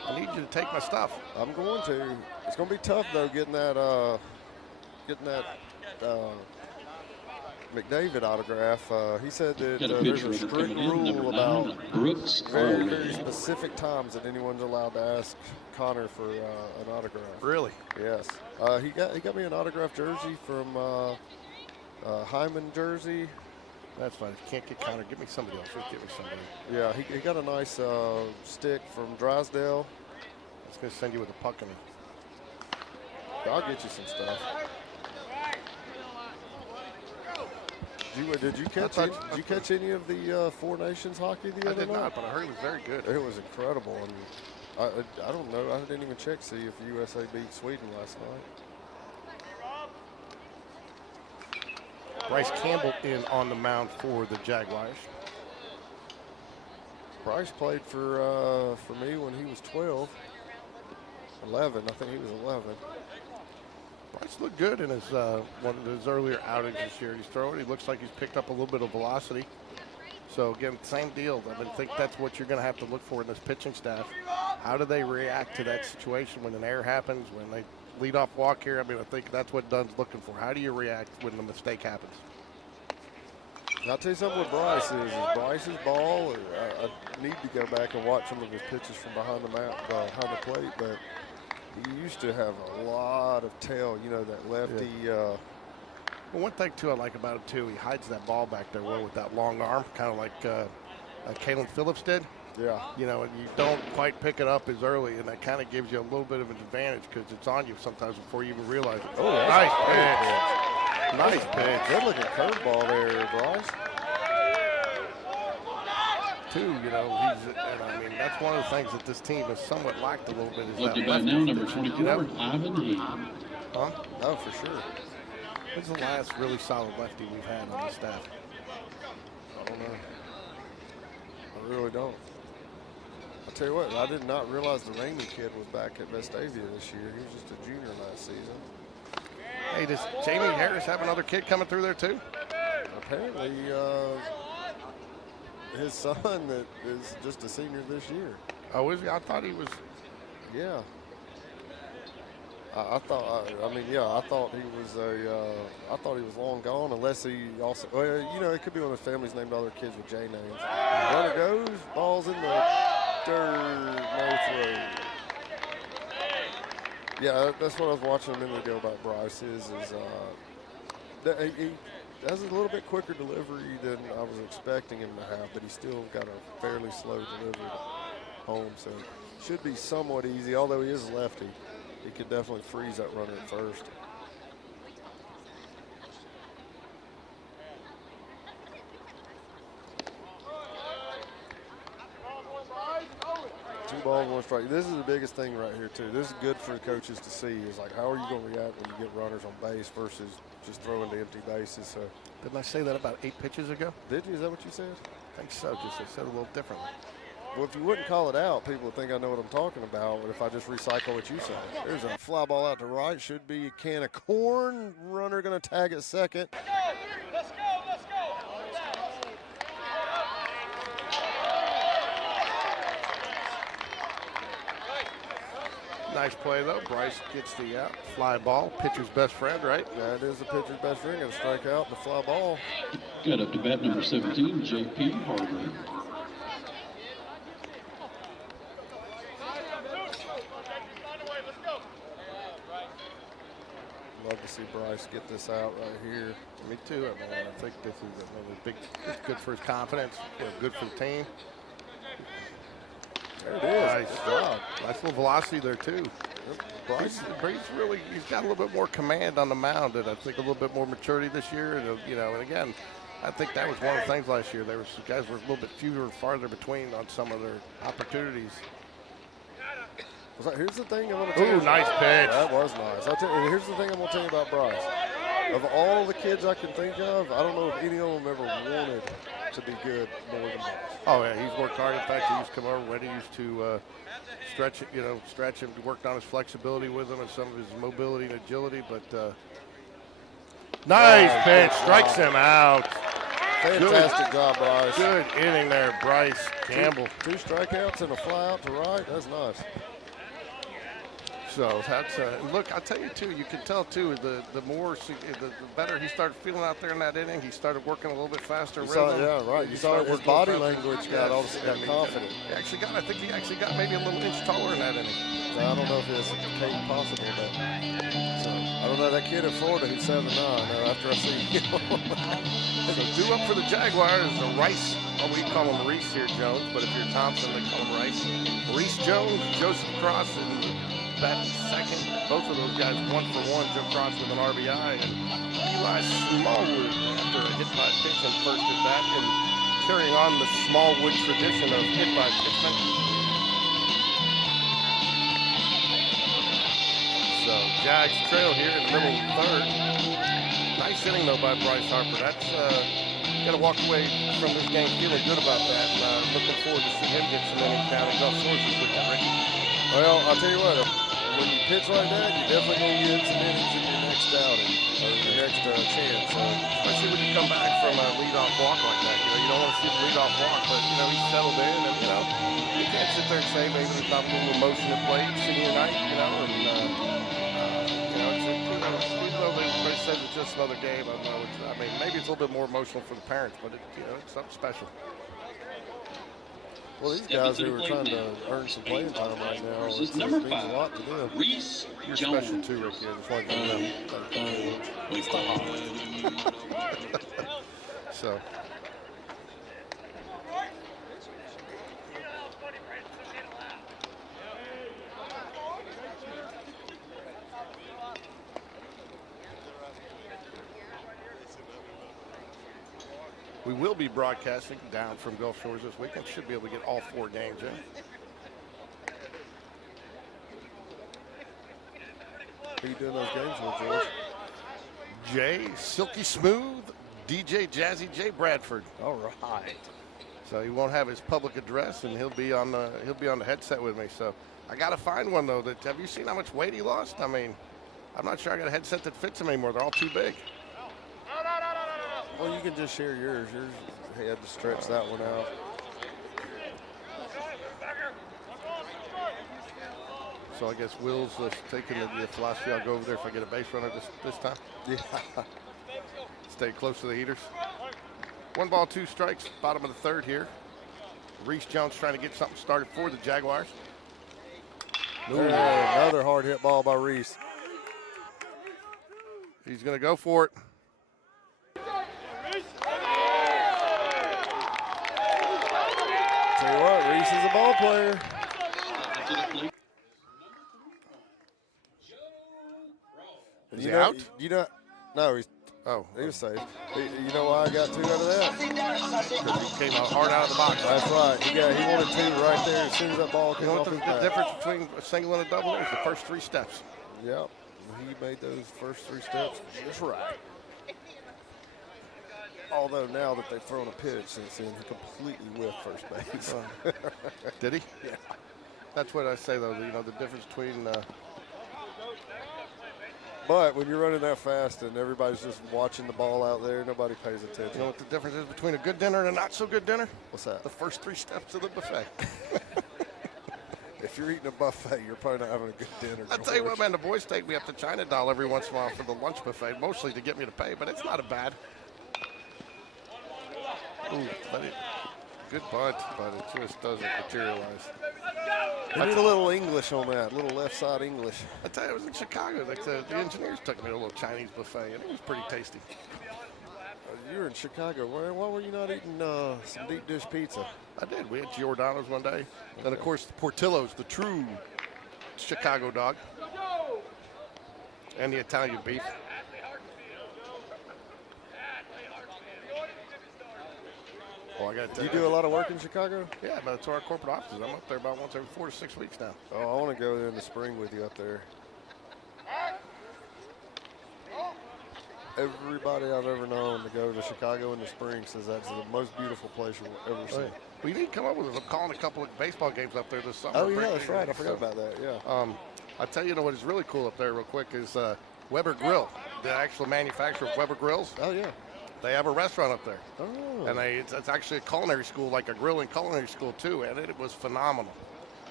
I need you to take my stuff. I'm going to. It's going to be tough though getting that McDavid autograph. He said that Got a there's picture a of it strict coming in, rule number 9, about Brooks very Allred. specific times that anyone's allowed to ask Connor for an autograph. Really? Yes. He got me an autographed jersey from Hyman jersey. That's fine. If you can't get Connor, give me somebody else. Just give me somebody. Yeah, he got a nice stick from Drysdale. I was going to send you with a puck in it. I'll get you some stuff. Did you catch any of the Four Nations hockey the I other did night? not, but I heard it was very good. It was incredible, and I don't know. I didn't even check to see if USA beat Sweden last night. Bryce Campbell in on the mound for the Jaguars. Bryce played for me when he was 12. 11, I think he was 11. Bryce looked good in his one of his earlier outings this year. He's throwing. He looks like he's picked up a little bit of velocity. So again, same deal. I think that's what you're going to have to look for in this pitching staff. How do they react to that situation when an error happens, when they lead off walk here? I mean, I think that's what Dunn's looking for. How do you react when the mistake happens? I'll tell you something with Bryce is Bryce's ball. I need to go back and watch some of his pitches from behind the plate, but he used to have a lot of tail. You know, that lefty. Yeah. Well, one thing too I like about him too, he hides that ball back there well with that long arm, kind of like Kalen Phillips did. Yeah. You know, and you don't quite pick it up as early, and that kind of gives you a little bit of an advantage because it's on you sometimes before you even realize it. Oh, nice pitch. Nice pitch. Good looking curveball there, Bryce. Too, you know, and I mean, that's one of the things that this team has somewhat lacked a little bit is Lefty that bat lefty. now, number 24, You know? Ivan Ham. Huh? Oh, for sure. Who's the last really solid lefty we've had on the staff? I don't know. I really don't. I'll tell you what, I did not realize the Ramey kid was back at Vestavia this year. He was just a junior last season. Hey, does Jamie Harris have another kid coming through there too? Apparently, his son that is just a senior this year. Oh, is he? I thought he was. Yeah. I thought he was I thought he was long gone, unless he also, well, you know, it could be one of his families named all their kids with J names. Runner goes, ball's in the dirt, no throw. Yeah, that's what I was watching a minute ago about Bryce he has a little bit quicker delivery than I was expecting him to have, but he's still got a fairly slow delivery home, so should be somewhat easy, although he is a lefty. He could definitely freeze that runner at first. Two balls, one strike. This is the biggest thing right here, too. This is good for the coaches to see, is like, how are you going to react when you get runners on base versus just throwing to empty bases. So, didn't I say that about 8 pitches ago? Did you? Is that what you said? I think so, just I said it a little differently. Well, if you wouldn't call it out, people would think I know what I'm talking about. But if I just recycle what you said. There's a fly ball out to right. Should be a can of corn. Runner going to tag at second. Let's go, let's go. Nice play, though. Bryce gets the out. Fly ball. Pitcher's best friend, right? That is the pitcher's best friend. Going to strike out the fly ball. Got up to bat number 17, J.P. Harvey. Love to see Bryce get this out right here. Me too. I mean, I think this is another big. It's good for his confidence. Good for the team. There it is. Nice job. Nice little velocity there too. Bryce really, he's got a little bit more command on the mound, and I think a little bit more maturity this year. And and again, I think that was one of the things last year. There was guys were a little bit fewer and farther between on some of their opportunities. Here's the thing I want to tell you. Ooh, nice pitch. That was nice. Here's the thing I'm going to tell you about Bryce. Of all the kids I can think of, I don't know if any of them ever wanted to be good more than Bryce. Oh, yeah, he's worked hard. In fact, he used to come over when he used to stretch him, worked on his flexibility with him and some of his mobility and agility. But nice pitch, strikes him out. Fantastic job, Bryce. Good inning there, Bryce Campbell. Two strikeouts and a fly out to right. That's nice. So that's look. I'll tell you too. You can tell too. The better he started feeling out there in that inning. He started working a little bit faster. You saw his body language got confident. I think he actually got maybe a little inch taller in that inning. So I don't know if it's possible, but I don't know that kid in Florida who's 7'9". After I see him. So due up for the Jaguars is a Rice. Oh, we call him Reese here, Jones. But if you're Thompson, they call him Rice. Reese Jones, Joseph Cross, and batting second. Both of those guys 1 for 1. Joe Cross with an RBI, and Eli Smallwood after a hit by pitch and first at bat, and carrying on the Smallwood tradition of hit by pitchman. So Jags trail here in the middle of the third. Nice inning though by Bryce Harper. That's got to walk away from this game feeling good about that, and looking forward to see him get some innings down in Gulf Shores this weekend, Ricky. Well, I'll tell you what, when you pitch like that, you're definitely going to get some innings in your next outing or your next chance. Especially when you come back from a leadoff walk like that. You don't want to see the leadoff walk, but, he's settled in, and, you can't sit there and say maybe there's not a little emotion at play senior night, and, even though they said it's just another game, I don't know. Maybe it's a little bit more emotional for the parents, but, it's something special. Well, these guys who are trying to earn some playing time right now, it means a lot to them. Reese You're Jones. special too, Ricky. I just wanted you to know. So. We will be broadcasting down from Gulf Shores this weekend. Should be able to get all 4 games in. Who are you doing those games with, George? Jay Silky Smooth, DJ Jazzy J Bradford. All right. So he won't have his public address, and he'll be on the headset with me. So I got to find one though. Have you seen how much weight he lost? I'm not sure I got a headset that fits him anymore. They're all too big. Well, you can just share yours. Yours, he had to stretch that one out. So I guess Will's taking the philosophy. I'll go over there if I get a base runner this time. Yeah. Stay close to the heaters. 1 ball, 2 strikes. Bottom of the 3rd here. Reese Jones trying to get something started for the Jaguars. Ooh, another hard hit ball by Reese. He's going to go for it. Tell you what, Reese is a ball player. Is he out? No, he was safe. You know why I got 2 out of that? Because he came out hard out of the box. That's right. He wanted 2 right there as soon as that ball came off his the bat. difference between a single and a double is the first 3 steps. Yep. He made those first 3 steps just right. Although now that they've thrown a pitch since then, he completely whiffed first base. Did he? Yeah. That's what I say, though. The difference between. But when you're running that fast and everybody's just watching the ball out there, nobody pays attention. You know what the difference is between a good dinner and a not so good dinner? What's that? The first 3 steps of the buffet. If you're eating a buffet, you're probably not having a good dinner. I tell you what, man, the boys take me up to China Doll every once in a while for the lunch buffet, mostly to get me to pay, but it's not a bad. Ooh, good bunt, but it just doesn't materialize. We need a little English on that, a little left side English. I tell you, I was in Chicago. The engineers took me to a little Chinese buffet, and it was pretty tasty. You were in Chicago. Why were you not eating some deep dish pizza? I did. We had Giordano's one day. Then, of course, Portillo's, the true Chicago dog. And the Italian beef. Well, I got. You do a lot of work in Chicago? Yeah, but it's our corporate offices. I'm up there about once every 4 to 6 weeks now. Oh, I want to go there in the spring with you up there. Everybody I've ever known to go to Chicago in the spring says that's the most beautiful place you'll ever see. We need to come up with it. I'm calling a couple of baseball games up there this summer. Oh, yeah, that's right. I forgot about that, yeah. I tell you, what is really cool up there real quick is Weber Grill, the actual manufacturer of Weber Grills. Oh, yeah. They have a restaurant up there. Oh. And it's actually a culinary school, like a grilling culinary school, too, and it was phenomenal.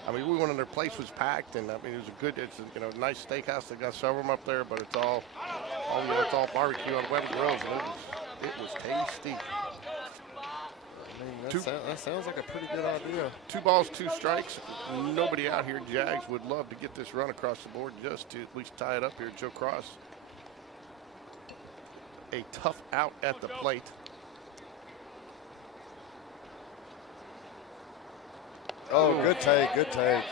I mean, we went in, their place was packed, and I mean, it was it's a nice steakhouse. They got several of them up there, but it's all barbecue on Weber Grills, and it was tasty. I mean, that sounds like a pretty good idea. 2 balls, 2 strikes. Nobody out here. Jags would love to get this run across the board just to at least tie it up here. Joe Cross. A tough out at the plate. Oh, good take, good take.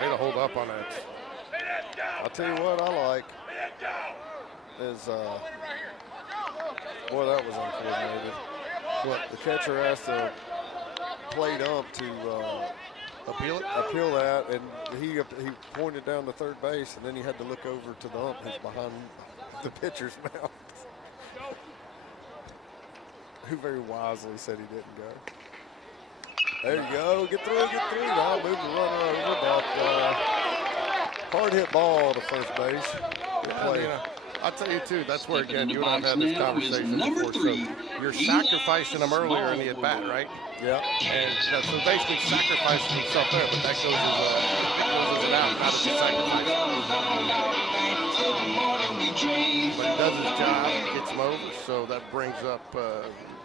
Way to hold up on that. I'll tell you what I like is, boy, that was uncoordinated. What, the catcher asked the plate ump to appeal that, and he pointed down to third base, and then he had to look over to the ump who's behind the pitcher's mouth, who very wisely said he didn't go. There you go. Get through. I'll move the runner over, but hard hit ball to first base. Yeah, I'll tell you too. That's where Stepping again in you the and I've box had this now is conversation number before. 3, So you're Eli sacrificing him earlier in the at bat, right? Yeah. And so basically sacrificing himself there, but that goes as an out, not as a sacrifice. But he does his job, gets him over. So that brings up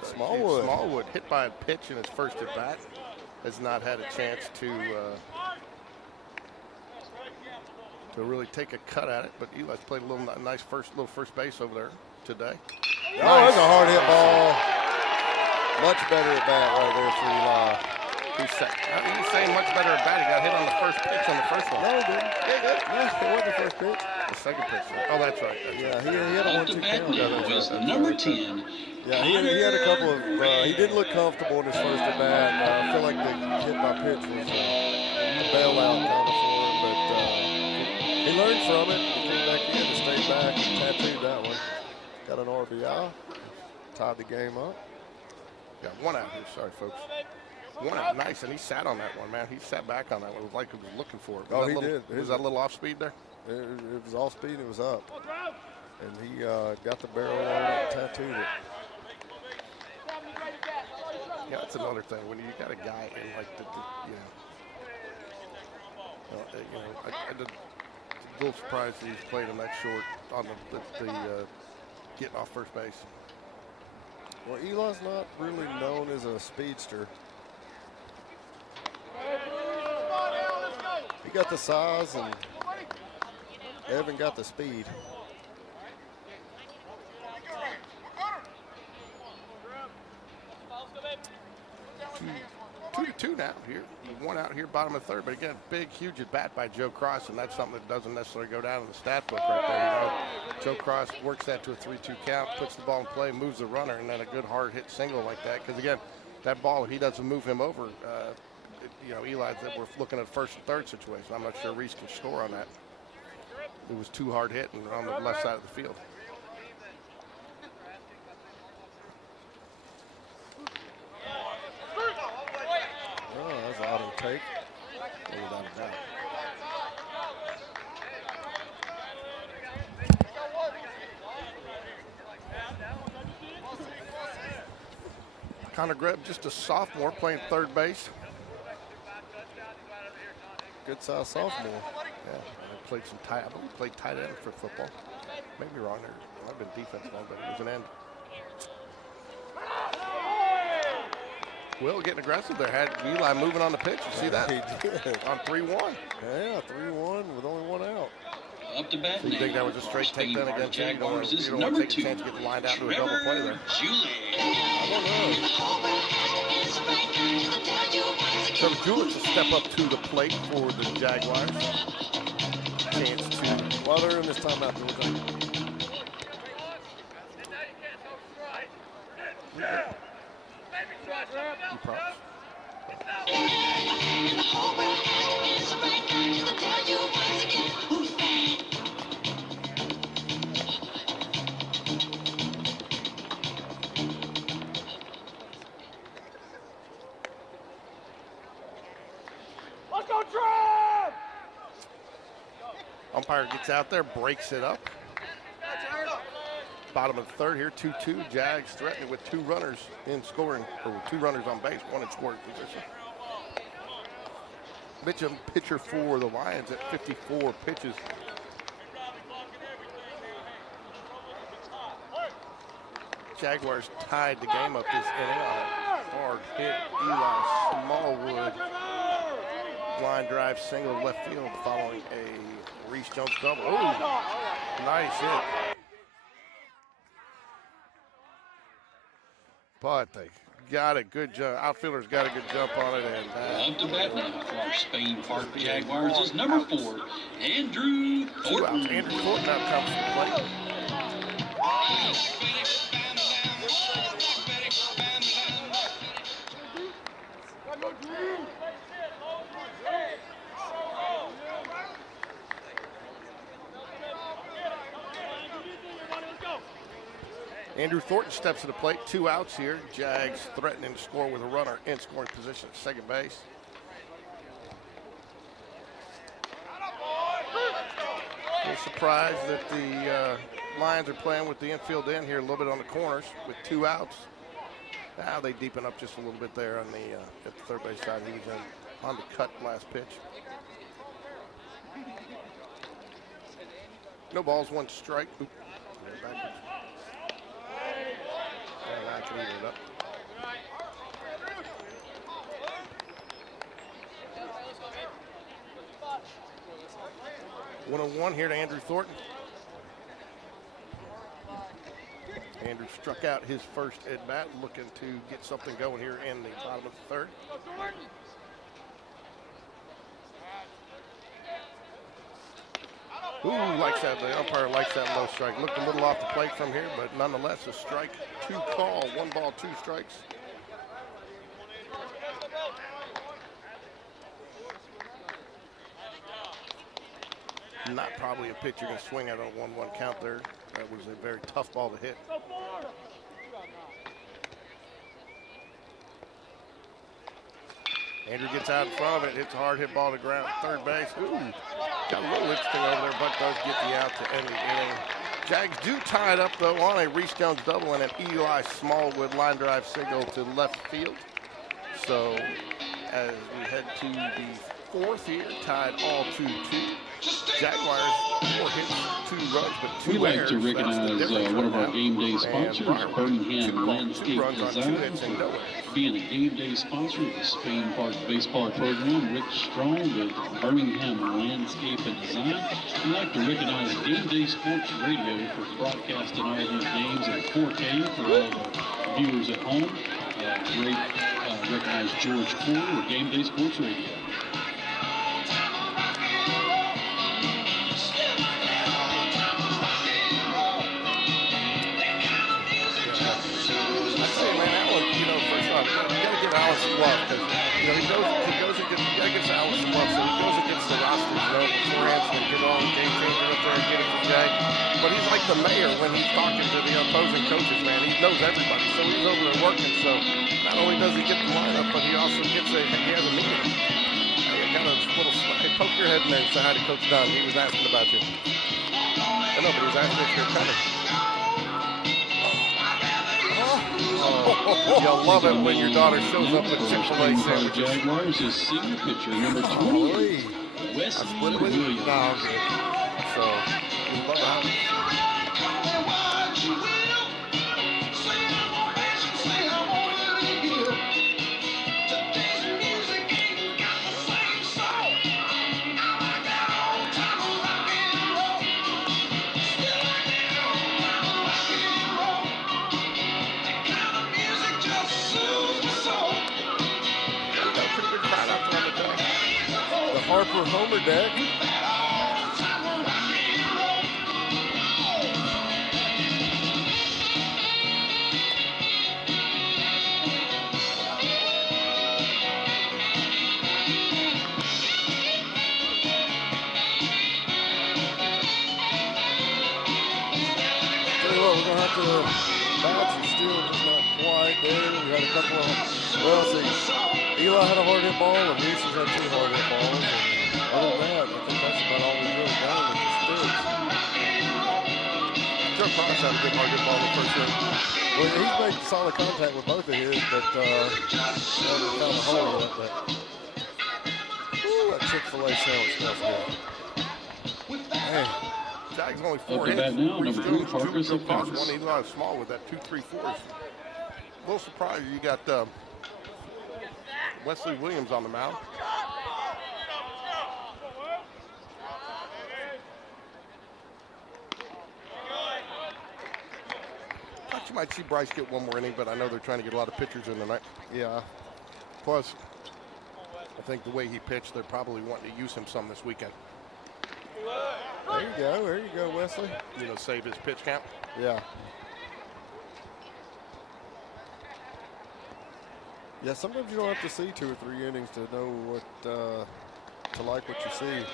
Smallwood. Smallwood hit by a pitch in his first at bat. Has not had a chance to really take a cut at it, but Eli's played a nice first base over there today. Oh, that's a hard hit ball. Much better at bat right there for Eli. He's saying much better at bat. He got hit on the first pitch on the first one. No, he didn't. No, it wasn't the first pitch. The second pitch. Oh, that's right. Yeah, he had a 1-2 count. Was number 10. Yeah, he had a couple of. He didn't look comfortable in his first at bat. I feel like the hit by pitch was a bailout kind of for him, but he learned from it. He came back in and stayed back and tattooed that one. Got an RBI. Tied the game up. Got one out here. Sorry, folks. One out. Nice, and he sat on that one, man. He sat back on that one. It was like he was looking for it. He did. Was that a little off speed there? It was off speed. It was up. And he got the barrel on it and tattooed it. Yeah, that's another thing. When you got a guy in like I'm a little surprised that he's played him that short on the getting off first base. Well, Eli's not really known as a speedster. He got the size, and Evan got the speed. Two to two now here. One out here, bottom of third. But again, big, huge at bat by Joe Cross, and that's something that doesn't necessarily go down in the stat book right there. Joe Cross works that to a 3-2 count, puts the ball in play, moves the runner, and then a good hard hit single like that. Because again, that ball, if he doesn't move him over, Eli, that we're looking at first and third situation. I'm not sure Reese can score on that. It was too hard hit and on the left side of the field. Oh, that's an auto take. Without a doubt. Connor Greb, just a sophomore playing third base. Good size sophomore. Yeah, I played some tight. I believe he played tight end for football. Maybe wrong there. Might have been defensive line, but he was an end. Will getting aggressive there. Had Eli moving on the pitch. You see that? He did. On 3-1. Yeah, 3-1 with only one out. Up to bat So you think that was a straight take then again? You don't want to take a chance to get lined out to a double play there. I don't know. Trevor Julich will step up to the plate for the Jaguars. Chance to. While they're in this timeout, Georgia. Props. Let's go, Trev! Umpire gets out there, breaks it up. Bottom of the third here, 2-2. Jags threatening with two runners in scoring, or with two runners on base, one in scoring position. Mitchum, pitcher for the Lions at 54 pitches. Jaguars tied the game up this inning on a hard hit. Eli Smallwood line drive single left field following a Reese Jones double. Oh, nice hit. But they got a good jump. Outfielders got a good jump on it. And up to bat now for Spain Park Jaguars is number 4, Andrew Thornton. 2 outs. Andrew Thornton now comes to the plate. Andrew Thornton steps to the plate. 2 outs here. Jags threatening to score with a runner in scoring position at second base. A little surprised that the Lions are playing with the infield in here a little bit on the corners with 2 outs. Now they deepen up just a little bit there on the at the third base side. He was on the cut last pitch. No balls, 1 strike. Oop. And I can even it up. 1-1 here to Andrew Thornton. Andrew struck out his first at bat, looking to get something going here in the bottom of the third. Ooh, likes that. The umpire likes that low strike. Looked a little off the plate from here, but nonetheless a strike 2 call. 1 ball, 2 strikes. Not probably a pitch you're going to swing at on a 1-1 count there. That was a very tough ball to hit. Andrew gets out in front of it, hits a hard hit ball to ground, third base. Ooh, got a little interesting over there, but does get the out to end the inning. Jags do tie it up, though, on a Reese Jones double and an Eli Smallwood line drive single to left field. So as we head to the 4th here, tied all 2-2. Jaguars 4 hits, 2 runs, but 2 We'd like errors. to recognize one of our game day sponsors, Birmingham Landscape Design, for being a game day sponsor of the Spain Park Baseball Program. Rick Strong with Birmingham Landscape and Design. We'd like to recognize Game Day Sports Radio for broadcasting all these games in 4K for all the viewers at home. Recognize George Ford with Game Day Sports Radio. Love because he goes against Alice Love, so he goes against the roster, beforehand, so get on game changer up there and get it from Jay. But he's like the mayor when he's talking to the opposing coaches, man. He knows everybody, so he's over there working. So not only does he get the lineup, but he also he has a meeting. Got a little hey, poke your head in there and say hi to Coach Dunn. He was asking about you. I know, but he was asking if you're coming. You'll love it when your daughter shows up with Chick-fil-A sandwiches. Jaguars is senior pitcher number 20, Wesley Williams. No, I'm good. So, you love how Harper homer deck. Tell you what, we're gonna have to bounce and still just not quite there. We had a couple of, well, see, Eli had a hard hit ball and Reese has had 2 hard hit balls. Other than that, I think that's about all we've really done with the sticks. Joe Price had a good hard hit ball in the first inning. Well, he's made solid contact with both of his, but haven't found a hole yet. But ooh, that Chick-fil-A sandwich smells good. Man, Jags only 4 hits. Now, number 3, Parker's one Eli Small with that 2-3-4s. A little surprised you got Wesley Williams on the mound. Thought you might see Bryce get one more inning, but I know they're trying to get a lot of pitchers in tonight. Yeah. Plus, I think the way he pitched, they're probably wanting to use him some this weekend. There you go, Wesley. You know, save his pitch count. Yeah. Yeah, sometimes you don't have to see 2 or 3 innings to know what, to like what you see.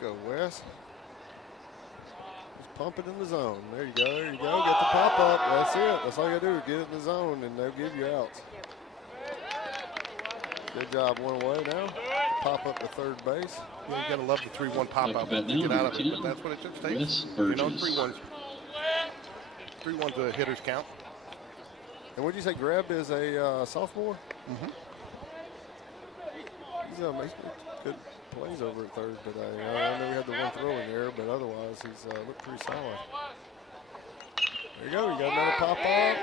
Go, Wes. Just pump it in the zone. There you go. There you go. Get the pop up. That's it. That's all you got to do. Get it in the zone, and they'll give you outs. Good job. One away now. Pop up to third base. Yeah, you got to love the 3-1 pop up to Bat now, get out of it, 10. but that's what it just takes. Wes You know, Burgess. 3-1's a hitter's count. And what did you say? Greb is a sophomore? Mm-hmm. He's good plays over at third today. I know we had the one throw in there, but otherwise he's looked pretty solid. There you go. You got another pop up.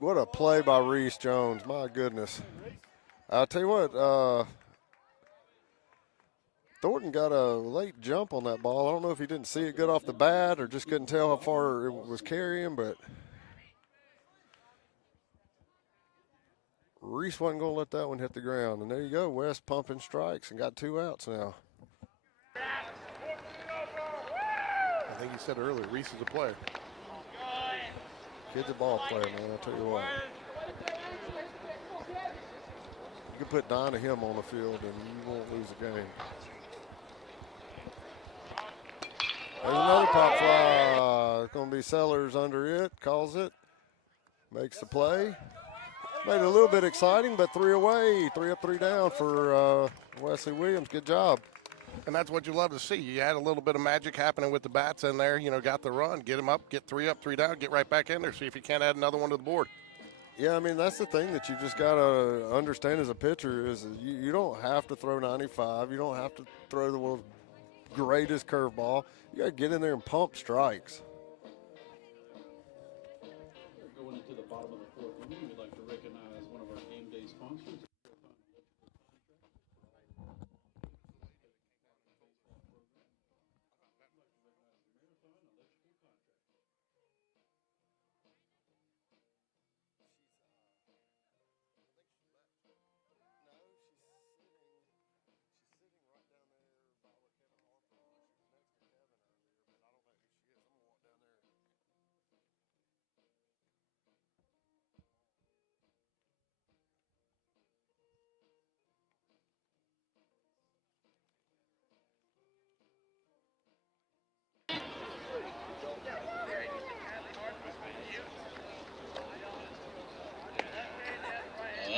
What a play by Reese Jones. My goodness. I'll tell you what, Thornton got a late jump on that ball. I don't know if he didn't see it good off the bat or just couldn't tell how far it was carrying, but Reese wasn't going to let that one hit the ground. And there you go, West pumping strikes and got 2 outs now. I think you said earlier, Reese is a player. Kid's a ball player, man, I'll tell you what. You can put 9 of him on the field and you won't lose a game. There's another pop fly. It's going to be Sellers under it. Calls it. Makes the play. Made it a little bit exciting, but 3 away. 3 up, 3 down for Wesley Williams. Good job. And that's what you love to see. You had a little bit of magic happening with the bats in there. You know, got the run, get them up, get 3 up, 3 down, get right back in there, see if you can't add another one to the board. Yeah, I mean, that's the thing that you just got to understand as a pitcher is you don't have to throw 95. You don't have to throw the world's greatest curveball. You got to get in there and pump strikes. Going into the bottom of the 4th inning, we'd like to recognize one of our game day sponsors.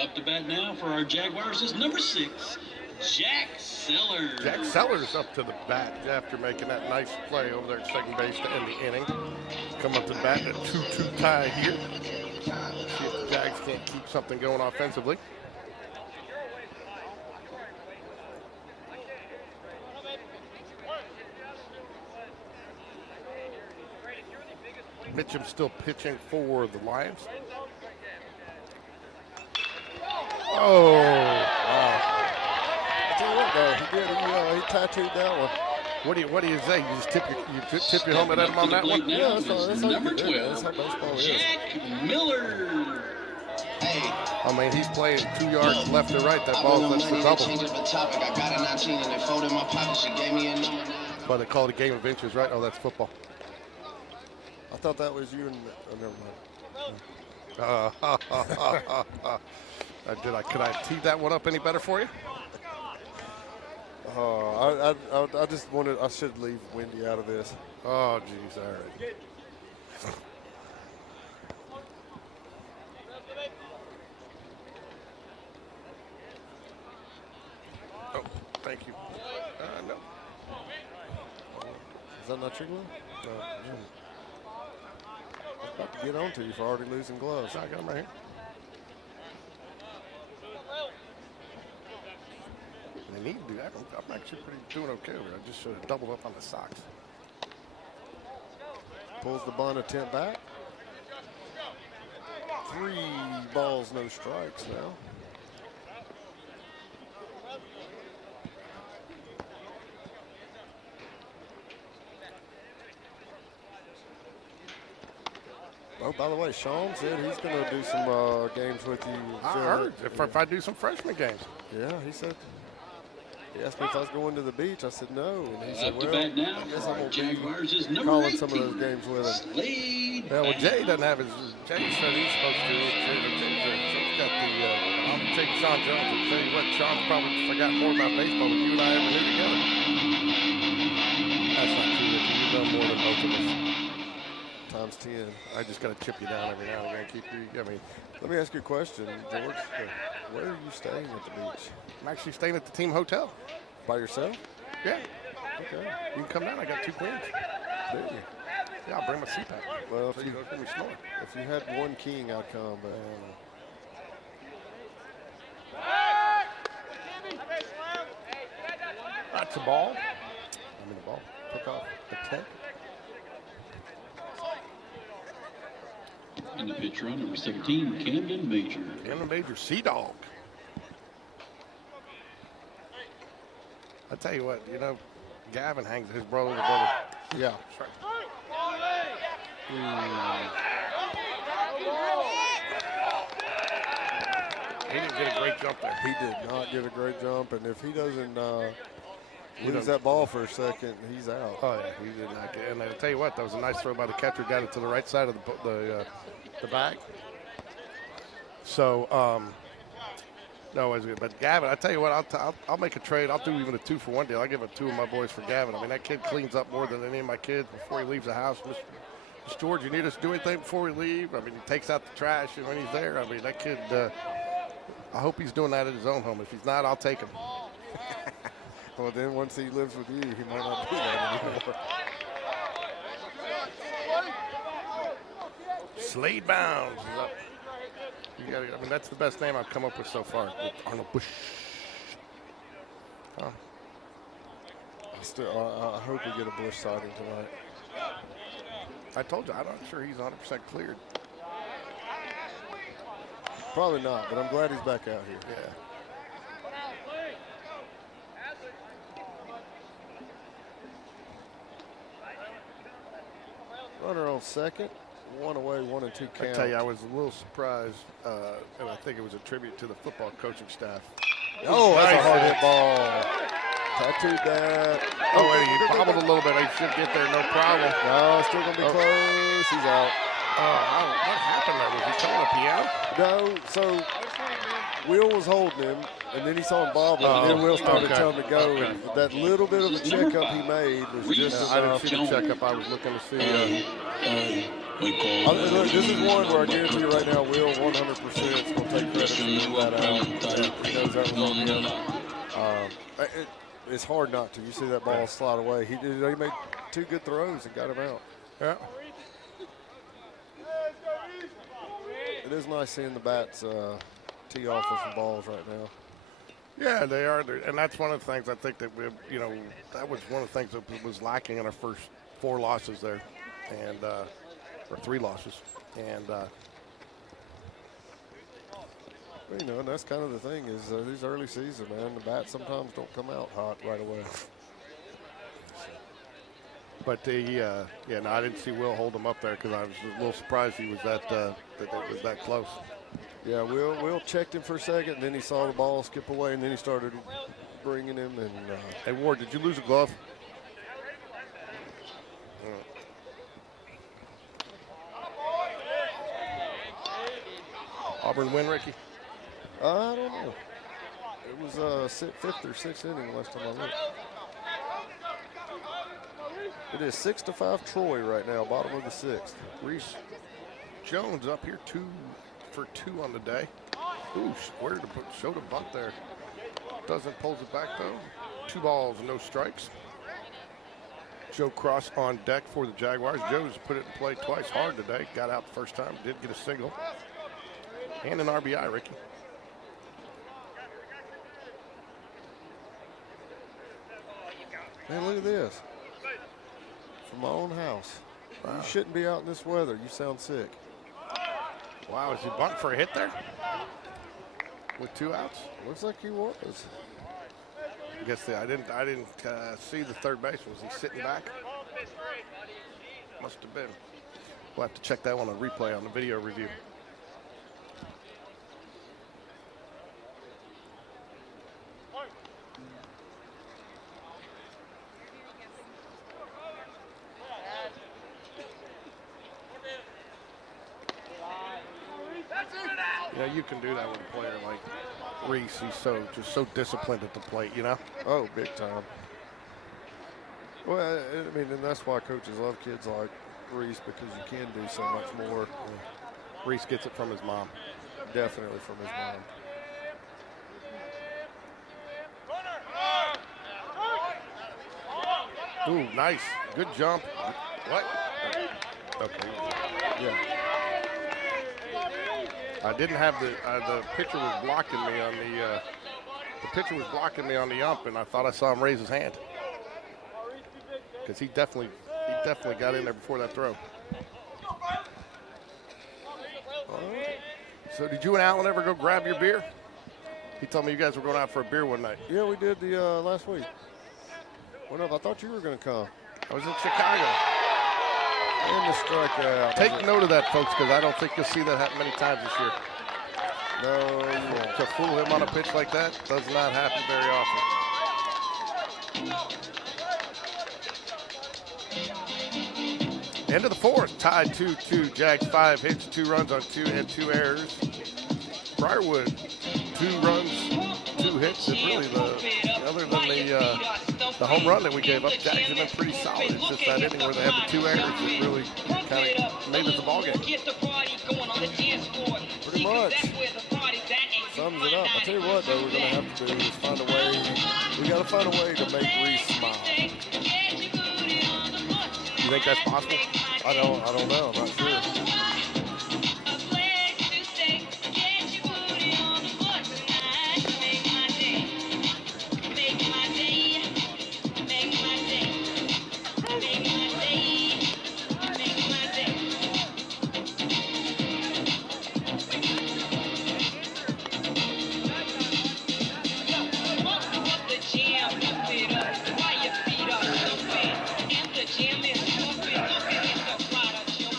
Up to bat now for our Jaguars is number 6, Jack Sellers. Jack Sellers up to the bat after making that nice play over there at second base to end the inning. Come up to the bat, a 2-2 tie here. See if the Jags can't keep something going offensively. Mitchum's still pitching for the Lions. Oh, wow. I tell you what, though, he tattooed that one. What do you say? You just tip your helmet at him on that one? Yeah, that's how number you do it. 12, That's how baseball is. Jack Miller. Hey, I mean, he's playing 2 yards left or right. That ball, that's the double. change up the topic. I got a 19 and they folded my pocket. She gave me a number 9. But they call it a game of inches, right? Oh, that's football. I thought that was you and never mind. Could I tee that one up any better for you? I just wanted, I should leave Wendy out of this. Oh, geez, all right. Oh, thank you. No. Is that not your glove? No. I was about to get on to you for already losing gloves. I got them right here. They need to do that. I'm actually doing okay over here. I just should have doubled up on the socks. Pulls the bunt attempt back. 3 balls, no strikes now. Oh, by the way, Sean said he's going to do some games with you. I heard if I do some freshman games. Yeah, he said. He asked me if I was going to the beach. I said no. And he said, Up to well, bat now I guess for I'm our going to Jaguars is be number calling 18, some of those games with him. Slade. Yeah, well, Jay doesn't have his. Jay said he's supposed to. Jay's got the I'll take Sean Jones and tell you what, Sean's probably forgot more about baseball than you and I ever knew together. That's not true, Ricky. You know more than both of us. Times 10. I just got to chip you down every now and again. Keep you, I mean, Let me ask you a question, George. Where are you staying at the beach? I'm actually staying at the team hotel. By yourself? Yeah. Okay. You can come down. I got 2 queens. Do you? Yeah, I'll bring my CPAP. Well, So if you you, don't hear me snore. if you had one king, I'd come, but That's a ball. I mean, the ball. Pick off the 10. And the pitcher on number 17, Camden Major. Camden Major, Sea Dog. I tell you what, you know, Gavin hangs his brother. Yeah, that's right. He didn't get a great jump there. he did not get a great jump. And if he doesn't lose don't- that ball for a second, he's out. Oh yeah, he did not get. And I'll tell you what, that was a nice throw by the catcher. Got it to the right side of the bag. So no, it was good. But Gavin, I tell you what, I'll make a trade. I'll do even a 2-for-1 deal. I'll give it 2 of my boys for Gavin. I mean, that kid cleans up more than any of my kids before he leaves the house. Mr. George, you need us to do anything before we leave? I mean, he takes out the trash, and when he's there, I mean, that kid. I hope he's doing that at his own home. If he's not, I'll take him. Well, then once he lives with you, he might not do that anymore. Slade Bounds is up. You gotta, I mean, that's the best name I've come up with so far. With Arnold Bush. Huh. I hope we get a Bush sighting tonight. I told you, I'm not sure he's 100% cleared. Probably not, but I'm glad he's back out here. Yeah. Runner on second, 1 away, 1 and 2 count. I tell you, I was a little surprised, and I think it was a tribute to the football coaching staff. Oh, that's Nice a hard hit. hit ball. Tattooed that. Oh, wait, he bobbled a little bit. He should get there, no problem. No, still going to be close. He's out. What happened there? Was he throwing a piano? No, so Will was holding him, and then he saw him bobble, and then Will started telling him to go. Okay. And that little bit of a checkup he made was just I didn't enough. see the checkup. I was looking to see. Look, this is one where I guarantee you right now, Will 100% is going to take credit for getting that out. He knows that was on him. It's hard not to. You see that ball slide away. He made 2 good throws and got him out. Yeah. It is nice seeing the bats tee off with some balls right now. Yeah, they are. And that's one of the things I think that we, that was one of the things that was lacking in our first 4 losses there, and or 3 losses, and. And that's kind of the thing is these early season, man, the bats sometimes don't come out hot right away. But I didn't see Will hold him up there because I was a little surprised he was that it was that close. Yeah, Will checked him for a second, and then he saw the ball skip away, and then he started bringing him. And hey, Ward, did you lose a glove? Auburn win, Ricky? I don't know. It was 5th or 6th inning last time I looked. It is 6-5 Troy right now, bottom of the 6th. Reese Jones up here 2 for 2 on the day. Ooh, square to put show to bunt there. Doesn't pulls it back though. 2 balls, no strikes. Joe Cross on deck for the Jaguars. Joe's put it in play twice hard today. Got out the first time, did get a single. And an RBI, Ricky. Man, look at this. From my own house. Wow. You shouldn't be out in this weather. You sound sick. Wow, is he bunt for a hit there? With 2 outs? Looks like he was. I guess I didn't see the third base. Was he sitting back? Must have been. We'll have to check that one on replay on the video review. Yeah, you can do that with a player like Reese. He's just so disciplined at the plate, you know? Oh, big time. Well, I mean, and that's why coaches love kids like Reese, because you can do so much more. Reese gets it from his mom. Definitely from his mom. Ooh, nice. Good jump. What? Okay. Yeah. I didn't have the pitcher was blocking me on the pitcher was blocking me on the ump, and I thought I saw him raise his hand because he definitely got in there before that throw. So did you and Alan ever go grab your beer? He told me you guys were going out for a beer one night. Yeah, we did the last week. Well, no, I thought you were going to come. I was in Chicago. And the strikeout. Take note of that, folks, because I don't think you'll see that happen many times this year. No, you won't. To fool him on a pitch like that does not happen very often. End of the fourth, tied 2-2. Jags 5 hits, 2 runs on 2 and 2 errors. Briarwood, 2 runs, 2 hits, and really other than the home run that we gave up, Jags have been pretty solid. It's just that inning where they had the 2 errors that really kind of made it the ballgame. Pretty much. Sums it up. I tell you what, though, we're going to have to do is find a way. We got to find a way to make Reese smile. You think that's possible? I don't know. I'm not sure.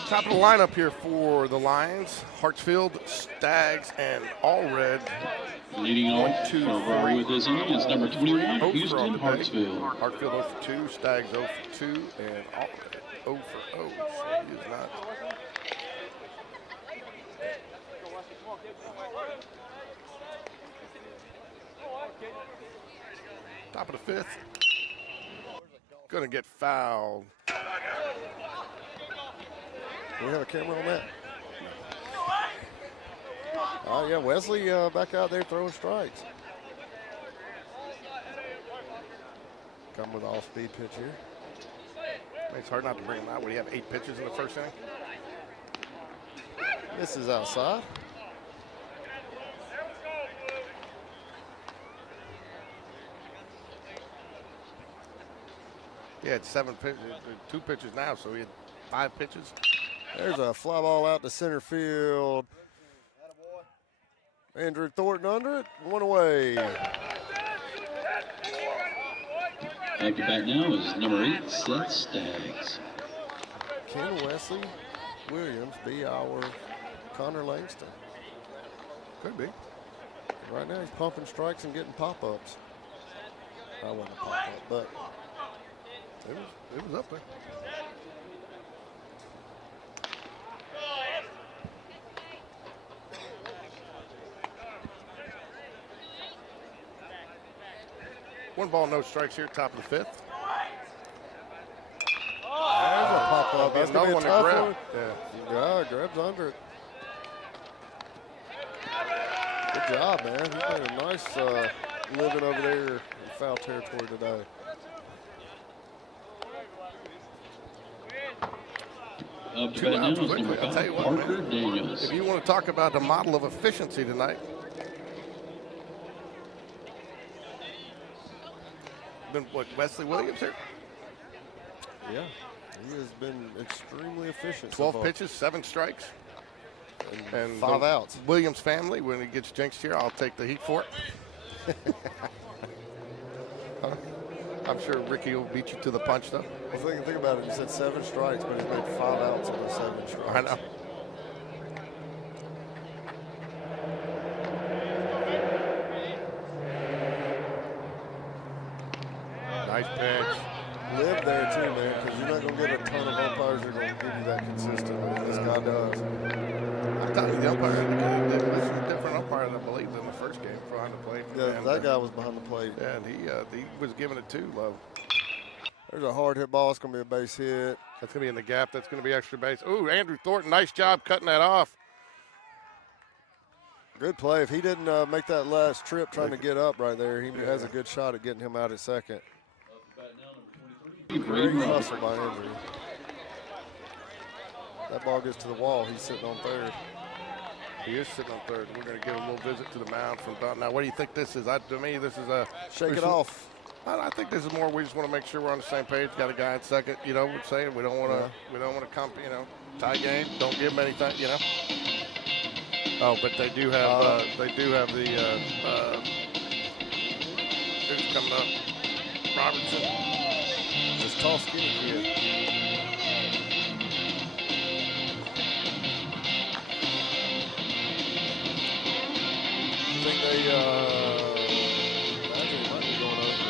Top of the lineup here for the Lions: Hartsfield, Stags, and Allred. Leading off for Briarwood this inning is number 21, for Houston Hartsfield. Hartsfield 0 for 2, Stags 0 for 2, and Allred 0 for 0. So he is not. Top of the 5th. Gonna get fouled. Do we have a camera on that? Oh, yeah, Wesley back out there throwing strikes. Come with an off-speed pitch here. It's hard not to bring him out when you have 8 pitches in the first inning. This is outside. He had 7 pitches, 2 pitches now, so he had 5 pitches. There's a fly ball out to center field. Andrew Thornton under it, 1 away. Active back now is number 8, Seth Staggs. Ken Wesley Williams be our Connor Langston. Could be. Right now he's pumping strikes and getting pop-ups. I wasn't a pop-up, but it was up there. One ball, no strikes here, top of the 5th. There's a pop-up. That's another going to one to be a tough grab. one. Yeah, grabs under it. Good job, man. He's made a nice living over there in foul territory today. Up to 2 bat now outs is quickly. number I'll tell you 5, what, Parker man. Daniels. If you want to talk about the model of efficiency tonight, then what, Wesley Williams here? Yeah, he has been extremely efficient. 12 so far. pitches, 7 strikes. And 5 the outs. Williams family, when he gets jinxed here, I'll take the heat for it. I'm sure Ricky will beat you to the punch, though. Well, think about it. You said 7 strikes, but he's made 5 outs on the 7 strikes. I know. Nice pitch. Live there too, man, because you're not going to get a ton of umpires that are going to give you that consistently. This guy does. I'm telling you, the umpire, this is a different umpire, I believe, than the first game behind the plate. Yeah, And, that guy was behind the plate. Yeah, and he was giving it too low. There's a hard hit ball. It's going to be a base hit. That's going to be in the gap. That's going to be extra base. Ooh, Andrew Thornton, nice job cutting that off. Good play. If he didn't make that last trip trying to get up right there, he has a good shot at getting him out at second. Great hustle by Andrew. That ball gets to the wall. He's sitting on third. He is sitting on third. We're going to give a little visit to the mound from Don. Now, what do you think this is? To me, this is a shake it off. I think this is more. We just want to make sure we're on the same page. Got a guy in second. You know, we're saying we don't want to. We don't want to come. You know, tie game. Don't give him anything. You know. Oh, but they do have. They do have the. Who's coming up? Robertson. Just tall, skinny kid. I think they. Imagine it might be going over.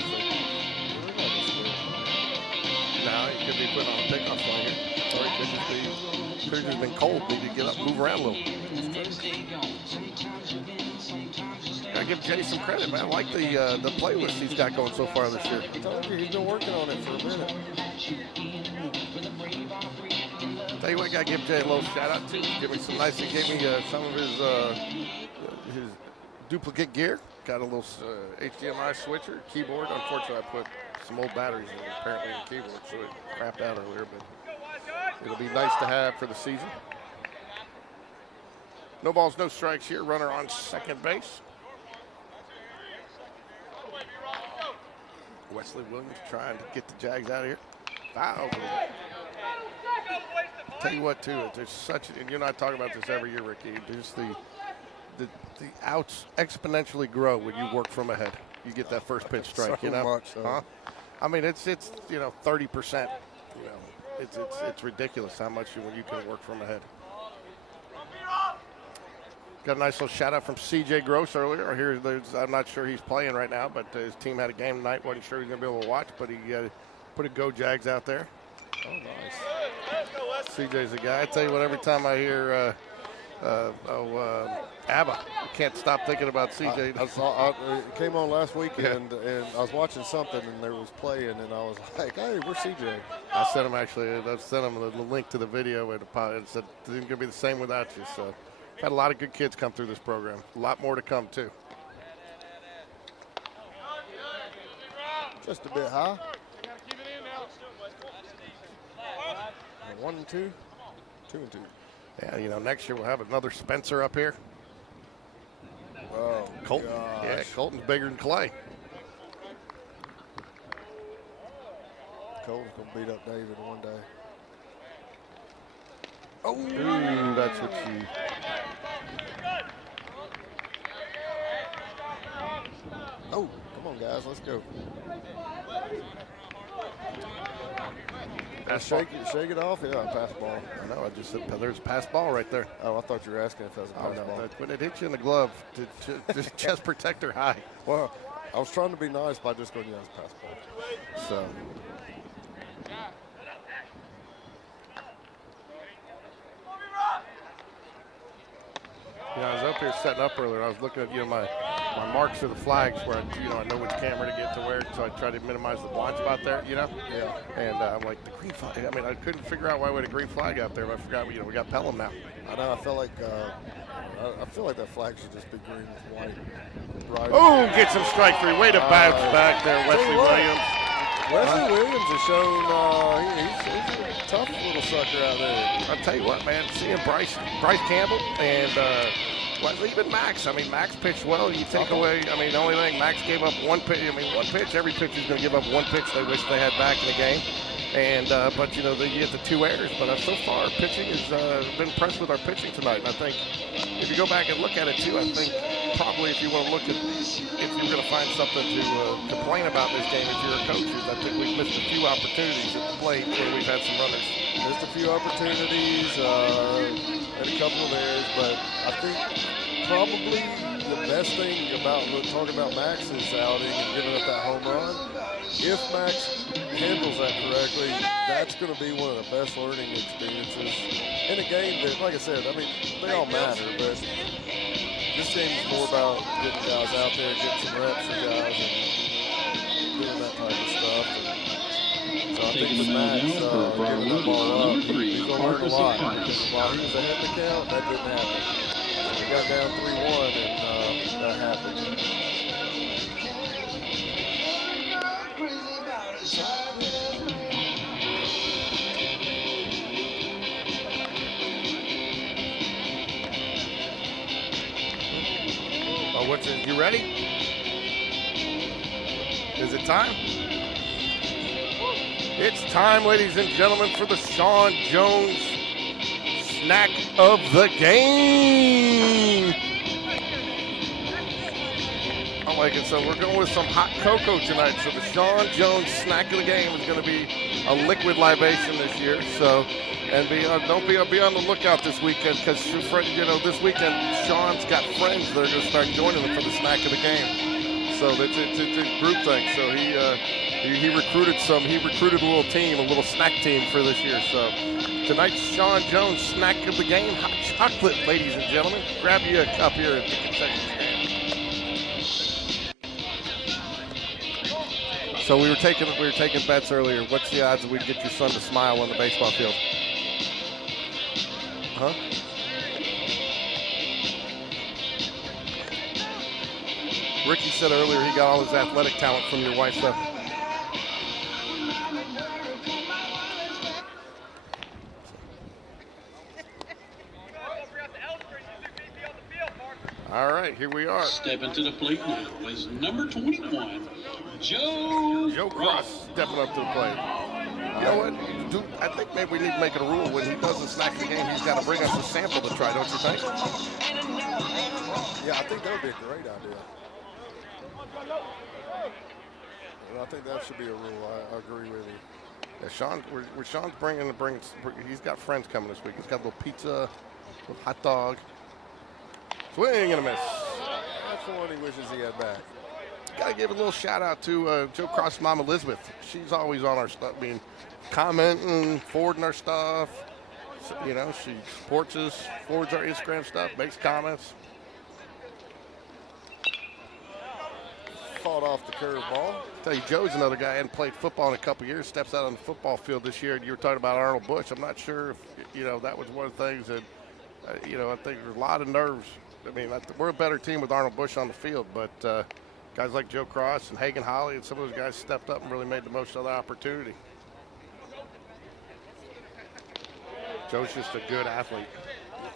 No, he could be putting on a pickoff line here. Or it could have just been cold. Need to get up, move around a little. I give Jay some credit, man. I like the playlist he's got going so far this year. I told you, he's been working on it for a minute. Tell you what, I got to give Jay a little shout out to. Give me some nice. He gave me some of his duplicate gear. Got a little HDMI switcher, keyboard. Unfortunately, I put some old batteries in apparently in the keyboard, so it crapped out earlier, but it'll be nice to have for the season. No balls, no strikes here. Runner on second base. Wesley Williams trying to get the Jags out of here. Foul. Tell you what, too, there's such, and you and I talk about this every year, Ricky. There's the outs exponentially grow when you work from ahead. You get that first pitch strike, So you know. much so. Huh? I mean, it's 30%. You know, it's ridiculous how much you can work from ahead. Got a nice little shout out from C.J. Gross earlier. I'm not sure he's playing right now, but his team had a game tonight. Wasn't sure he was going to be able to watch, but he put a Go Jags out there. Oh, nice. C.J.'s a guy. I tell you what, every time I hear ABBA, I can't stop thinking about C.J. It came on last weekend, and I was watching something, and there was playing, and I was like, hey, where's C.J.? I sent him the link to the video, and it said it's going to be the same without you. So, had a lot of good kids come through this program. A lot more to come, too. Just a bit high. 1 and 2, 2 and 2. Yeah, you know, next year we'll have another Spencer up here. Oh, Colton. gosh. Yeah, Colton's bigger than Clay. Colton's going to beat up David one day. Oh, ooh, that's what you. Oh, come on, guys, let's go. Shake it off. Yeah, pass ball. I know. I just said there's a pass ball right there. Oh, I thought you were asking if that was a pass ball. When it hits you in the glove, just chest protector high. Well, I was trying to be nice by just going, yeah, it's pass ball. So. I was up here setting up earlier. I was looking at my marks of the flags where I know which camera to get to where, so I try to minimize the blind spot there. Yeah. And I'm like the green flag. I mean, I couldn't figure out why we had a green flag out there, but I forgot. We got Pelham now. I know. I feel like that flag should just be green with white. Right. Oh, gets him strike three. Way to bounce back there, Wesley Williams. Wesley Williams has shown he's a tough little sucker out there. I'll tell you what, man, seeing Bryce Campbell and even Max. I mean, Max pitched well. You take away, the only thing, Max gave up one pitch. One pitch. Every pitcher is going to give up one pitch they wish they had back in the game. And but you get the 2 errors. But so far, pitching has been impressed with our pitching tonight. And I think if you go back and look at it too, I think probably if you want to look at if you're going to find something to complain about this game, if you're a coach, I think we've missed a few opportunities at the plate where we've had some runners. Missed a few opportunities, had a couple of errors, but I think probably the best thing about talking about Max's outing and giving up that home run if Max handles that correctly, that's going to be one of the best learning experiences in a game that, like I said, I mean, they all matter, but this game is more about getting guys out there, getting some reps for guys, and doing that type of stuff. And so I think with Max giving that ball up, he's going to learn a lot. Because while he was ahead in the count, that didn't happen. He got down 3-1, and that happened. You ready? Is it time? It's time, ladies and gentlemen, for the Sean Jones snack of the game. I like it. So we're going with some hot cocoa tonight. So the Sean Jones snack of the game is going to be a liquid libation this year. So, and be on the lookout this weekend, because this weekend Sean's got friends that are going to start joining him for the snack of the game. So it's a group thing. So he recruited a little team, a little snack team for this year. So tonight's Sean Jones snack of the game, hot chocolate, ladies and gentlemen. Grab you a cup here at the concession stand. So we were taking bets earlier. What's the odds that we'd get your son to smile on the baseball field? Huh? Ricky said earlier he got all his athletic talent from your wife, though. All right, here we are. Stepping to the plate now is number 21, Joe Cross stepping up to the plate. You know what? Dude, I think maybe we need to make it a rule when he does the snack of the game, he's got to bring us a sample to try, don't you think? Yeah, I think that would be a great idea. And I think that should be a rule. I agree with you. Yeah, Sean's he's got friends coming this week. He's got a little pizza, a little hot dog. Swing and a miss. That's the one he wishes he had back. Got to give a little shout out to Joe Cross' mom, Elizabeth. She's always on our stuff, commenting, forwarding our stuff. So, she supports us, forwards our Instagram stuff, makes comments. Fought off the curveball. Tell you, Joe's another guy who hadn't played football in a couple years, steps out on the football field this year, and you were talking about Arnold Bush. I'm not sure if, that was one of the things that, I think there's a lot of nerves. I mean, we're a better team with Arnold Bush on the field, but guys like Joe Cross and Hagan Holly and some of those guys stepped up and really made the most of the opportunity. Joe's just a good athlete.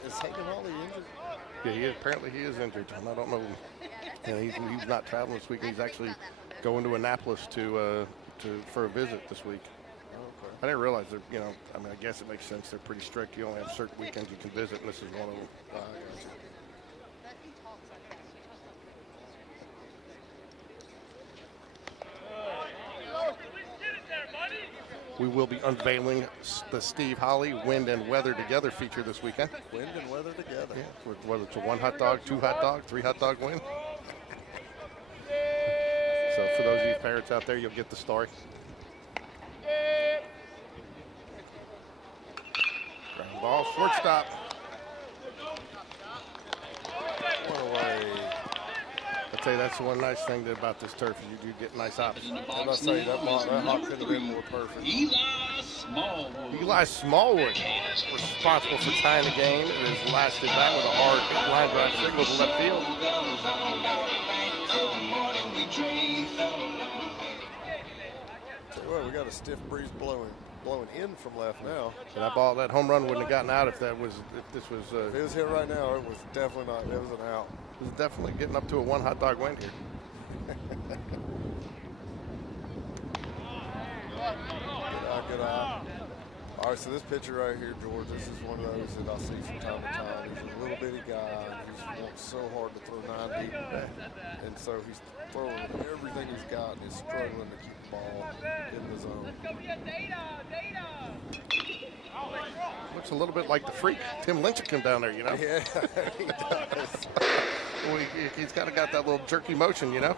Is Hagan Holly injured? Yeah, apparently he is injured. I don't know. He's not traveling this week. He's actually going to Annapolis for a visit this week. Okay. I didn't realize they're, I guess it makes sense. They're pretty strict. You only have certain weekends you can visit, and this is one of them. I got you. We will be unveiling the Steve Holly Wind and Weather Together feature this weekend. Wind and weather together. Yeah, whether it's a 1 hot dog, 2 hot dog, 3 hot dog win. So for those of you parents out there, you'll get the story. Ground ball, shortstop. What away. I'll tell you, that's the one nice thing about this turf is you do get nice hops. I'm going to say that hop could have been more perfect. Eli Smallwood responsible for tying the game. It has lasted back with a hard line drive signal to left field. Tell you what, we got a stiff breeze blowing in from left now. And that home run wouldn't have gotten out if this was. If it was hit right now, it was definitely not. It was an out. It was definitely getting up to a 1 hot dog win here. Good eye. All right, so this pitcher right here, George, this is one of those that I see from time to time. He's a little bitty guy. He's wants so hard to throw 90, and so he's throwing everything he's got, and he's struggling to keep the ball in the zone. Looks a little bit like the freak Tim Lynchicum down there, Yeah, he does. He's got that little jerky motion, Yeah.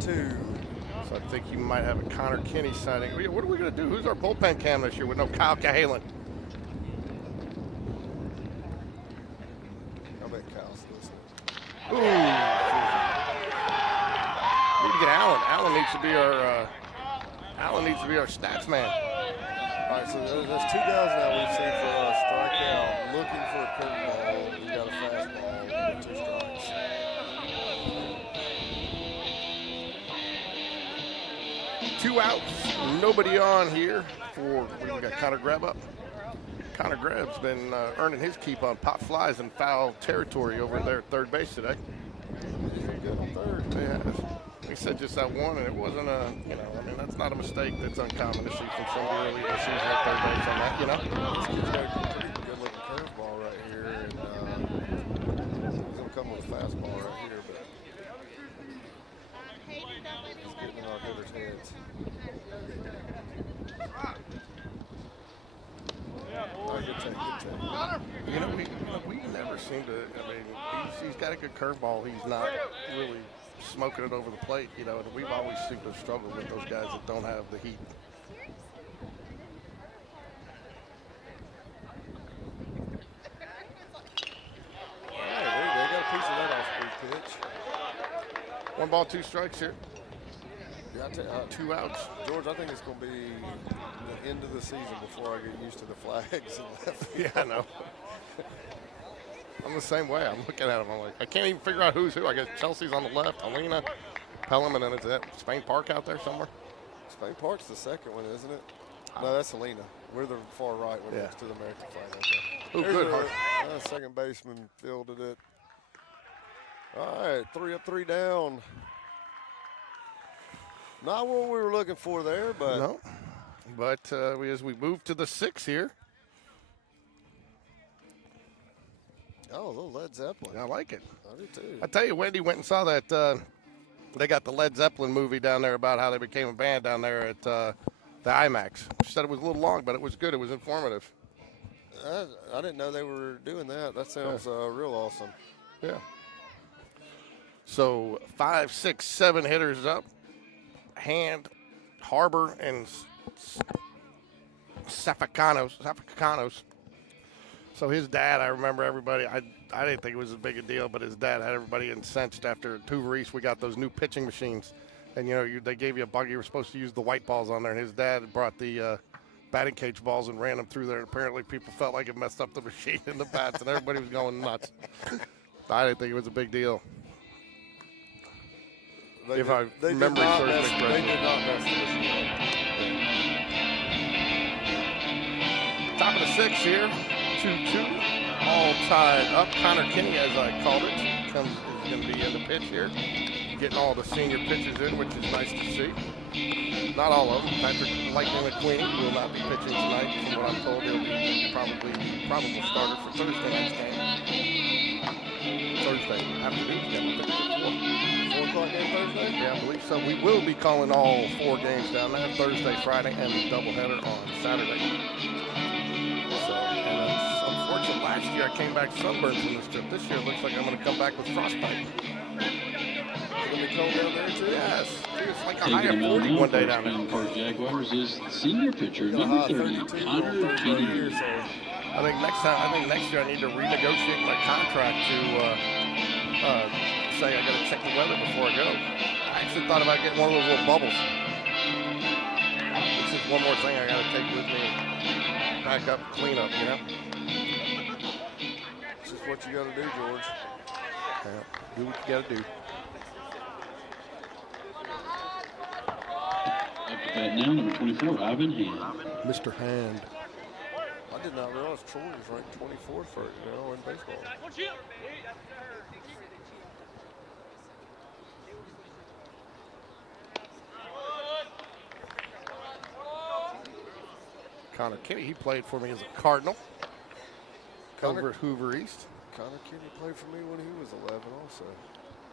2. So I think you might have a Connor Kinney signing. What are we going to do? Who's our bullpen cam this year with no Kyle Cahalan? I bet Kyle's listening. Ooh. Need to get Allen. Allen needs to be our stats man. All right, so there's 2 guys now we've seen for strikeout, looking for a curveball. You got a fastball, you got 2 strikes. Two outs, nobody on here for, we got Connor Grab up. Connor Grab's been earning his keep on pop flies in foul territory over there at third base today. He's been good on third. Yeah, he said just that one, and it wasn't a, that's not a mistake that's uncommon to see from somebody early in the season at third base on that, This kid's got a pretty good looking curveball right here, and he's going to come with a fastball right here, but he's getting in our hitters' heads. All right, good take. We never seem to, he's got a good curveball. He's not really smoking it over the plate, and we've always seemed to struggle with those guys that don't have the heat. All right, there you go. Got a piece of that off-speed pitch. 1 ball, 2 strikes here. Yeah, 2 outs. George, I think it's going to be the end of the season before I get used to the flags and left field. Yeah, I know. I'm the same way. I'm looking at them. I'm like, I can't even figure out who's who. I guess Chelsea's on the left, Helena, Pelham, and then it's at Spain Park out there somewhere. Spain Park's the second one, isn't it? No, that's Helena. We're the far right one next to the American flag. Okay. Oh, good. Second baseman fielded it. All right, 3 up, 3 down. Not what we were looking for there, but no. But as we move to the 6 here. Oh, a little Led Zeppelin. I like it. I do too. I tell you, Wendy went and saw that. They got the Led Zeppelin movie down there about how they became a band down there at the IMAX. She said it was a little long, but it was good. It was informative. I didn't know they were doing that. That sounds real awesome. Yeah. So 5, 6, 7 hitters up. Hand, Harbor, and Safacanos. So his dad, I remember everybody, I didn't think it was as big a deal, but his dad had everybody incensed after at Tuver East we got those new pitching machines. And, they gave you a bug. You were supposed to use the white balls on there. And his dad brought the batting cage balls and ran them through there. And apparently people felt like it messed up the machine and the bats, and everybody was going nuts. I didn't think it was a big deal. They if I remember correctly. They did not mess this Top of the 6 here, 2-2, all tied up. Connor Kinney, as I called it, is going to be in the pitch here, getting all the senior pitchers in, which is nice to see. Not all of them. Patrick Lightning McQueen will not be pitching tonight, from what I'm told. He'll be probable starter for Thursday night's game. Thursday afternoon game. I think it's 4 o'clock game Thursday? Yeah, I believe so. We will be calling all 4 games down there, Thursday, Friday, and the doubleheader on Saturday. So, and it's unfortunate, last year I came back sunburned from this trip. This year it looks like I'm going to come back with frostbite. It's going to be cold down there too? Yes. It's like a high of 40 one day down there. For Jaguars is senior pitcher number 30, Connor Kinney. I think next year I need to renegotiate my contract to say I got to check the weather before I go. I actually thought about getting one of those little bubbles. It's just one more thing I got to take with me and pack up, clean up, It's just what you got to do, George. Yeah, do what you got to do. Up to bat now, number 24, Ivan Hand. Mr. Hand. I did not realize Troy was ranked 24th right now in baseball. Connor Kinney, he played for me as a Cardinal over at Hoover East. Connor Kinney played for me when he was 11 also.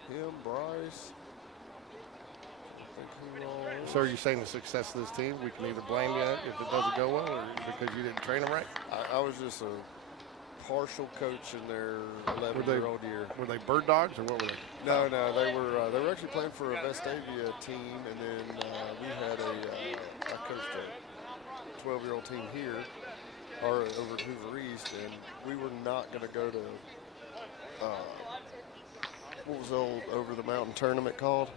Him, Bryce. So are you saying the success of this team, we can either blame you if it doesn't go well or because you didn't train them right? I was just a partial coach in their 11-year-old year. Were they Bird Dogs or what were they? No, they were actually playing for a Vestavia team, and then we had I coached a 12-year-old team here, or over at Hoover East, and we were not going to go to what was the old over the mountain tournament called?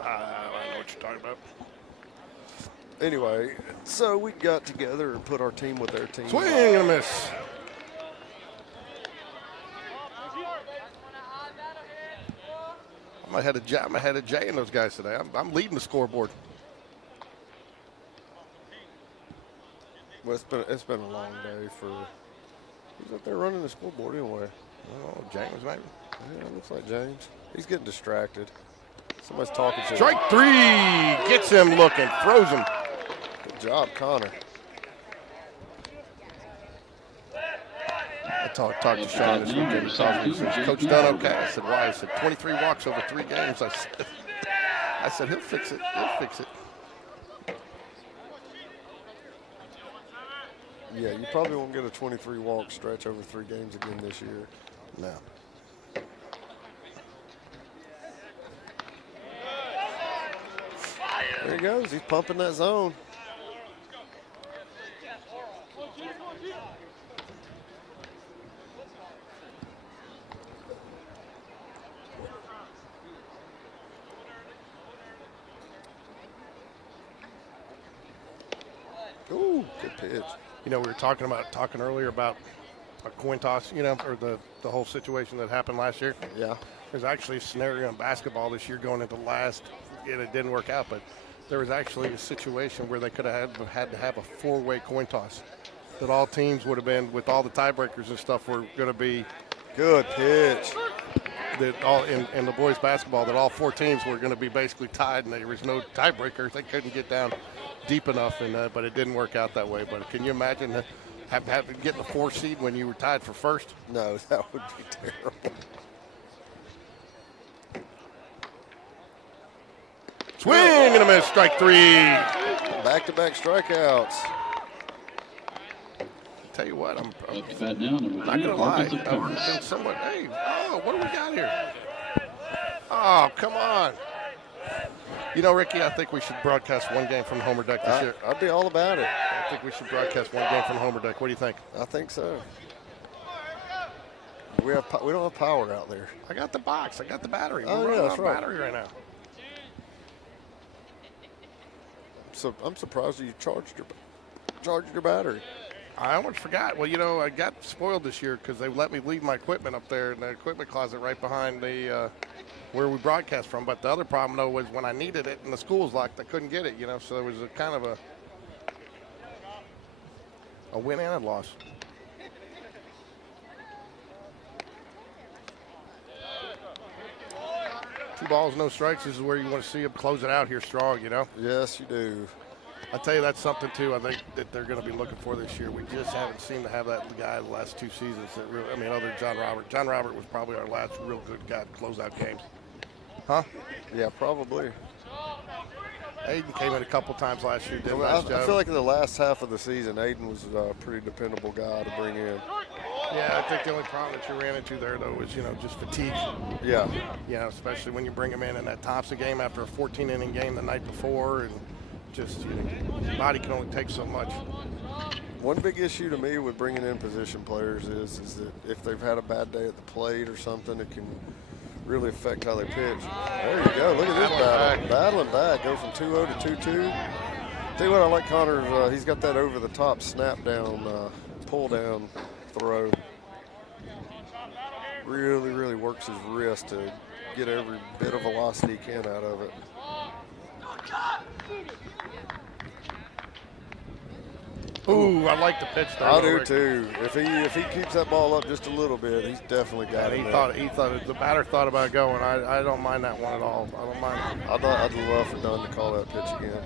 I know what you're talking about. Anyway, so we got together and put our team with their team. Swing and a miss. I'm ahead of Jay and those guys today. I'm leading the scoreboard. Well, it's been a long day for. Who's up there running the scoreboard anyway? Oh, James maybe. Yeah, it looks like James. He's getting distracted. Somebody's talking to him. Strike 3 gets him looking, throws him. Good job, Connor. I talked to Sean this weekend. He said, Coach done okay. I said, why? He said, 23 walks over 3 games. I said, he'll fix it. He'll fix it. Yeah, you probably won't get a 23-walk stretch over 3 games again this year. No. There he goes. He's pumping that zone. Ooh, good pitch. You know, we were talking earlier about a coin toss, you know, or the whole situation that happened last year. Yeah. There's actually a scenario in basketball this year going into last, and it didn't work out, but there was actually a situation where they could have had to have a 4-way coin toss. That all teams would have been, with all the tiebreakers and stuff, were going to be. Good pitch. That all in the boys basketball, that all 4 teams were going to be basically tied, and there was no tiebreaker. They couldn't get down deep enough, and but it didn't work out that way. But can you imagine getting a 4 seed when you were tied for first? No, that would be terrible. Swing and a miss, strike 3. Back-to-back strikeouts. Tell you what, I'm not gonna lie. I've been somewhat. Hey, what do we got here? Oh, come on. You know, Ricky, I think we should broadcast one game from the Homer deck this year. I'd be all about it. I think we should broadcast one game from the Homer deck. What do you think? I think so. We don't have power out there. I got the box. I got the battery. Oh, We're yeah, running that's out of right. battery right now. So I'm surprised you charged your battery. I almost forgot. Well, you know, I got spoiled this year because they let me leave my equipment up there in the equipment closet right behind the where we broadcast from. But the other problem, though, was when I needed it and the school was locked, I couldn't get it, you know. So there was a kind of a win and a loss. Two balls, no strikes. This is where you want to see them close it out here strong, you know. Yes, you do. I tell you, that's something, too, I think that they're going to be looking for this year. We just haven't seemed to have that guy the last 2 seasons. That really, I mean, other than John Robert. John Robert was probably our last real good guy to close out games. Huh? Yeah, probably. Aiden came in a couple times last year, did a I nice job. feel like in the last half of the season, Aiden was a pretty dependable guy to bring in. Yeah, I think the only problem that you ran into there, though, was, you know, just fatigue. Yeah. You know, especially when you bring him in that Thompson game after a 14-inning game the night before, and just, you know, your body can only take so much. One big issue to me with bringing in position players is that if they've had a bad day at the plate or something, it can really affect how they pitch. There you go. Look at this battle. Battling back. Go from 2-0 to 2-2. Tell you what, I like Connor's. He's got that over-the-top snap-down, pull-down throw. Really, really works his wrist to get every bit of velocity he can out of it. Ooh, I like the pitch there. I do too. If he keeps that ball up just a little bit, he's definitely got it. He thought the batter thought about going. I don't mind that one at all. I don't mind. I'd love for Dunn to call that pitch again.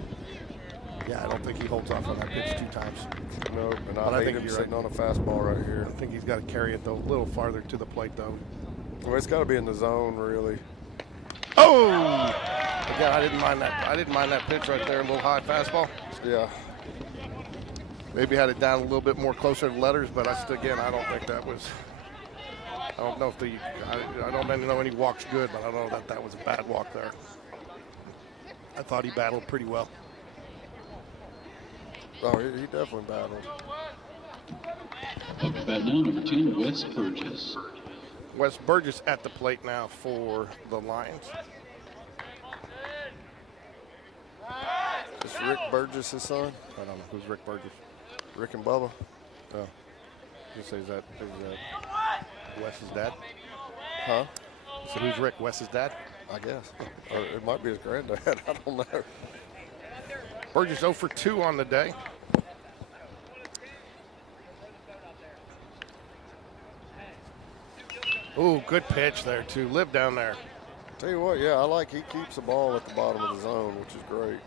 Yeah, I don't think he holds off on that pitch 2 times. No, and I hate him sitting on a fastball right here. I think he's got to carry it though a little farther to the plate though. Well, it's got to be in the zone really. Oh! Again, I didn't mind that. I didn't mind that pitch right there, a little high fastball. Yeah. Maybe had it down a little bit more closer to letters, but again, I don't think that was. I don't know if I don't know any walks good, but I don't know that was a bad walk there. I thought he battled pretty well. Oh, he definitely battled. Up to bat now, number 10, Wes Burgess. Wes Burgess at the plate now for the Lions. Is Rick Burgess his son? I don't know. Who's Rick Burgess? Rick and Bubba? Oh. You say, is that Wes's dad? Huh? So who's Rick? Wes's dad? I guess. Or it might be his granddad. I don't know. Burgess 0 for 2 on the day. Ooh, good pitch there, too. Live down there. Tell you what, yeah, I like he keeps the ball at the bottom of the zone, which is great.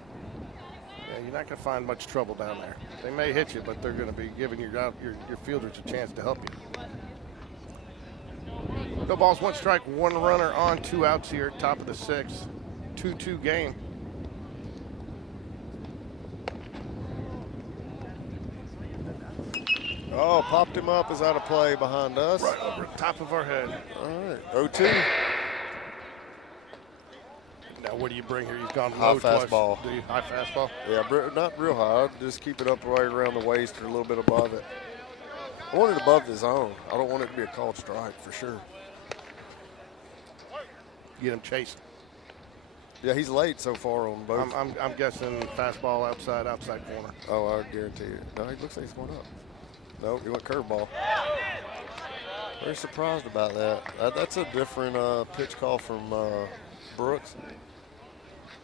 Yeah, you're not going to find much trouble down there. They may hit you, but they're going to be giving your fielders a chance to help you. No balls, 1 strike, 1 runner on, 2 outs here, top of the 6th. 2-2 game. Oh, popped him up, is out of play behind us. Right over the top of our head. All right, 0-2. Now, what do you bring here? He's gone High low twice. fastball. Do you? High fastball? Yeah, not real high. Just keep it up right around the waist or a little bit above it. I want it above the zone. I don't want it to be a called strike for sure. Get him chasing. Yeah, he's late so far on both. I'm guessing fastball outside corner. Oh, I guarantee it. No, he looks like he's going up. Nope, he went curveball. Very surprised about that. That's a different pitch call from Brooks.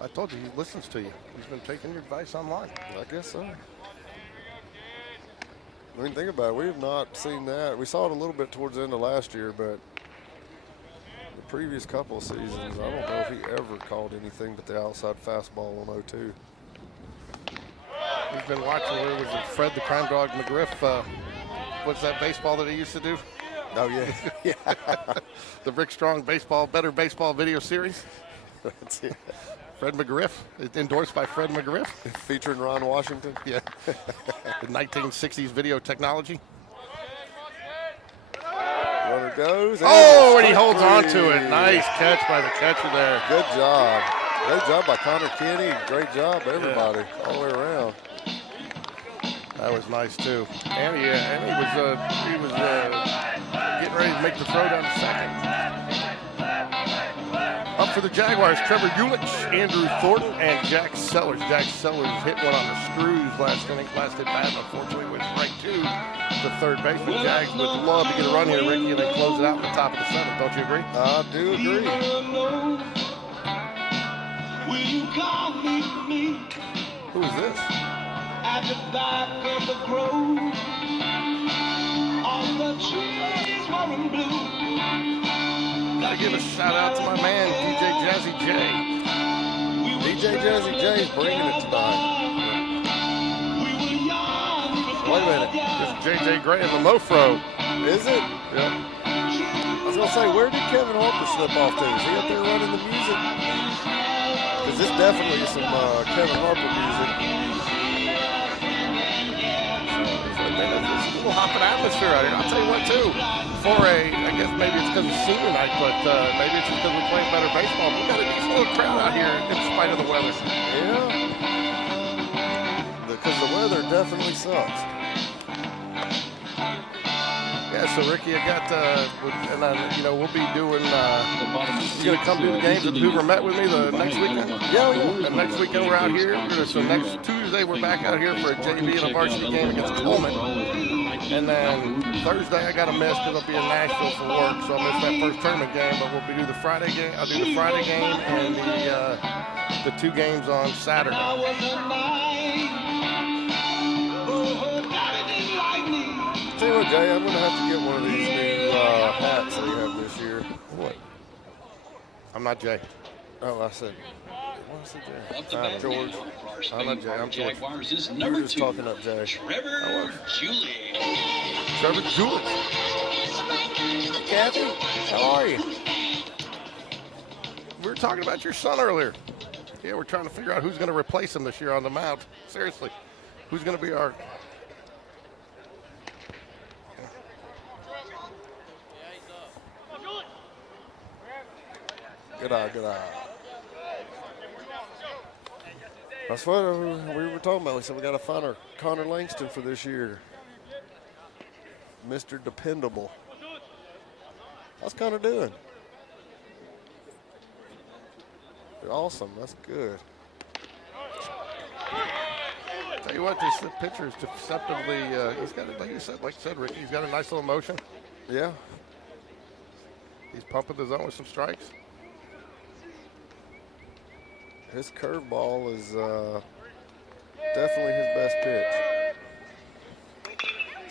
I told you, he listens to you. He's been taking your advice online. I guess so. I mean, think about it. We have not seen that. We saw it a little bit towards the end of last year, but the previous couple of seasons, I don't know if he ever called anything but the outside fastball on 0-2. He's been watching, where was it, Fred the Crime Dog McGriff, what's that baseball that he used to do? Oh, yeah. Yeah. The Rick Strong Better Baseball video series. That's it. Fred McGriff, endorsed by Fred McGriff. Featuring Ron Washington. Yeah. The 1960s video technology. Runner goes. And he holds on to it. Nice catch by the catcher there. Good job. Great job by Connor Kenny. Great job, everybody, all the way around. That was nice too. And he was getting ready to make the throw down to second. Up for the Jaguars, Trevor Ulich, Andrew Thornton, and Jack Sellers. Jack Sellers hit one on the screws last inning. Last at bat, unfortunately, went right to the third baseman. Jags would love to get a run here, Ricky, and then close it out in the top of the 7th. Don't you agree? I do agree. Who is this? At the back of the grove, all the trees were in bloom. Gotta give a shout out to my man, DJ Jazzy J. DJ Jazzy J is bringing it tonight. Wait a minute. This is JJ Gray and the Mofro. Is it? Yep. I was going to say, where did Kevin Harper slip off to? Is he up there running the music? Because this definitely is some Kevin Harper music. It's a little hopping atmosphere out here. I'll tell you what, too. I guess maybe it's because it's senior night, but maybe it's because we're playing better baseball. We've got a decent little crowd out here in spite of the weather. Yeah. Because the weather definitely sucks. Yeah, so Ricky, I got, we'll be doing, you're going to come to the games at Hoover Met with me the next weekend? Yeah. And next weekend we're out here. So next Tuesday we're back out here for a JV and a varsity game against Coleman. And then Thursday I got to miss because I'll be in Nashville for work, so I'll miss that first tournament game. But we'll do the Friday game. I'll do the Friday game and the 2 games on Saturday. Tell you what, Jay, I'm going to have to get one of these new hats that you have this year. What? I'm not Jay. Oh, I said. What is it, Jay? I'm George. I'm not Jay. I'm George. Jaguars is You number were just 2, talking up Jay. Trevor Julie. Trevor Jewett. Kathy, how are you? We were talking about your son earlier. Yeah, we're trying to figure out who's going to replace him this year on the mound. Seriously. Who's going to be our Good eye, good eye. That's what we were talking about. We said we got to find our Connor Langston for this year. Mr. Dependable. How's Connor doing? Awesome. That's good. Tell you what, this pitcher is deceptively. He's got, like you said, Ricky. He's got a nice little motion. Yeah. He's pumping the zone with some strikes. His curveball is definitely his best pitch.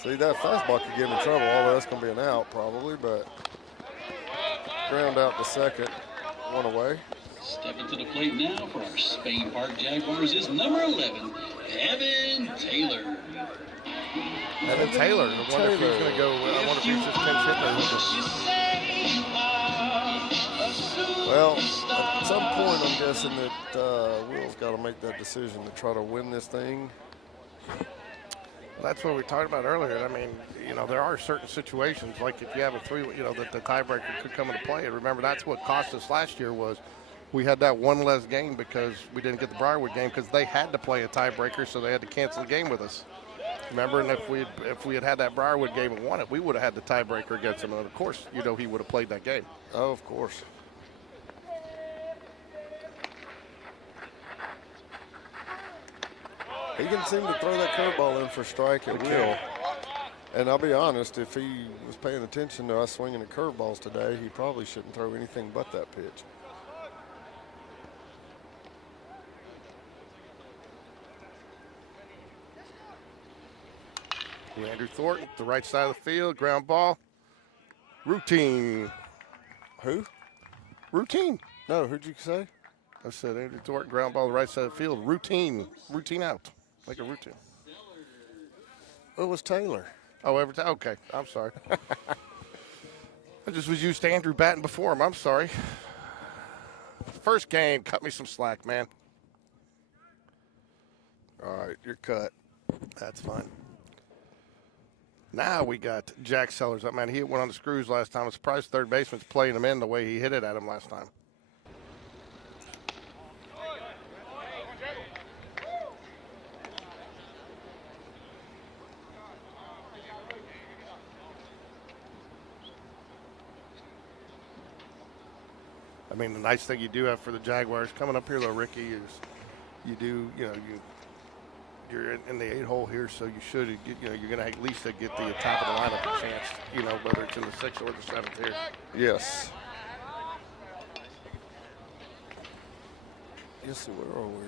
See, that fastball could get him in trouble, although that's going to be an out probably, but ground out to second, one away. Stepping to the plate now for our Spain Park Jaguars is number 11, Evan Taylor. Evan Taylor. I wonder if he's going to go. I wonder if he's just pinch hitting. Well, at some point, I'm guessing that Will's got to make that decision to try to win this thing. That's what we talked about earlier. I mean, you know, there are certain situations, like if you have a three, you know, that the tiebreaker could come into play. And remember, that's what cost us last year was we had that one less game because we didn't get the Briarwood game because they had to play a tiebreaker, so they had to cancel the game with us. Remember, and if we had that Briarwood game and won it, we would have had the tiebreaker against him. And of course, you know, he would have played that game. Oh, of course. He can seem to throw that curveball in for strike at will. And I'll be honest, if he was paying attention to us swinging at curveballs today, he probably shouldn't throw anything but that pitch. Andrew Thornton, the right side of the field, ground ball. Routine. Who? Routine. No, who'd you say? I said Andrew Thornton, ground ball, the right side of the field. Routine. Routine out. Like a routine. It was Taylor. Oh, okay. I'm sorry. I just was used to Andrew batting before him. I'm sorry. First game, cut me some slack, man. All right, you're cut. That's fine. Now we got Jack Sellers. Man, he hit one on the screws last time. I'm surprised third baseman's playing him in the way he hit it at him last time. I mean, the nice thing you do have for the Jaguars coming up here, though, Ricky, is you do, you know, you're in the 8-hole here, so you should, you know, you're going to at least get the top of the lineup a chance, you know, whether it's in the 6th or the 7th here. Yes. Yes, so where are we?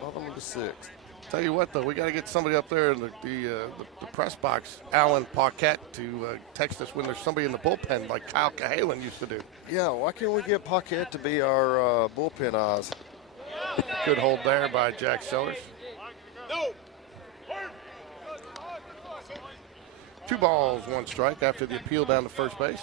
Bottom of the 6th. Tell you what, though, we got to get somebody up there in the press box, Alan Paquette, to text us when there's somebody in the bullpen like Kyle Cahalan used to do. Yeah, why can't we get Paquette to be our bullpen eyes? Good hold there by Jack Sellers. 2 balls, 1 strike after the appeal down to first base.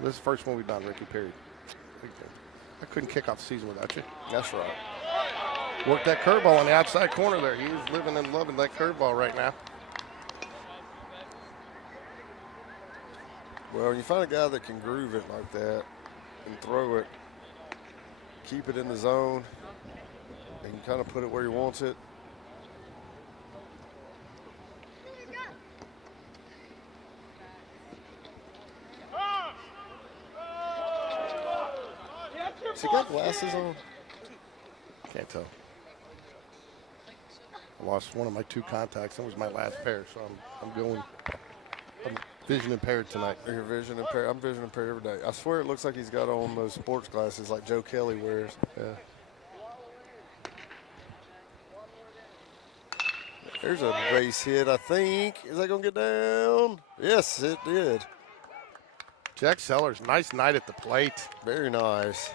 This is the first one we've done, Ricky, period. I couldn't kick off the season without you. That's right. Worked that curveball on the outside corner there. He is living and loving that curveball right now. Well, when you find a guy that can groove it like that and throw it, keep it in the zone, and kind of put it where he wants it. Has he got glasses on? Can't tell. I lost one of my 2 contacts. That was my last pair, so I'm vision impaired tonight. You're vision impaired. I'm vision impaired every day. I swear it looks like he's got on those sports glasses like Joe Kelly wears. Yeah. There's a base hit, I think. Is that going to get down? Yes, it did. Jack Sellers, nice night at the plate. Very nice.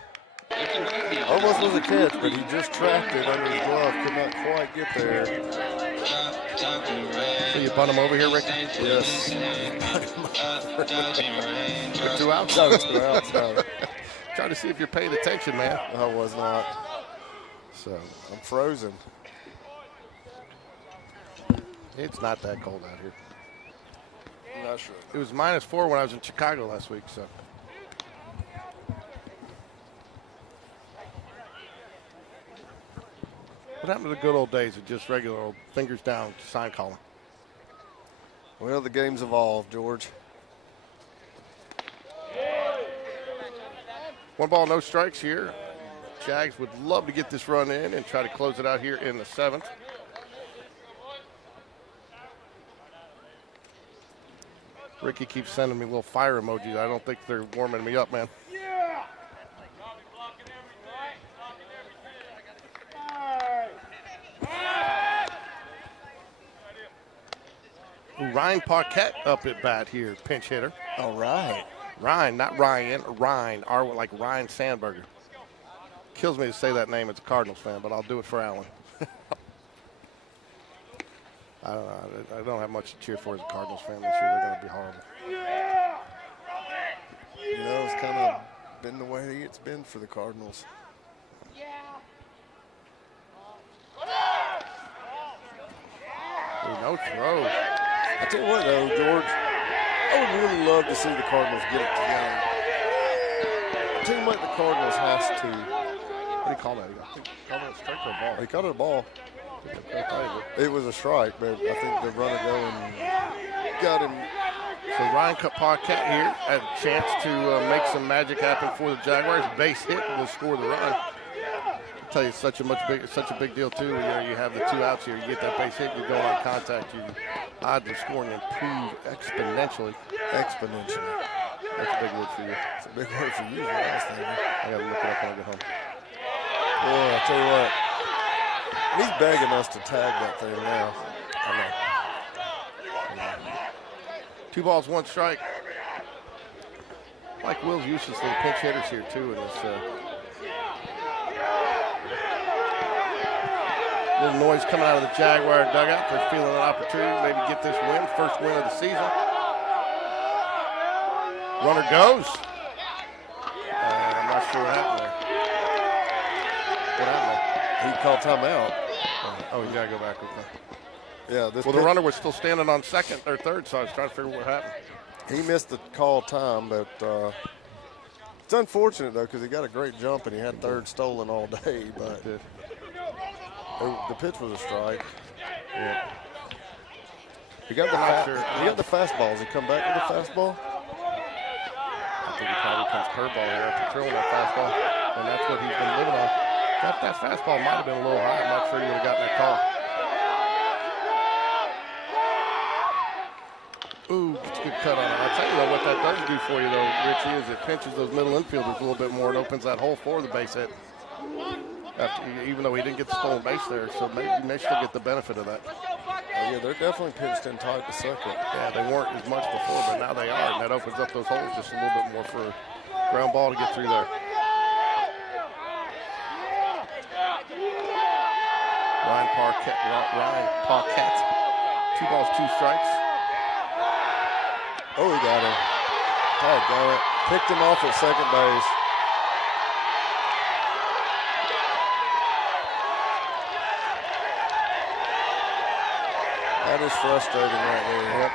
Almost was a catch, but he just trapped it under his glove. Could not quite get there. So you bunt him over here, Rick? Yes. With 2 outs? No, 2 outs. No. Trying to see if you're paying attention, man. I was not. So I'm frozen. It's not that cold out here. I'm not sure. It was -4 when I was in Chicago last week, so. What happened to the good old days of just regular old fingers down sign calling? Well, the game's evolved, George. 1 ball, no strikes here. Jags would love to get this run in and try to close it out here in the 7th. Ricky keeps sending me little fire emojis. I don't think they're warming me up, man. Ooh, Ryan Paquette up at bat here, pinch hitter. All right. Ryan, not Ryan, Ryan, like Ryan Sandberger. Kills me to say that name as a Cardinals fan, but I'll do it for Allen. I don't know. I don't have much to cheer for as a Cardinals fan this year. They're going to be horrible. You know, it's kind of been the way it's been for the Cardinals. Ooh, no throws. I tell you what, though, George, I would really love to see the Cardinals get it together. A team like the Cardinals has to. What do you call that? I think he called it a strike or a ball. He caught it a ball. It was a strike, but I think the runner going got him. So Ryan Paquette here had a chance to make some magic happen for the Jaguars. Base hit will score the run. I'll tell you, it's such a big deal too. You know, you have the 2 outs here. You get that base hit, you're going on contact. Your odds of scoring improve exponentially. Exponentially. That's a big word for you. It's a big word for you. What else, David? I got to look it up when I get home. Boy, I tell you what. He's begging us to tag that thing now. I know. 2 balls, 1 strike. Like Will's useless to the pinch hitters here too in this. Little noise coming out of the Jaguar dugout. They're feeling an opportunity to maybe get this win, first win of the season. Runner goes. I'm not sure what happened there. What happened there? He called timeout. Oh, you gotta go back with that. Yeah. Well, the runner was still standing on second or third, so I was trying to figure what happened. He missed the call time, but it's unfortunate though because he got a great jump and he had third stolen all day. But the pitch was a strike. Yeah. He got the fastball. Does he come back with the fastball? I think he probably comes curveball here after throwing that fastball, and that's what he's been living on. That fastball might have been a little high. I'm not sure he would have gotten that call. Ooh, it's a good cut on it. I'll tell you though, what that does do for you though, Richie, is it pinches those middle infielders a little bit more and opens that hole for the base hit. Even though he didn't get the stolen base there, so maybe you may still get the benefit of that. Oh, yeah, they're definitely pinched in tight to second. Yeah, they weren't as much before, but now they are, and that opens up those holes just a little bit more for a ground ball to get through there. Ryan Paquette, 2 balls, 2 strikes. Oh, he got him. Oh, got it. Picked him off at second base. That is frustrating right there. Yep.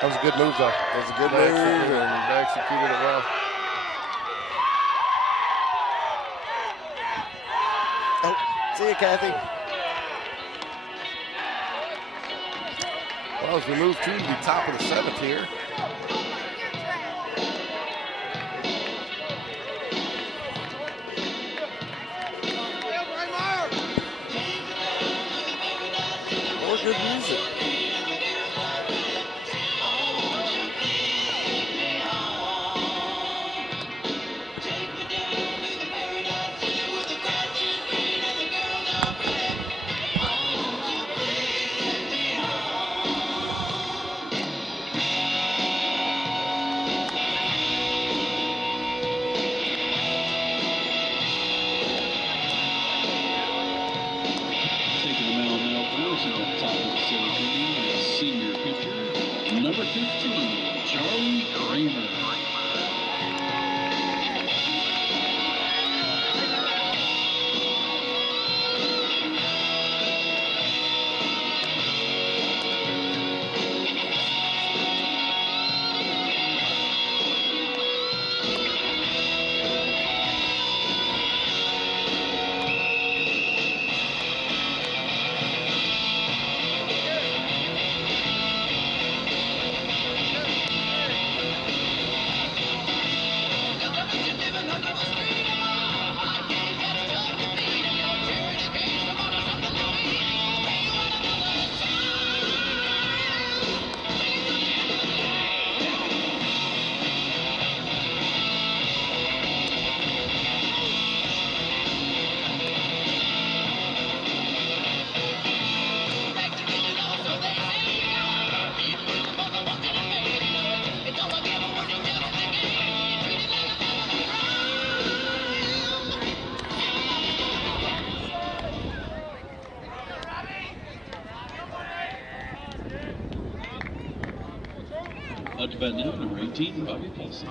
That was a good move, though. That was a good move, and they executed it well. Oh, see you, Kathy. Well, as we move to the top of the 7th here. More good music. Number 15, Charlie Kramer. bat now, number 18, Bobby Paulson.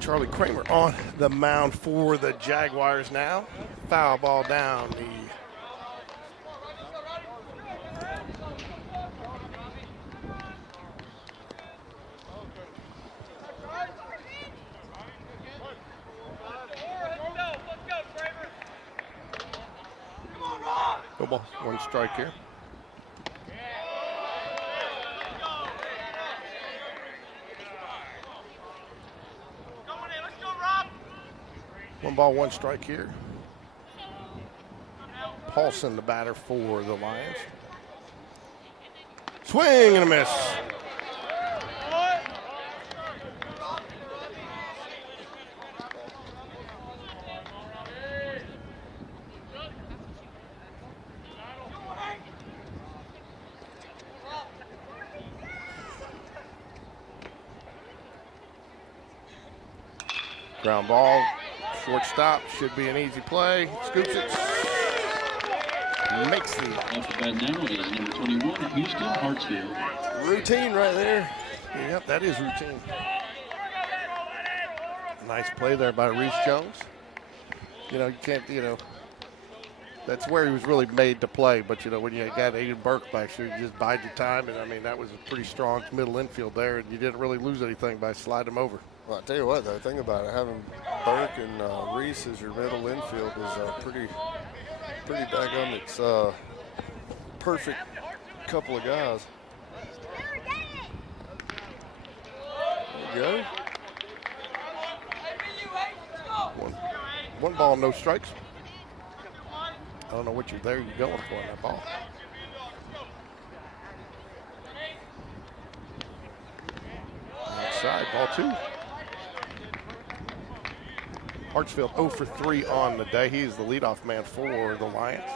Charlie Kramer on the mound for the Jaguars now. Foul ball down the go ball, one strike here. One ball, one strike here. Paulson, the batter for the Lions. Swing and a miss. Ground ball. Shortstop, should be an easy play. Scoops it. Makes the. Off the bat now is number 21, Houston Hartsfield. Routine right there. Yep, that is routine. Nice play there by Reese Jones. You know, you can't, that's where he was really made to play. But, when you got Aiden Burke back there, you just bide your time. And, I mean, that was a pretty strong middle infield there. And you didn't really lose anything by sliding him over. Well, I tell you what, though, think about it. Having Burke and Reese as your middle infield is pretty daggum. It's perfect couple of guys. There you go. One ball, no strikes. I don't know what you're going for on that ball. Outside, ball 2. Hartsfield 0 for 3 on the day. He's the leadoff man for the Lions.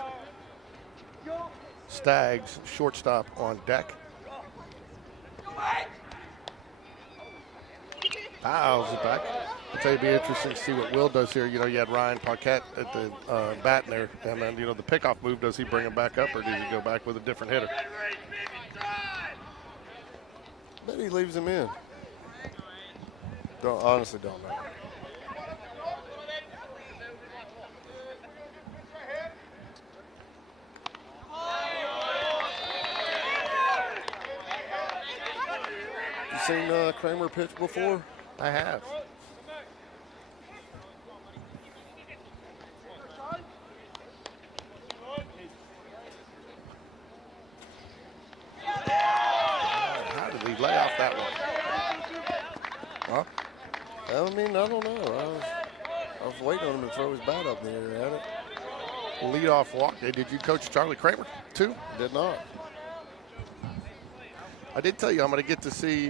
Staggs, shortstop on deck. Fouls it back. I'll tell you, it'd be interesting to see what Will does here. You had Ryan Paquette at the bat there, and then, the pickoff move, does he bring him back up, or does he go back with a different hitter? Bet he leaves him in. Honestly don't know. You seen Kramer pitch before? I have. How did he lay off that one? Huh? I mean, I don't know. I was waiting on him to throw his bat up in the air at it. Leadoff walk. Hey, did you coach Charlie Kramer too? Did not. I did tell you I'm going to get to see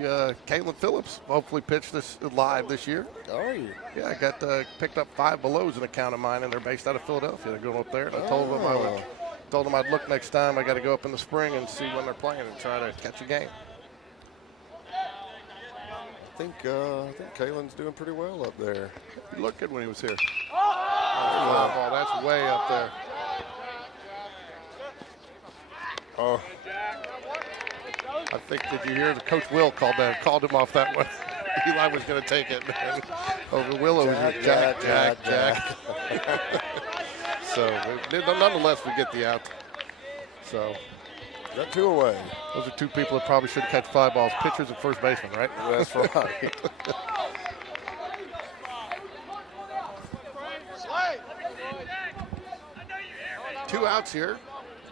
Caitlin Phillips hopefully pitch this live this year. Are you? Yeah, I got picked up 5 belows in a account of mine, and they're based out of Philadelphia. They're going up there. And I told them I'd look next time. I got to go up in the spring and see when they're playing and try to catch a game. I think Caitlin's doing pretty well up there. He looked good when he was here. Oh, that's way up there. Oh. I think, did you hear the Coach Will called him off that one? Eli was going to take it. Over Willow, Jack. So, nonetheless, we get the out. So, got 2 away. Those are 2 people that probably shouldn't catch 5 balls. Pitchers and first baseman, right? That's right. 2 outs here.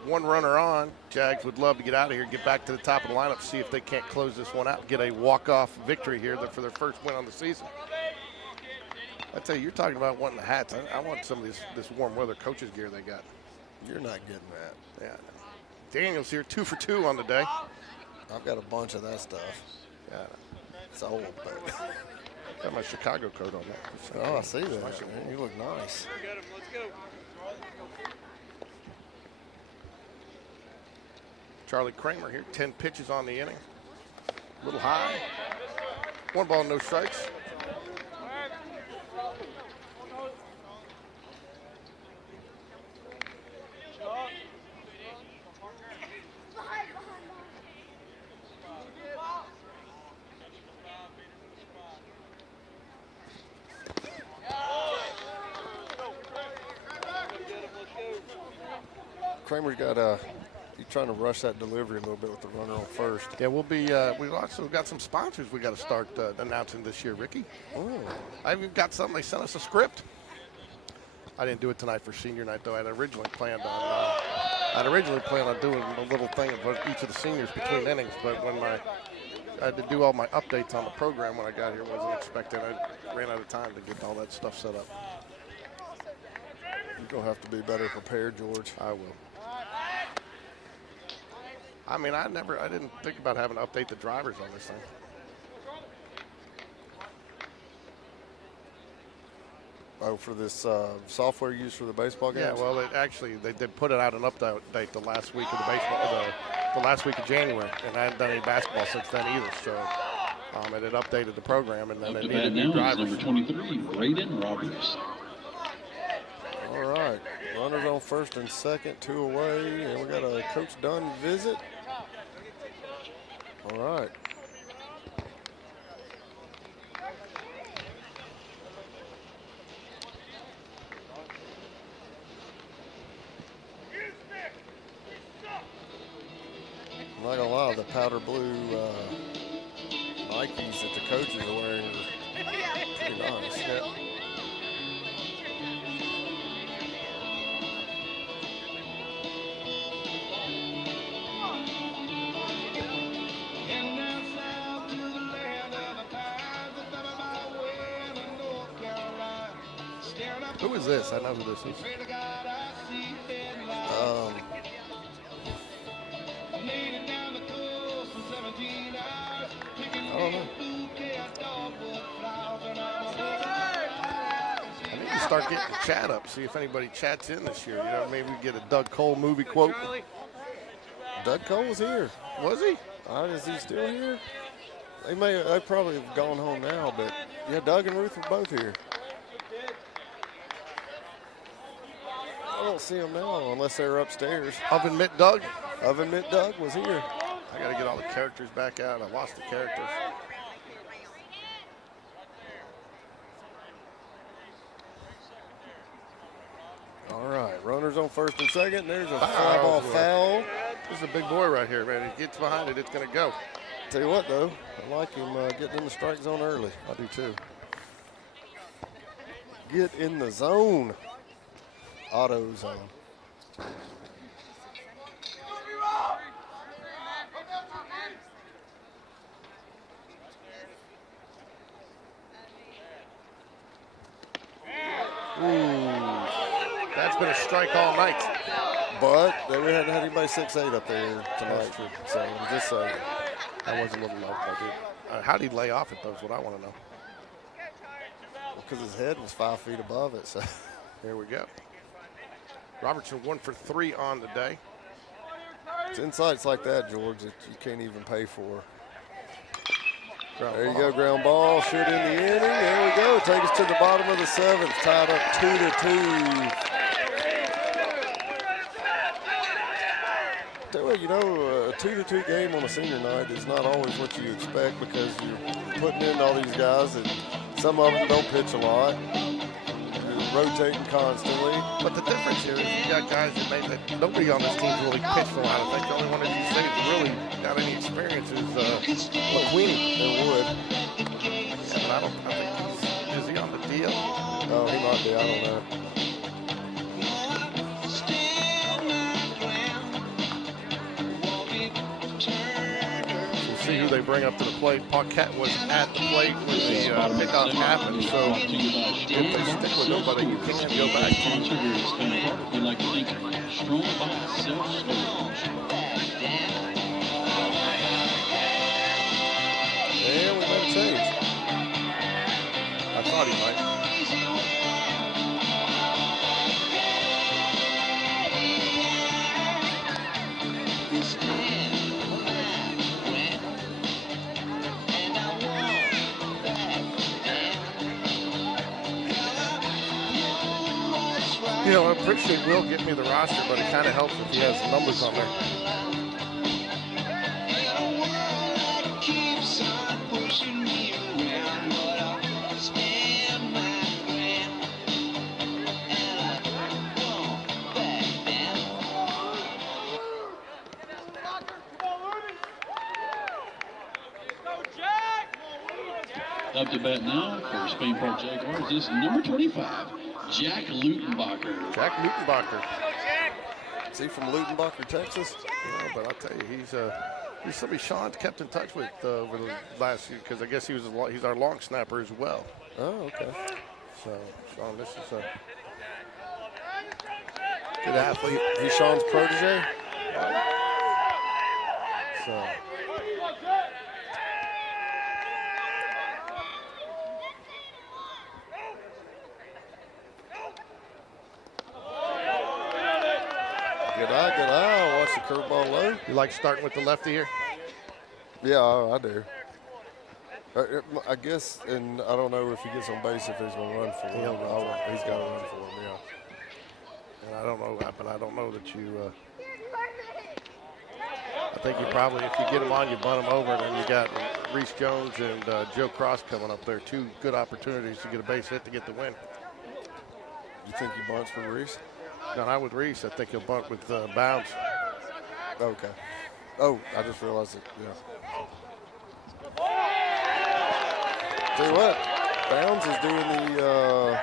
1 runner on. Jags would love to get out of here, get back to the top of the lineup, see if they can't close this one out, get a walk-off victory here for their first win on the season. I tell you, you're talking about wanting the hats. I want some of this warm weather coaches gear they got. You're not getting that. Yeah. Daniel's here, 2 for 2 on the day. I've got a bunch of that stuff. Yeah. It's old, but got my Chicago coat on there. Oh, I see that. You look nice. Charlie Kramer here. 10 pitches on the inning. A little high. 1 ball, no strikes. Kramer's got he's trying to rush that delivery a little bit with the runner on first. Yeah, we'll be. We've also got some sponsors we got to start announcing this year, Ricky. Oh. I even got something. They sent us a script. I didn't do it tonight for senior night though. I'd originally planned on doing a little thing about each of the seniors between innings, but when I had to do all my updates on the program when I got here, wasn't expecting. I ran out of time to get all that stuff set up. You're gonna have to be better prepared, George. I will. I mean, I didn't think about having to update the drivers on this thing. Oh, for this software used for the baseball games? Yeah, well, they did put it out an update the last week of the baseball, the last week of January, and I hadn't done any basketball since then either. So it had updated the program, and then they needed new drivers. Number 23, Braden Roberts. All right, runners on first and second, 2 away, and we got a Coach Dunn visit. All right. I'm not gonna lie, the powder blue Nikes that the coaches are wearing are pretty nice. Yeah. Who is this? I know who this is. I don't know. I need to start getting the chat up, see if anybody chats in this year. You know, maybe we get a Doug Cole movie quote. Doug Cole was here. Was he? Is he still here? They probably have gone home now, but yeah, Doug and Ruth were both here. I don't see them now unless they're upstairs. Oven Mitt Doug? Oven Mitt Doug was here. I got to get all the characters back out. I lost the characters. All right, runners on first and second. There's a fly ball foul. This is a big boy right here, man. He gets behind it, it's going to go. Tell you what, though, I like him getting in the strike zone early. I do too. Get in the zone. Auto zone. That's been a strike all night. But they hadn't had anybody 6'8" up there tonight. So I'm just saying. That was a little low. How did he lay off it, though, is what I want to know. Because his head was 5 feet above it. So here we go. Robertson 1 for 3 on the day. It's insights like that, George, that you can't even pay for. There you go, ground ball, shoot in the inning. There we go. Take us to the bottom of the 7th, tied up 2-2. You know, a 2-2 game on a senior night is not always what you expect because you're putting in all these guys and some of them don't pitch a lot. You're rotating constantly. But the difference here is you got guys that nobody on this team's really pitched a lot. I think the only one that you say has really got any experience is McQueenie. There would. Yeah, but I think is he on the DL? Oh, he might be. I don't know. See who they bring up to the plate. Paquette was at the plate when the pickoff happened, so if they stick with nobody, you can't go back to. We'd like to thank Strong Box Self-Storage. Yeah, we made a change. I thought he might. This man You know, I appreciate Will getting me the roster, but it kind of helps if he has the numbers on there. Up to bat now for Spain Park Jaguars is number 25, Jack Lutenbacher. Jack Lutenbacher. Is he from Lutenbacher, Texas? No, but I'll tell you, he's somebody Sean's kept in touch with over the last year because I guess he's our long snapper as well. Oh, okay. So, Sean, this is a good athlete. He's Sean's protege? So. Good eye. Watch the curveball low. You like starting with the lefty here? Yeah, I do. I guess, and I don't know if he gets on base if he's going to run for him. He's got to run for him, yeah. And I don't know that, but I don't know that you. I think you probably, if you get him on, you bunt him over, and then you got Reese Jones and Joe Cross coming up there. Two good opportunities to get a base hit to get the win. You think he bunts for Reese? No, not with Reese. I think he'll bunt with Bounds. Okay. Oh, I just realized it. Yeah. Tell you what, Bounds is doing the.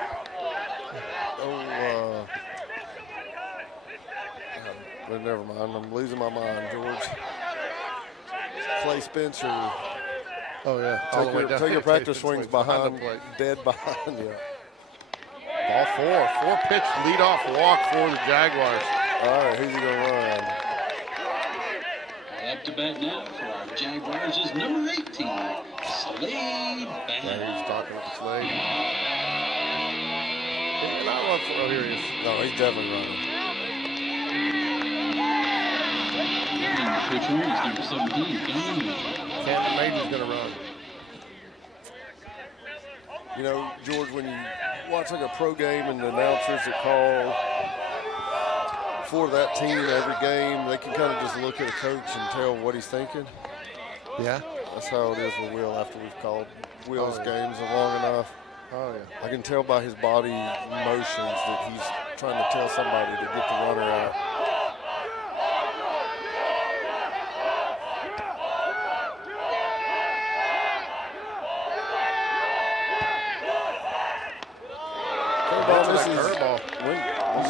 But never mind. I'm losing my mind, George. Clay Spencer. Oh yeah. Take your practice swings behind, dead behind you. Ball four pitch leadoff walk for the Jaguars. All right, who's he gonna run? Up to bat now for our Jaguars is number 18, Slade Bounds. Yeah, he's talking with Slade. He's not run for. Oh, here he is. No, he's definitely running. And the pitcher is number 17, Camden Major. Camden Major's gonna run. You know, George, when you watch like a pro game and the announcers that call for that team every game, they can kind of just look at a coach and tell what he's thinking. Yeah. That's how it is with Will after we've called Will's games long enough. Oh, yeah. I can tell by his body motions that he's trying to tell somebody to get the runner out. Curveball.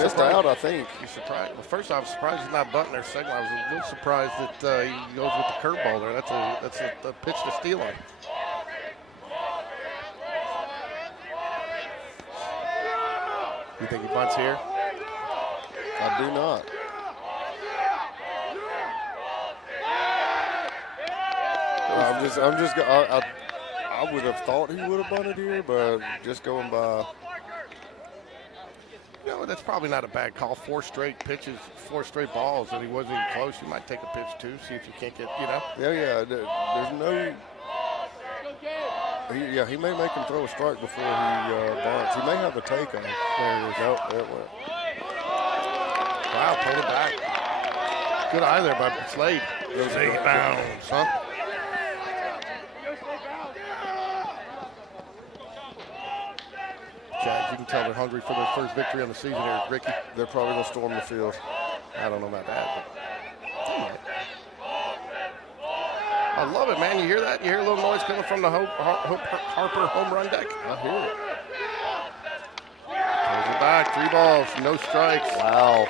Missed out, I think. He's surprised. Well, first, I was surprised he's not bunting there. Second, I was a little surprised that he goes with the curveball there. That's a pitch to steal on. You think he bunts here? I do not. I would have thought he would have bunted here, but just going by. No, that's probably not a bad call. 4 straight pitches, 4 straight balls, and he wasn't even close. You might take a pitch too, see if you can't get, you know. Yeah. There's no. He may make him throw a strike before he bunts. He may have a take on. There it is. Nope, there it went. Wow, pulled it back. Good eye there by Slade. Slade Bounds, huh? Jags, you can tell they're hungry for their first victory on the season here, Ricky. They're probably going to storm the field. I don't know about that, but I love it, man. You hear that? You hear a little noise coming from the Harper home run deck? I hear it. Throws it back. 3 balls, no strikes. Wow.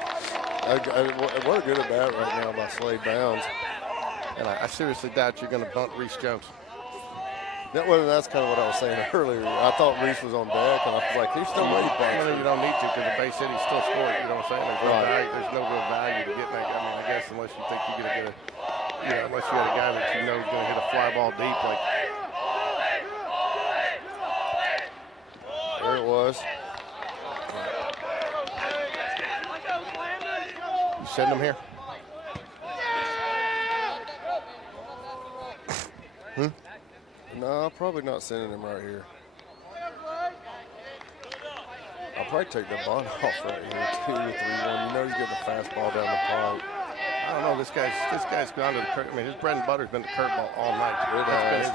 What a good at bat right now by Slade Bounds. And I seriously doubt you're going to bunt Reese Jones. That's kind of what I was saying earlier. I thought Reese was on deck, and I was like, he's still waiting. You don't need to because the base hit, he's still scoring. You know what I'm saying? There's no real value to getting that. I mean, I guess unless you think you're going to get unless you got a guy that you know is going to hit a fly ball deep. Like there it was. You send him here? No, I'm probably not sending him right here. I'll probably take the bunt off right here, 2-3-1. You know he's getting a fastball down the pipe. I don't know. This guy's gone to the curve. I mean, his bread and butter's been the curveball all night. That's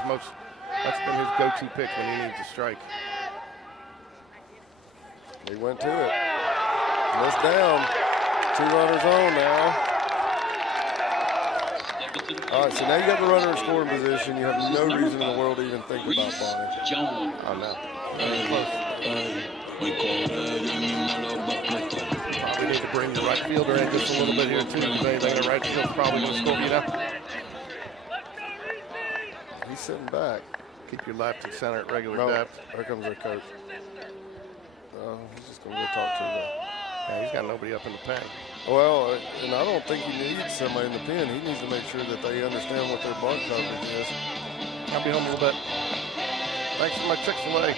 been his go-to pitch when he needs a strike. He went to it. Missed down. 2 runners on now. All right, so now you got the runner in scoring position. You have no reason in the world to even think about bunting. John. Oh, no. Probably need to bring the right fielder in just a little bit here, too. If anything, the right field's probably going to score, you know? He's sitting back. Keep your left and center at regular No, depth. here comes our coach. He's just going to go talk to the... Yeah, he's got nobody up in the pen. Well, and I don't think he needs somebody in the pen. He needs to make sure that they understand what their bunt coverage is. I'll be home a little bit. Thanks for my Chick-fil-A.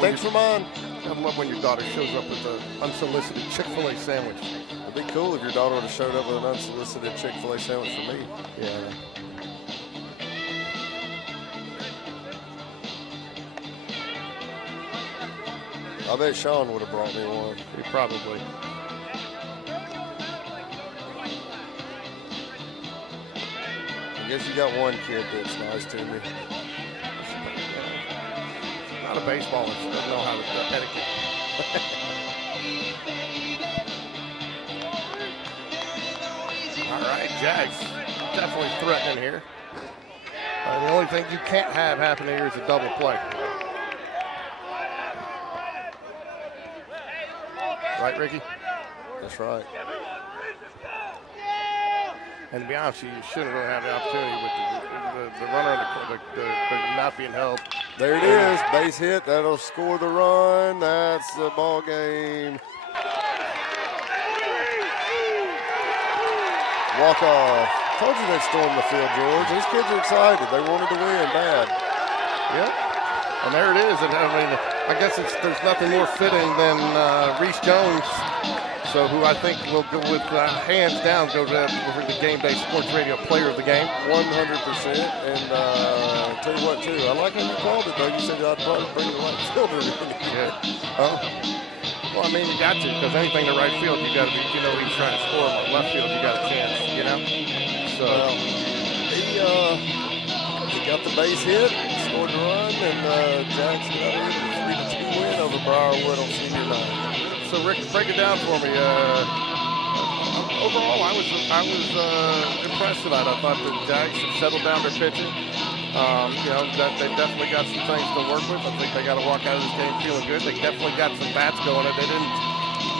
Thanks for mine. I love when your daughter shows up with an unsolicited Chick-fil-A sandwich. It'd be cool if your daughter would have showed up with an unsolicited Chick-fil-A sandwich for me. Yeah. I bet Sean would have brought me one. He probably. I guess you got one kid that's nice to me. Not a baseballer, so doesn't know how to etiquette. All right, Jags definitely threatening here. The only thing you can't have happen here is a double play. Right, Ricky? That's right. And to be honest, you shouldn't really have the opportunity with the runner the not being held. There it is, base hit. That'll score the run. That's the ball game. Walk off. Told you they'd storm the field, George. These kids are excited. They wanted to win bad. Yep. And there it is. And I mean, I guess there's nothing more fitting than Reese Jones. So who I think will go with hands down go to the GameDay Sports Radio Player of the Game. 100%. And tell you what, too, I like how you called it, though. You said I'd probably bring the right fielder in. Yeah. Oh. Well, I mean, you got to, because anything to right field, you got to be, you know, he's trying to score. On left field, you got a chance, you know? So. Well, he got the base hit, scored the run, and Jackson got a 3-2 win over Briarwood on senior night. So Rick, break it down for me. Overall, I was impressed tonight. I thought the Jags have settled down their pitching. You know, that they definitely got some things to work with. I think they got to walk out of this game feeling good. They definitely got some bats going. They didn't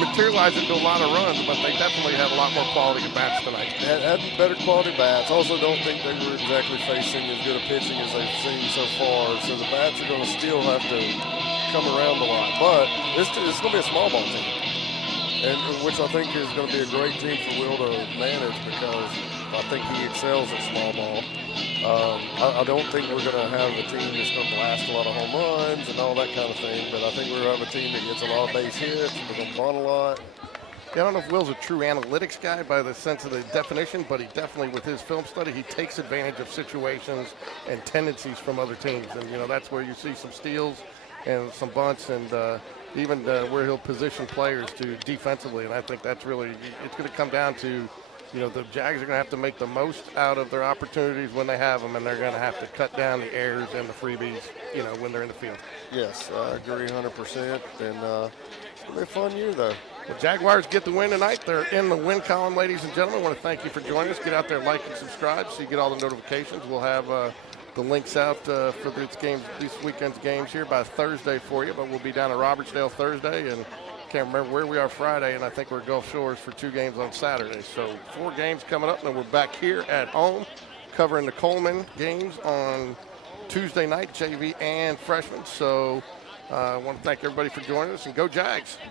materialize into a lot of runs, but they definitely had a lot more quality of bats tonight. Had better quality bats. Also, don't think they were exactly facing as good a pitching as they've seen so far. So the bats are going to still have to come around a lot. But it's going to be a small ball team, and which I think is going to be a great team for Will to manage because I think he excels at small ball. I don't think we're going to have a team that's going to blast a lot of home runs and all that kind of thing, but I think we're going to have a team that gets a lot of base hits. We're going to bunt a lot. Yeah, I don't know if Will's a true analytics guy by the sense of the definition, but he definitely, with his film study, he takes advantage of situations and tendencies from other teams. And, you know, that's where you see some steals and some bunts and even where he'll position players to defensively. And I think that's really, it's going to come down to, you know, the Jags are going to have to make the most out of their opportunities when they have them, and they're going to have to cut down the errors and the freebies, you know, when they're in the field. Yes, I agree 100%. And it's going to be a fun year, though. The Jaguars get the win tonight. They're in the win column, ladies and gentlemen. I want to thank you for joining us. Get out there, like and subscribe so you get all the notifications. We'll have the links out for this weekend's games here by Thursday for you, but we'll be down at Robertsdale Thursday, and can't remember where we are Friday, and I think we're at Gulf Shores for 2 games on Saturday. So 4 games coming up, and then we're back here at home covering the Coleman games on Tuesday night, JV and freshman. So I want to thank everybody for joining us, and go Jags.